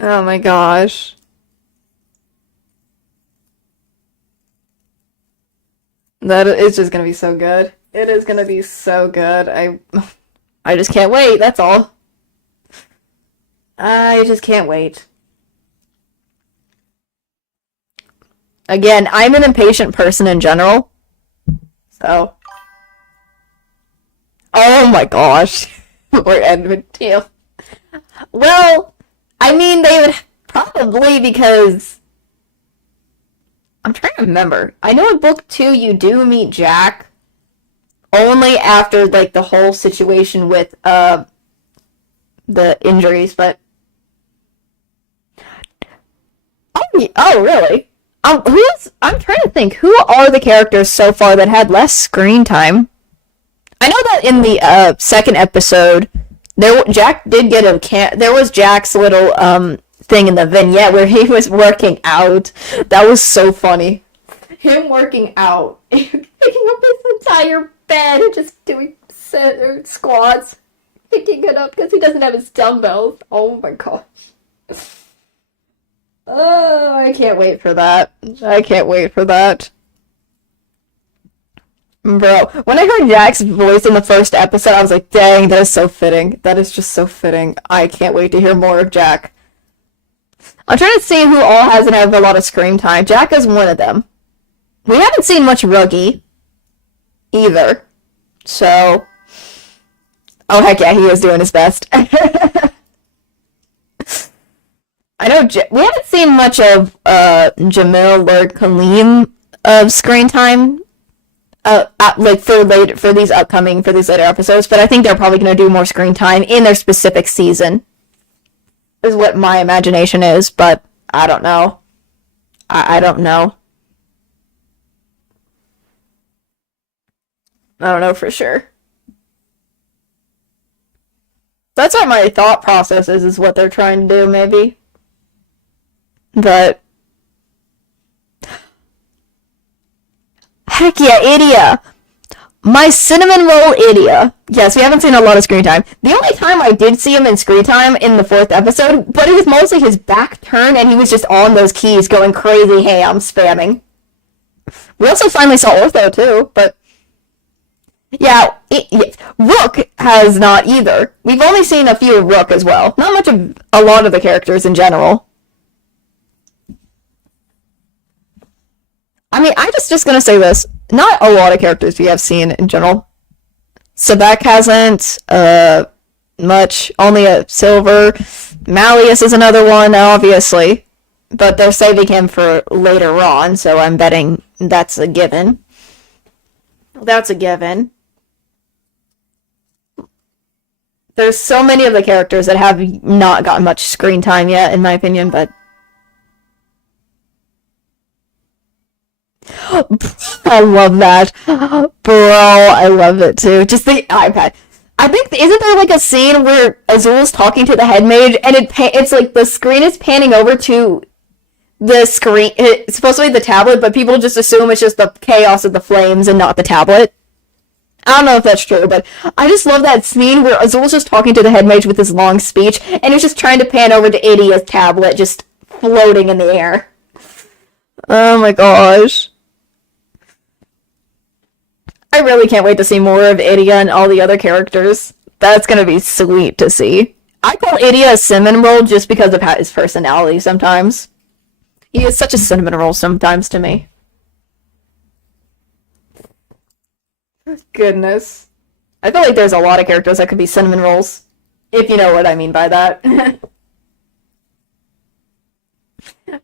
oh my gosh. That is just gonna be so good. It is gonna be so good. I just can't wait, that's all. I just can't wait. Again, I'm an impatient person in general. So. Oh my gosh. We're Edmund Teal. Well, I mean, they would probably, because I'm trying to remember. I know in book 2 you do meet Jack only after like the whole situation with the injuries, but oh really? I'm trying to think, who are the characters so far that had less screen time? I know that in the 2nd episode, Jack did get there was Jack's little thing in the vignette where he was working out. That was so funny. Him working out, picking up his entire bed and just doing squats, picking it up because he doesn't have his dumbbells. Oh my gosh. Oh, I can't wait for that. I can't wait for that. Bro, when I heard Jack's voice in the 1st episode, I was like, dang, that is so fitting. That is just so fitting. I can't wait to hear more of Jack. I'm trying to see who all hasn't had a lot of screen time. Jack is one of them. We haven't seen much Ruggy either. So, oh heck yeah, he is doing his best. I know we haven't seen much of Jamil or Kaleem of screen time. Like for these later episodes, but I think they're probably going to do more screen time in their specific season, is what my imagination is, but I don't know. I don't know. I don't know for sure. That's what my thought process is what they're trying to do, maybe. But heck yeah, Idia! My cinnamon roll Idia. Yes, we haven't seen a lot of screen time. The only time I did see him in screen time in the 4th episode, but it was mostly his back turn and he was just on those keys going crazy ham, spamming. We also finally saw Ortho too, but Yeah, Rook has not either. We've only seen a few of Rook as well. Not much of a lot of the characters in general. I mean, I'm just gonna say this. Not a lot of characters we have seen in general. Sebek hasn't, much. Only a Silver. Malleus is another one, obviously. But they're saving him for later on, so I'm betting that's a given. That's a given. There's so many of the characters that have not gotten much screen time yet, in my opinion, but... I love that. Bro, I love it too. Just the iPad. I think, isn't there like a scene where Azul's talking to the head mage, and it's like the screen is panning over to the screen. It's supposed to be the tablet, but people just assume it's just the chaos of the flames and not the tablet. I don't know if that's true, but I just love that scene where Azul's just talking to the head mage with his long speech, and he's just trying to pan over to Idia's tablet, just floating in the air. Oh my gosh. I really can't wait to see more of Idia and all the other characters. That's gonna be sweet to see. I call Idia a cinnamon roll just because of his personality sometimes. He is such a cinnamon roll sometimes to me. Goodness. I feel like there's a lot of characters that could be cinnamon rolls. If you know what I mean by that.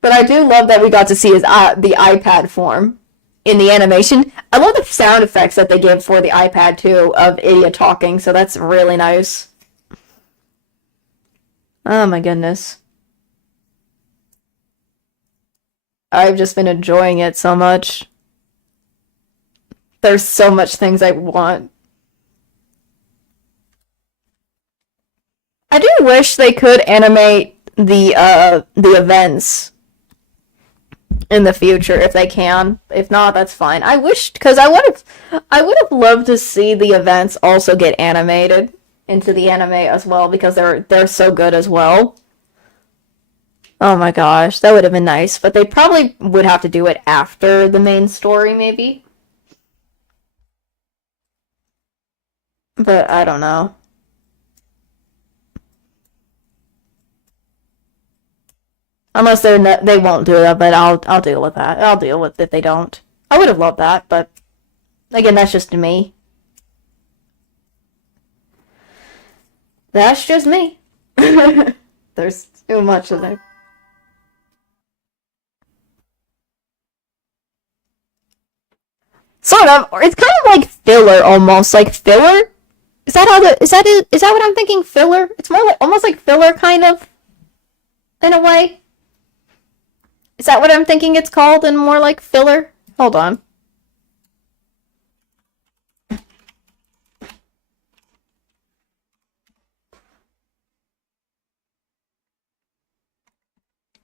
But I do love that we got to see his the iPad form in the animation. I love the sound effects that they give for the iPad too of Idia talking, so that's really nice. Oh my goodness. I've just been enjoying it so much. There's so much things I want. I do wish they could animate the events in the future if they can. If not, that's fine. I wish, because I would have loved to see the events also get animated into the anime as well, because they're so good as well. Oh my gosh, that would have been nice, but they probably would have to do it after the main story, maybe. But I don't know. Unless they won't do that, but I'll deal with that. I'll deal with it if they don't. I would have loved that, but again, that's just me. That's just me. There's too much of it. Sort of, or it's kind of like filler almost, like filler. Is that how the is that it? Is that what I'm thinking? Filler? It's more like almost like filler, kind of, in a way. Is that what I'm thinking it's called, and more like filler? Hold on.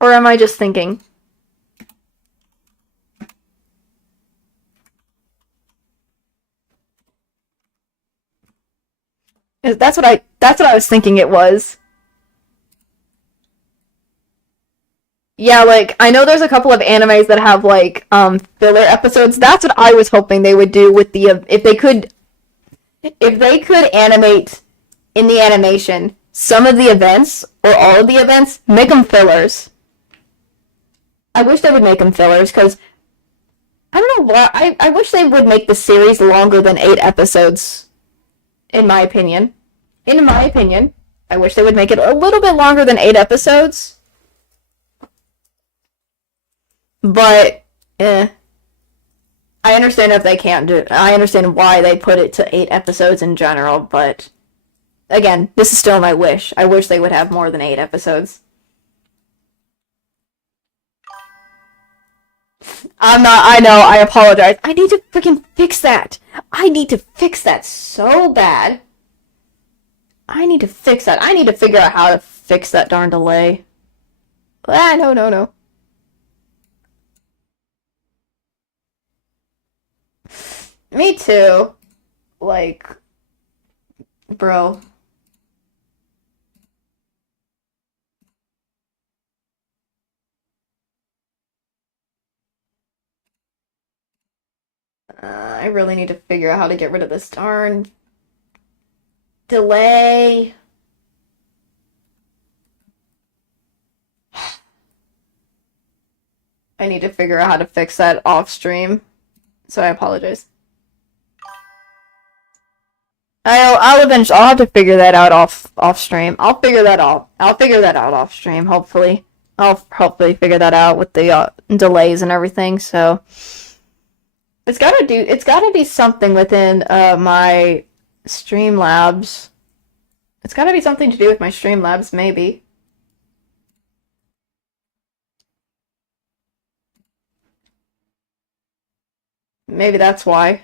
Or am I just thinking? That's what I was thinking it was. Yeah, like I know there's a couple of animes that have like filler episodes. That's what I was hoping they would do with the if they could animate in the animation some of the events or all of the events, make them fillers. I wish they would make them fillers because I don't know why. I wish they would make the series longer than 8 episodes. In my opinion. In my opinion, I wish they would make it a little bit longer than 8 episodes. But, I understand if they can't do it. I understand why they put it to 8 episodes in general, but again, this is still my wish. I wish they would have more than 8 episodes. I'm not, I know, I apologize. I need to freaking fix that. I need to fix that so bad. I need to fix that. I need to figure out how to fix that darn delay. No. Me too. Like, bro. I really need to figure out how to get rid of this darn delay. I need to figure out how to fix that off stream. So I apologize. I'll eventually, I'll have to figure that out off stream. I'll figure that out. I'll figure that out off stream, hopefully. I'll hopefully figure that out with the delays and everything, so it's gotta be something within my Streamlabs. It's gotta be something to do with my Streamlabs, maybe. Maybe that's why.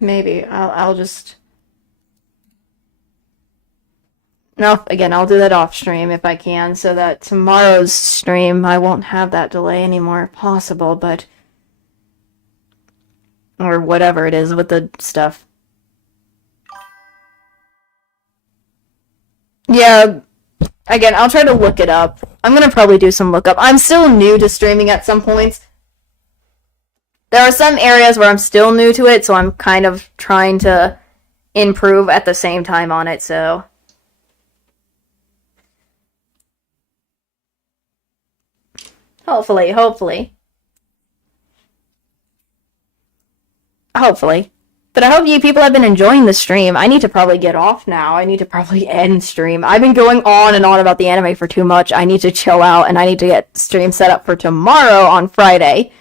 Maybe. I'll just... No, again, I'll do that off stream if I can, so that tomorrow's stream I won't have that delay anymore if possible, but... Or whatever it is with the stuff. Yeah, again, I'll try to look it up. I'm gonna probably do some lookup. I'm still new to streaming at some points. There are some areas where I'm still new to it, so I'm kind of trying to improve at the same time on it, so... Hopefully. But I hope you people have been enjoying the stream. I need to probably get off now. I need to probably end stream. I've been going on and on about the anime for too much. I need to chill out, and I need to get stream set up for tomorrow on Friday.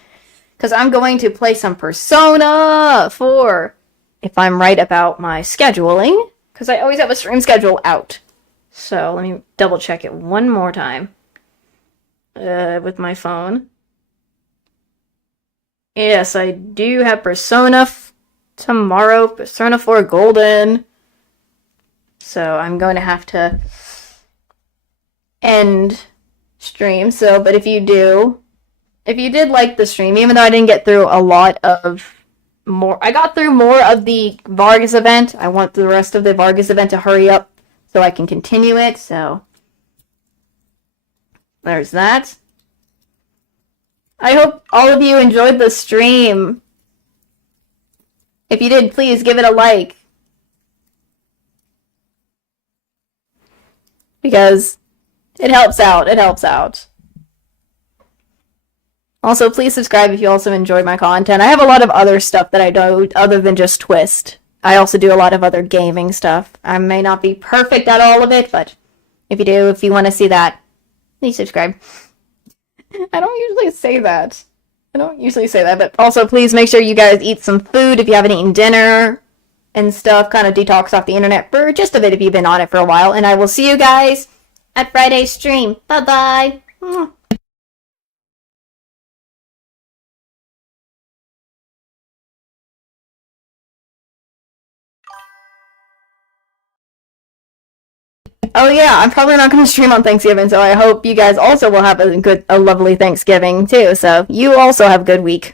Because I'm going to play some Persona 4, if I'm right about my scheduling. Because I always have a stream schedule out. So, let me double check it one more time. With my phone. Yes, I do have Persona tomorrow. Persona 4 Golden. So, I'm going to have to end stream. So, but if you did like the stream, even though I didn't get through a lot of I got through more of the Vargas event. I want the rest of the Vargas event to hurry up so I can continue it, so there's that. I hope all of you enjoyed the stream. If you did, please give it a like. Because it helps out. Also, please subscribe if you also enjoy my content. I have a lot of other stuff that I do other than just Twist. I also do a lot of other gaming stuff. I may not be perfect at all of it, but if you want to see that, please subscribe. I don't usually say that. But also please make sure you guys eat some food if you haven't eaten dinner and stuff. Kind of detox off the internet for just a bit if you've been on it for a while. And I will see you guys at Friday's stream. Bye-bye. Oh yeah, I'm probably not going to stream on Thanksgiving, so I hope you guys also will have a lovely Thanksgiving too. So you also have good weeks.